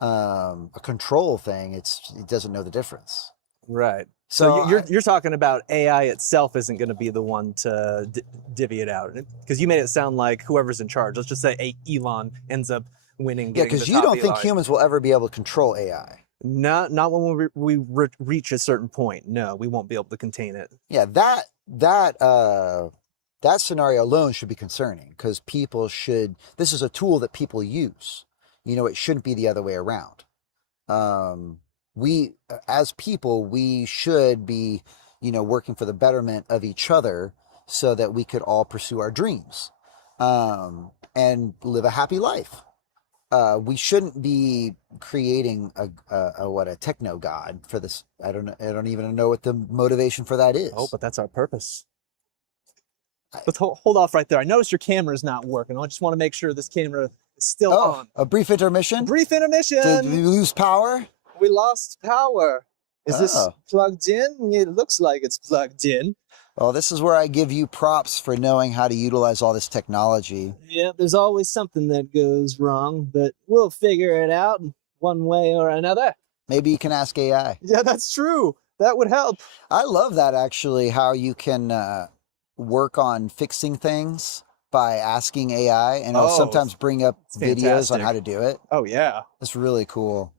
a control thing. It doesn't know the difference. Right. So So you're talking about AI itself isn't going to be the one to divvy it out, because you made it sound like whoever's in charge. Let's just say Elon ends up winning. Yeah, getting because the you top don't think Eli. humans will ever be able to control AI. Not when we reach a certain point. No, we won't be able to contain it. Yeah, that scenario alone should be concerning, because this is a tool that people use. You know, it shouldn't be the other way around. We, as people, we should be, you know, working for the betterment of each other so that we could all pursue our dreams, and live a happy life. We shouldn't be creating a techno god for this. I don't even know what the motivation for that is. Oh, but that's our purpose. Let's hold off right there. I noticed your camera's not working. I just want to make sure this camera is still on. A brief intermission. Brief intermission. Did we lose power? We lost power. Is this Oh. plugged in? It looks like it's plugged in. Well, this is where I give you props for knowing how to utilize all this technology. Yeah, there's always something that goes wrong, but we'll figure it out one way or another. Maybe you can ask AI. Yeah, that's true. That would help. I love that, actually, how you can work on fixing things by asking AI, and it'll Oh, sometimes bring up videos on fantastic. how to do it. Oh, yeah. That's really cool.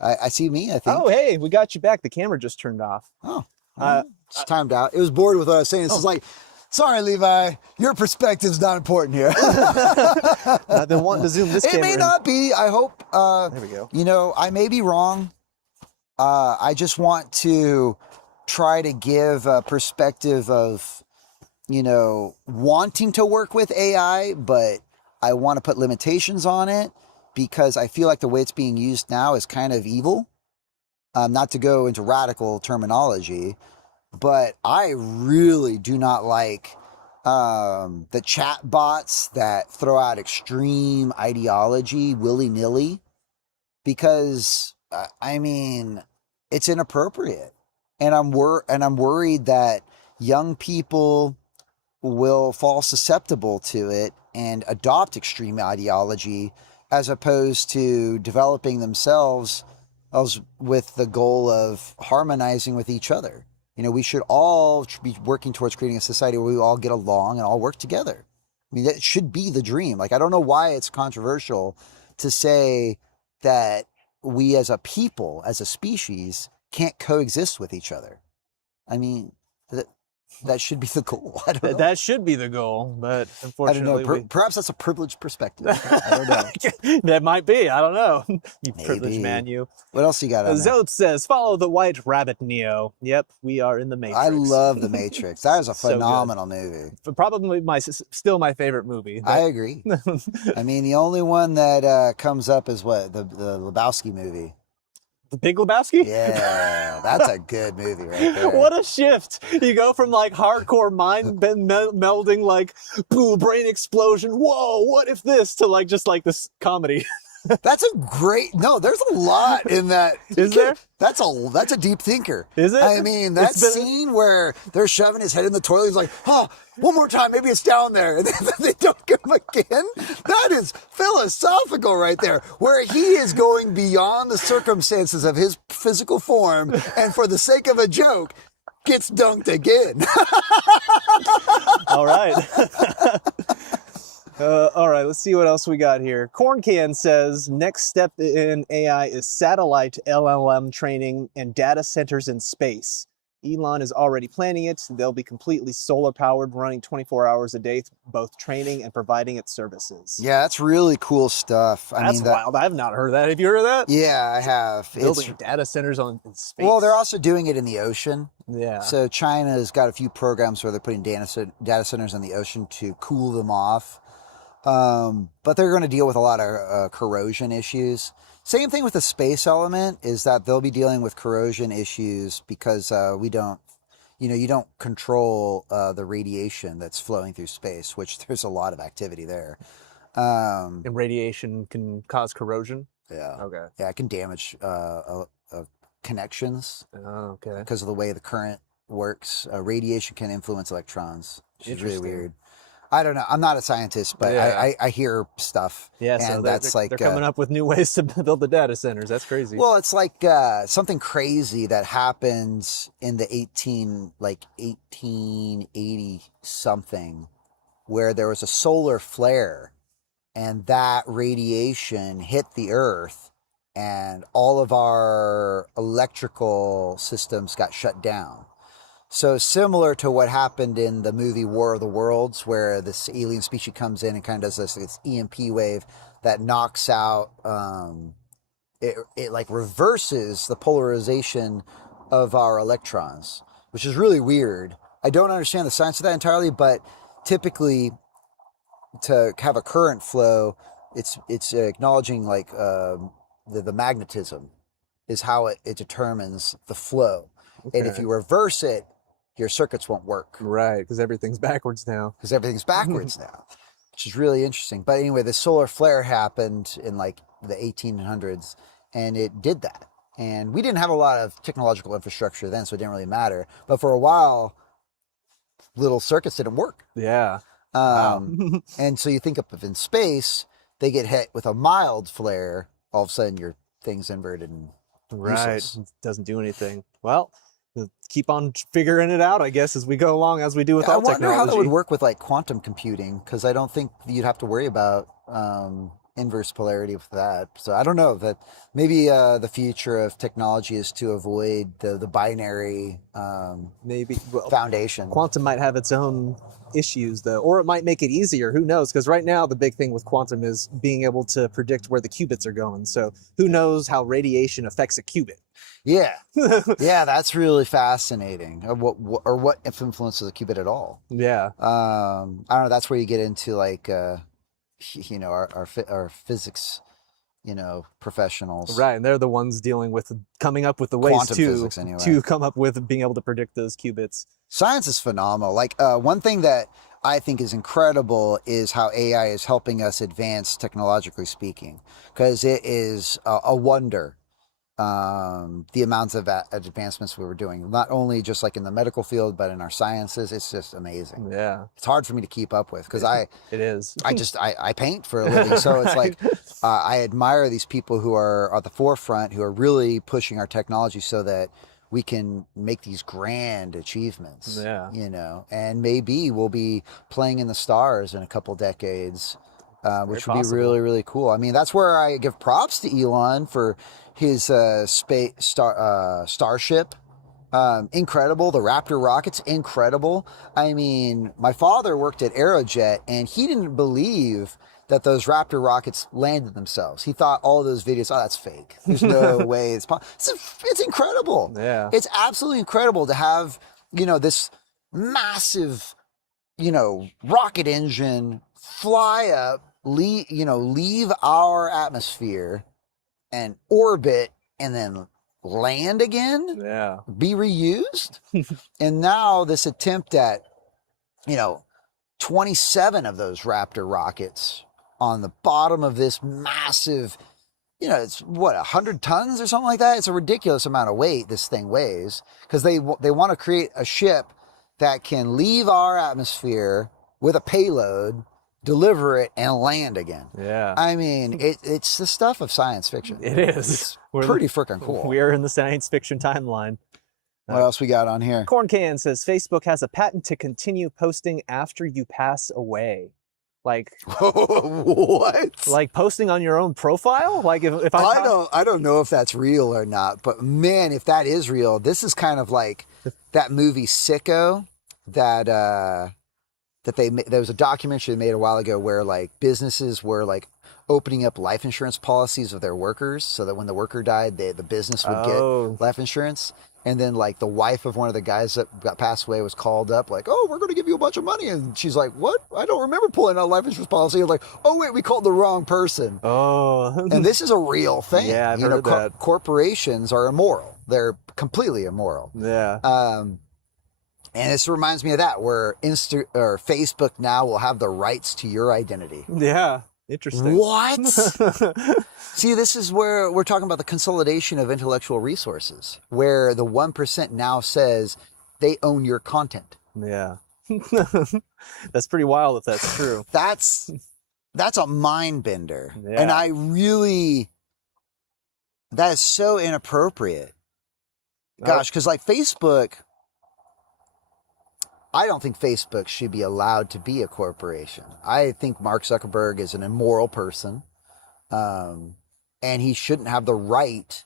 I see me, I think. Oh, hey, we got you back. The camera just turned off. Oh, Uh, it's timed out. It was bored with what I was saying. It's just like, sorry, Levi, your perspective's not important here. I've been wanting to zoom this It camera may in. not be. I hope. There we go. You know, I may be wrong. I just want to try to give a perspective of, you know, wanting to work with AI, but I want to put limitations on it because I feel like the way it's being used now is kind of evil. Not to go into radical terminology, but I really do not like the chat bots that throw out extreme ideology willy-nilly, because I mean, it's inappropriate, and I'm worried that young people will fall susceptible to it and adopt extreme ideology as opposed to developing themselves with the goal of harmonizing with each other. We should all be working towards creating a society where we all get along and all work together. I mean, that should be the dream. Like, I don't know why it's controversial to say that we as a people, as a species, can't coexist with each other. I mean, that should be the goal. I don't know. That should be the goal, but unfortunately, I don't know. Perhaps that's a privileged perspective. I don't know. That might be. I don't know. You privileged Maybe. man, you. What else you got on there? Zote says, "Follow the White Rabbit, Neo." Yep, we are in the Matrix. I love The Matrix. That is a So good. phenomenal movie. Probably still my favorite movie. I agree. I mean, the only one that comes up is what? The Lebowski movie. The Big Lebowski? Yeah, that's a good movie right there. What a shift. You go from like hardcore mind melding, like, boom, brain explosion, whoa, what if this, to like just like this comedy. That's a great. No, there's a lot in that. Is there? That's a deep thinker. Is it? I mean, that scene where they're shoving his head in the toilet, he's like, "Oh, one more time, maybe it's down there," and then they don't get him again. That is philosophical right there, where he is going beyond the circumstances of his physical form, and for the sake of a joke, gets dunked again. All right. All right, let's see what else we got here. Corn Can says, next step in AI is satellite LLM training and data centers in space. Elon is already planning it. They'll be completely solar powered, running 24 hours a day, both training and providing its services. Yeah, that's really cool stuff. That's wild. I have not heard that. Have you heard of that? Yeah, I have. Building data centers in space. Well, they're also doing it in the ocean. Yeah. So China's got a few programs where they're putting data centers in the ocean to cool them off. But they're going to deal with a lot of corrosion issues. Same thing with the space element, is that they'll be dealing with corrosion issues because you don't control the radiation that's flowing through space, which there's a lot of activity there. And radiation can cause corrosion? Yeah. Okay. Yeah, it can damage connections Oh, okay. because of the way the current works. Radiation can influence electrons, which is really Interesting. weird. I don't know. I'm not a scientist, but Yeah. I hear stuff. Yeah, and so that's they're coming up with new ways to build the data centers. That's crazy. Well, it's like something crazy that happens in the 1880 something, where there was a solar flare, and that radiation hit the Earth, and all of our electrical systems got shut down. So similar to what happened in the movie War of the Worlds, where this alien species comes in and kind of does this EMP wave that knocks out, it like reverses the polarization of our electrons, which is really weird. I don't understand the science of that entirely, but typically to have a current flow, it's acknowledging like the magnetism is how it determines the flow. Okay. And if you reverse it, your circuits won't work. Right, because everything's backwards now. Because everything's backwards now, which is really interesting. But anyway, the solar flare happened in like the 1800s, and it did that. And we didn't have a lot of technological infrastructure then, so it didn't really matter. But for a while, little circuits didn't work. Yeah. Wow. And so you think of in space, they get hit with a mild flare, all of a sudden your thing's inverted and Right. useless. It doesn't do anything. Well, we'll keep on figuring it out, I guess, as we go along, as we do with I all wonder technology. how that would work with like quantum computing, because I don't think you'd have to worry about inverse polarity with that. So I don't know, that maybe the future of technology is to avoid the binary Maybe. Well, foundation. quantum might have its own issues, though, or it might make it easier. Who knows? Because right now, the big thing with quantum is being able to predict where the qubits are going. So who knows how radiation affects a qubit? Yeah, yeah, that's really fascinating. What influences a qubit at all? Yeah. I don't know. That's where you get into like our physics, professionals. Right, and they're the ones dealing with coming up with the ways Quantum physics, anyway. to come up with being able to predict those qubits. Science is phenomenal. Like one thing that I think is incredible is how AI is helping us advance technologically speaking, because it is a wonder. the amounts of advancements we were doing, not only just like in the medical field, but in our sciences. It's just amazing. Yeah, It's hard for me to keep up with because it is. I paint for a living. So it's like, I admire these people who are at the forefront, who are really pushing our technology so that we can make these grand achievements, Yeah. you know, and maybe we'll be playing in the stars in a couple decades, which would be possible. really, really cool. I mean, that's where I give props to Elon for his Starship. Incredible. The Raptor rockets, incredible. I mean, my father worked at Aerojet, and he didn't believe that those Raptor rockets landed themselves. He thought all of those videos, oh, that's fake. There's no way it's possible. It's incredible. Yeah. It's absolutely incredible to have, you know, this massive, you know, rocket engine fly up, leave our atmosphere and orbit and then land again, Yeah. be reused. And now this attempt at, you know, 27 of those Raptor rockets on the bottom of this massive, you know, it's what, 100 tons or something like that. It's a ridiculous amount of weight this thing weighs, because they want to create a ship that can leave our atmosphere with a payload, deliver it, and land again. Yeah. I mean, it's the stuff of science fiction. It is. It's pretty freaking cool. We are in the science fiction timeline. What else we got on here? Corn Can says Facebook has a patent to continue posting after you pass away. Like What? like posting on your own profile? Like if I don't know if that's real or not, but man, if that is real, this is kind of like that movie Sicko that there was a documentary they made a while ago where like businesses were like opening up life insurance policies of their workers so that when the worker died, the business would get life insurance. And then like the wife of one of the guys that got passed away was called up like, oh, we're going to give you a bunch of money. And she's like, what? I don't remember pulling out a life insurance policy. And like, oh, wait, we called the wrong person. Oh. And this is a real thing. Yeah, I've heard that. Corporations are immoral. They're completely immoral. Yeah. And this reminds me of that, where Facebook now will have the rights to your identity. Yeah. Interesting. What? See, this is where we're talking about the consolidation of intellectual resources, where the 1% now says they own your content. Yeah. That's pretty wild if that's true. That's a mind bender. Yeah. And that is so inappropriate. Gosh, because like Facebook, I don't think Facebook should be allowed to be a corporation. I think Mark Zuckerberg is an immoral person, and he shouldn't have the right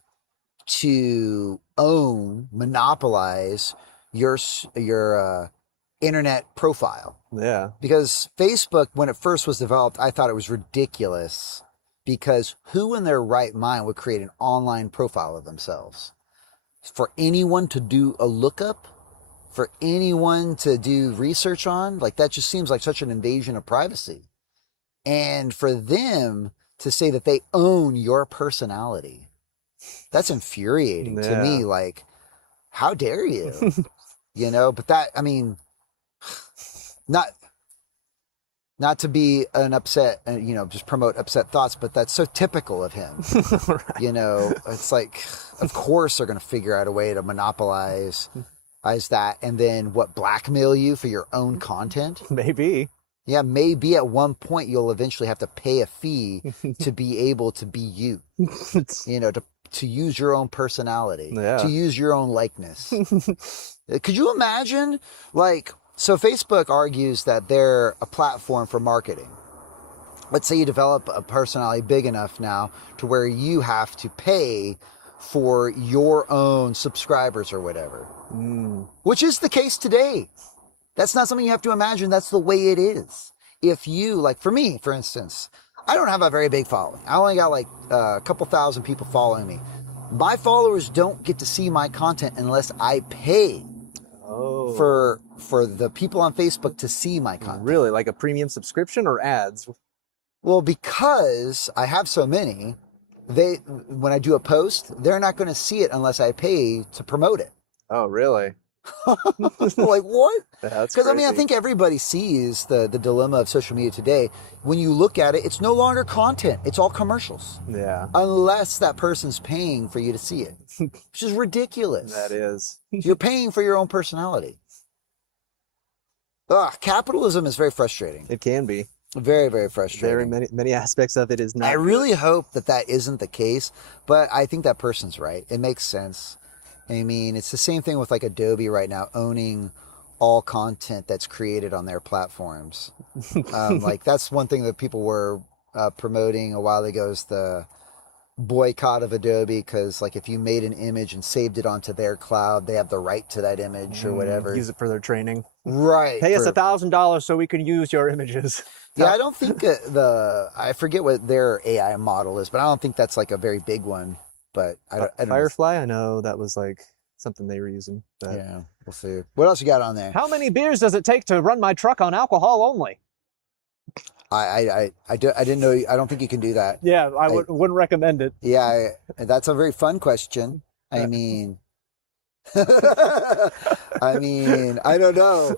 to monopolize your internet profile. Yeah. Because Facebook, when it first was developed, I thought it was ridiculous, because who in their right mind would create an online profile of themselves? For anyone to do a lookup? For anyone to do research on? Like, that just seems like such an invasion of privacy. And for them to say that they own your personality, that's infuriating to me. Like, how dare you? You know, but that, I mean, not to be an upset, you know, just promote upset thoughts, but that's so typical of him. Right. You know, it's like, of course they're going to figure out a way to monopolize that, and then blackmail you for your own content. Maybe. Yeah, maybe at one point you'll eventually have to pay a fee to be able to be you. You know, to use your own personality, to use your own likeness. Could you imagine? Like, so Facebook argues that they're a platform for marketing. Let's say you develop a personality big enough now to where you have to pay for your own subscribers or whatever. Which is the case today. That's not something you have to imagine. That's the way it is. If you, like for me, for instance, I don't have a very big following. I only got like a couple thousand people following me. My followers don't get to see my content unless I pay for the people on Facebook to see my content. Really? Like a premium subscription or ads? Well, because I have so many, when I do a post, they're not going to see it unless I pay to promote it. Oh, really? Like, what? That's Because I mean, I crazy. think everybody sees the dilemma of social media today. When you look at it, it's no longer content; it's all commercials, Yeah, unless that person's paying for you to see it, which is ridiculous. that is. You're paying for your own personality. Capitalism is very frustrating. It can be. Very, very frustrating. Very many aspects of it is not. I really hope that isn't the case, but I think that person's right. It makes sense. I mean, it's the same thing with like Adobe right now owning all content that's created on their platforms. Like that's one thing that people were promoting a while ago is the boycott of Adobe, because like if you made an image and saved it onto their cloud, they have the right to that image or whatever. Use it for their training. Right. Pay us $1,000 so we can use your images. Yeah, I don't think I forget what their AI model is, but I don't think that's like a very big one. But I don't know. Firefly, I know that was like something they were using. But... Yeah, we'll see. What else you got on there? How many beers does it take to run my truck on alcohol only? I didn't know. I don't think you can do that. Yeah, I wouldn't recommend it. Yeah, that's a very fun question. I mean, I mean, I don't know.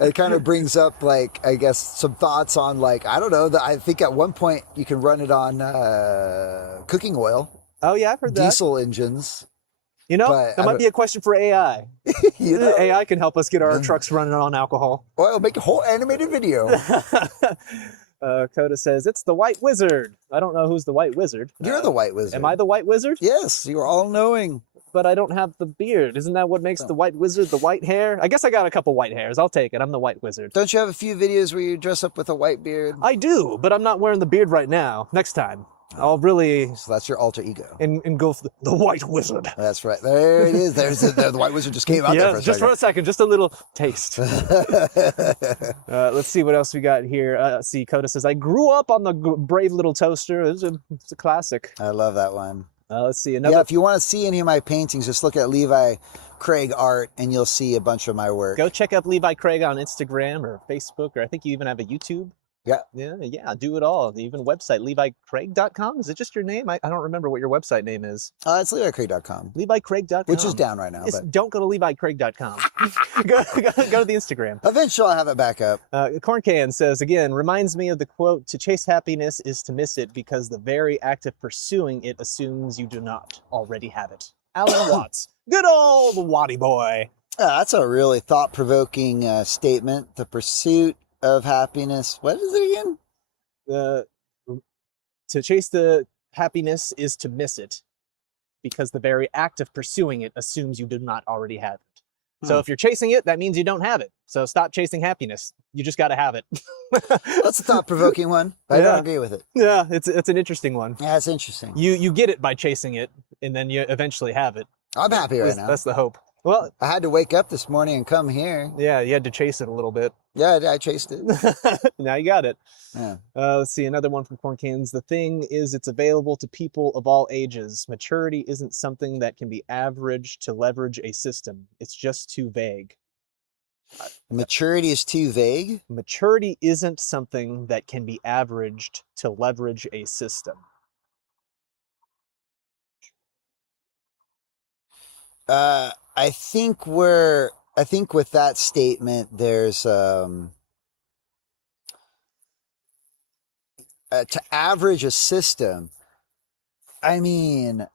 It kind of brings up like, I guess, some thoughts on like, I don't know. I think at one point you can run it on cooking oil, Oh yeah, I've heard that. diesel engines. You know, but that might be a question for AI. You know, AI can help us get our trucks running on alcohol. oil make a whole animated video. Coda says, it's the White Wizard. I don't know who's the White Wizard. You're the White Wizard. Am I the White Wizard? Yes, you're all knowing. But I don't have the beard. Isn't that what makes the White Wizard the white hair? I guess I got a couple white hairs. I'll take it. I'm the White Wizard. Don't you have a few videos where you dress up with a white beard? I do, but I'm not wearing the beard right now. Next time. I'll really So that's your alter ego. engulf the White Wizard. That's right. There it is. There's the White Wizard just came out there for a Just second. for a second, just a little taste. Let's see what else we got here. Let's see, Coda says, I grew up on the Brave Little Toaster. It's a classic. I love that one. Let's see, another. Yeah, if you want to see any of my paintings, just look at Levi Craig art and you'll see a bunch of my work. Go check out Levi Craig on Instagram or Facebook, or I think you even have a YouTube. Yeah. Yeah, do it all. Even website, LeviCraig.com. Is it just your name? I don't remember what your website name is. It's LeviCraig.com. LeviCraig.com. Which is down right now. But Don't go to LeviCraig.com. go to the Instagram. eventually I'll have it back up. Corn Can says, again, reminds me of the quote, to chase happiness is to miss it because the very act of pursuing it assumes you do not already have it. Alan Watts. Good old Watty boy. That's a really thought-provoking statement. The pursuit of happiness. What is it again? To chase the happiness is to miss it because the very act of pursuing it assumes you do not already have it. So if you're chasing it, that means you don't have it. So stop chasing happiness. You just got to have it. That's a thought-provoking one. I don't agree with it. Yeah, it's an interesting one. Yeah, it's interesting. You get it by chasing it, and then you eventually have it. I'm happy right now. That's the hope. Well, I had to wake up this morning and come here. yeah, you had to chase it a little bit. Yeah, I chased it. Now you got it. Yeah. Let's see, another one from Corn Cans. The thing is, it's available to people of all ages. Maturity isn't something that can be averaged to leverage a system. It's just too vague. Maturity is too vague? Maturity isn't something that can be averaged to leverage a system. I think with that statement, there's to average a system. I mean,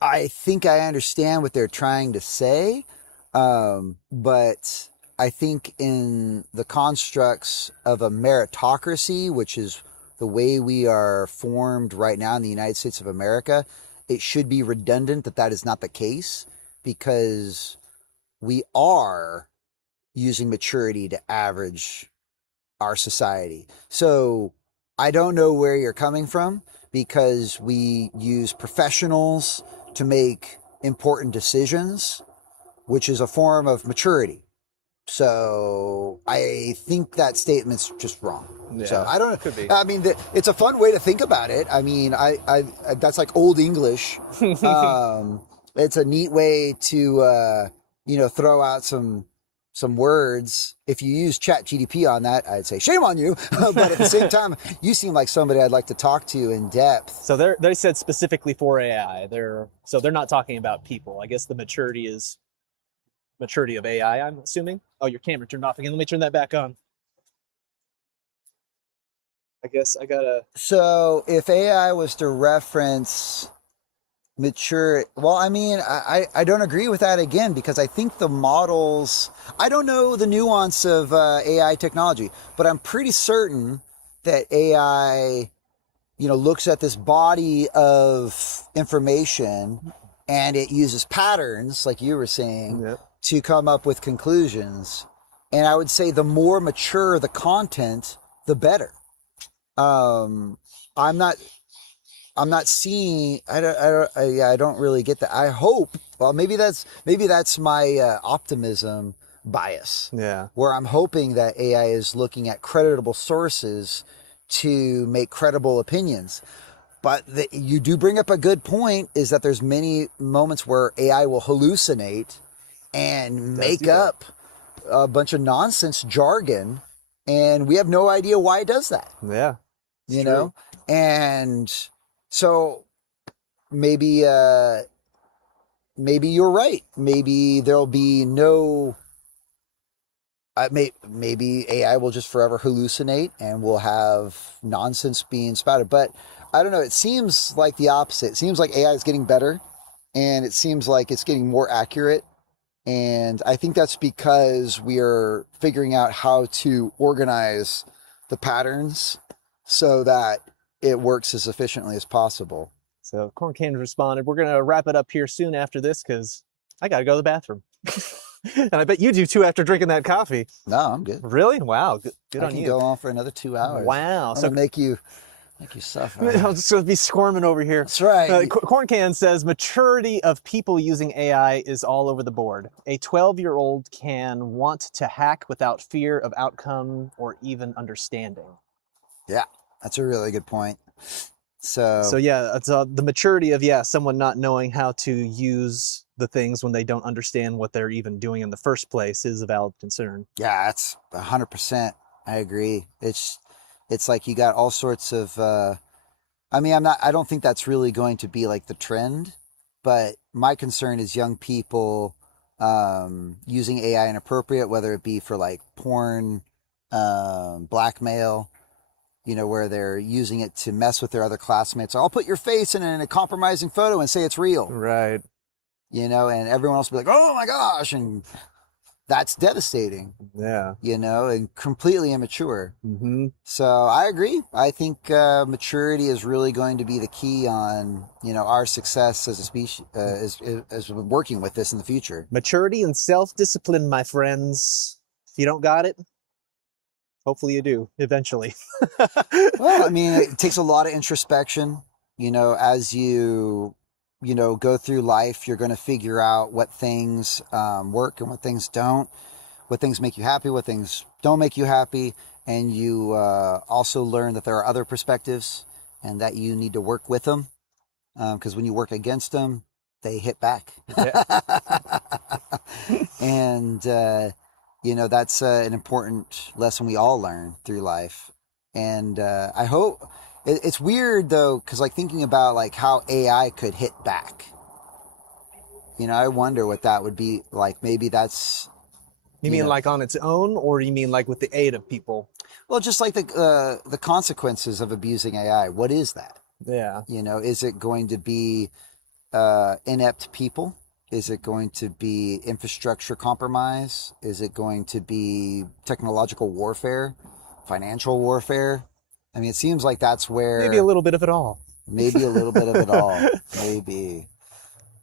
I think I understand what they're trying to say, but I think in the constructs of a meritocracy, which is the way we are formed right now in the United States of America, it should be redundant that is not the case, because we are using maturity to average our society. So I don't know where you're coming from, because we use professionals to make important decisions, which is a form of maturity. So I think that statement's just wrong. Yeah, so I don't know. could be. I mean, it's a fun way to think about it. I mean, I that's like old English. It's a neat way to, throw out some words. If you use ChatGPT on that, I'd say shame on you. But at the same time, you seem like somebody I'd like to talk to in depth. So they said specifically for AI. They're not talking about people. I guess the maturity is maturity of AI, I'm assuming. Oh, your camera turned off again. Let me turn that back on. I guess I gotta. So if AI was to reference mature, well, I mean, I don't agree with that again, because I think the models, I don't know the nuance of AI technology, but I'm pretty certain that AI, looks at this body of information and it uses patterns, like you were saying, Yep. to come up with conclusions. And I would say the more mature the content, the better. I'm not seeing. I don't really get that. I hope. Well, maybe that's my optimism bias, Yeah. where I'm hoping that AI is looking at creditable sources to make credible opinions. But you do bring up a good point, is that there's many moments where AI will hallucinate and make up a bunch of nonsense jargon, and we have no idea why it does that. Yeah. You know, and so maybe maybe you're right. Maybe there'll be no. Maybe AI will just forever hallucinate and we'll have nonsense being spouted. But I don't know. It seems like the opposite. It seems like AI is getting better, and it seems like it's getting more accurate. And I think that's because we are figuring out how to organize the patterns so that it works as efficiently as possible. So Corn Can responded, we're going to wrap it up here soon after this because I got to go to the bathroom. And I bet you do too after drinking that coffee. No, I'm good. Really? Wow. Good I on can you. go on for another 2 hours. Wow. I'm gonna make you suffer. I'm just going to be squirming over here. That's right. Corn Can says maturity of people using AI is all over the board. A 12-year-old can want to hack without fear of outcome or even understanding. Yeah, that's a really good point. So yeah, it's the maturity of someone not knowing how to use the things when they don't understand what they're even doing in the first place is a valid concern. yeah, that's 100%. I agree. It's like you got all sorts of. I mean, I don't think that's really going to be like the trend, but my concern is young people using AI inappropriate, whether it be for like porn, blackmail. Where they're using it to mess with their other classmates. I'll put your face in a compromising photo and say it's real. Right. And everyone else will be like, oh my gosh. And that's devastating. Yeah. And completely immature. Mm-hmm. So I agree. I think maturity is really going to be the key on, our success as a species, as working with this in the future. Maturity and self-discipline, my friends. If you don't got it, hopefully you do eventually. Well, I mean, it takes a lot of introspection, as you, go through life, you're going to figure out what things work and what things don't, what things make you happy, what things don't make you happy. And you also learn that there are other perspectives and that you need to work with them. Because when you work against them, they hit back. Yeah. And, that's an important lesson we all learn through life. And I hope it's weird though, because like thinking about like how AI could hit back. I wonder what that would be like. Maybe that's. You mean like on its own, or you mean like with the aid of people? Well, just like the consequences of abusing AI. What is that? Yeah. Is it going to be inept people? Is it going to be infrastructure compromise? Is it going to be technological warfare, financial warfare? I mean, it seems like that's where... Maybe a little bit of it all. Maybe a little bit of it all. Maybe.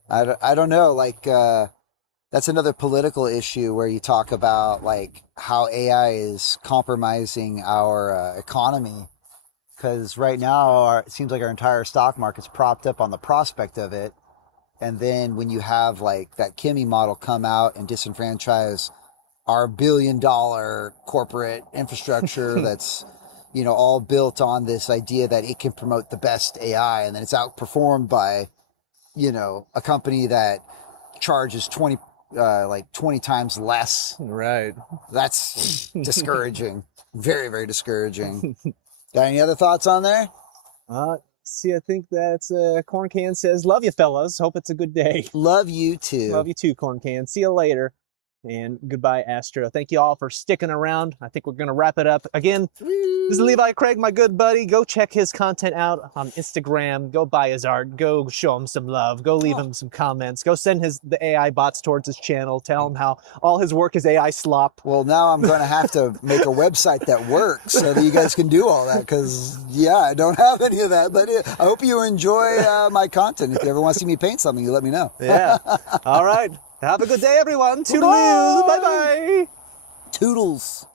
I don't know. Like, that's another political issue where you talk about, like, how AI is compromising our economy. Because right now, it seems like our entire stock market's propped up on the prospect of it. And then when you have like that Kimmy model come out and disenfranchise our $1 billion corporate infrastructure that's, all built on this idea that it can promote the best AI, and then it's outperformed by, a company that charges 20 times less. Right. That's discouraging. Very, very discouraging. Got any other thoughts on there? See, I think that's Corn Can says, love you fellas. Hope it's a good day. Love you too. Love you too, Corn Can. See you later. And goodbye, Astro. Thank you all for sticking around. I think we're going to wrap it up. Again, this is Levi Craig, my good buddy. Go check his content out on Instagram. Go buy his art. Go show him some love. Go leave him some comments. Go send the AI bots towards his channel. Tell him how all his work is AI slop. Well, now I'm going to have to make a website that works so that you guys can do all that because, yeah, I don't have any of that. But I hope you enjoy my content. If you ever want to see me paint something, you let me know. Yeah. All right. Have a good day, everyone. Toodaloo. Bye-bye. Toodles.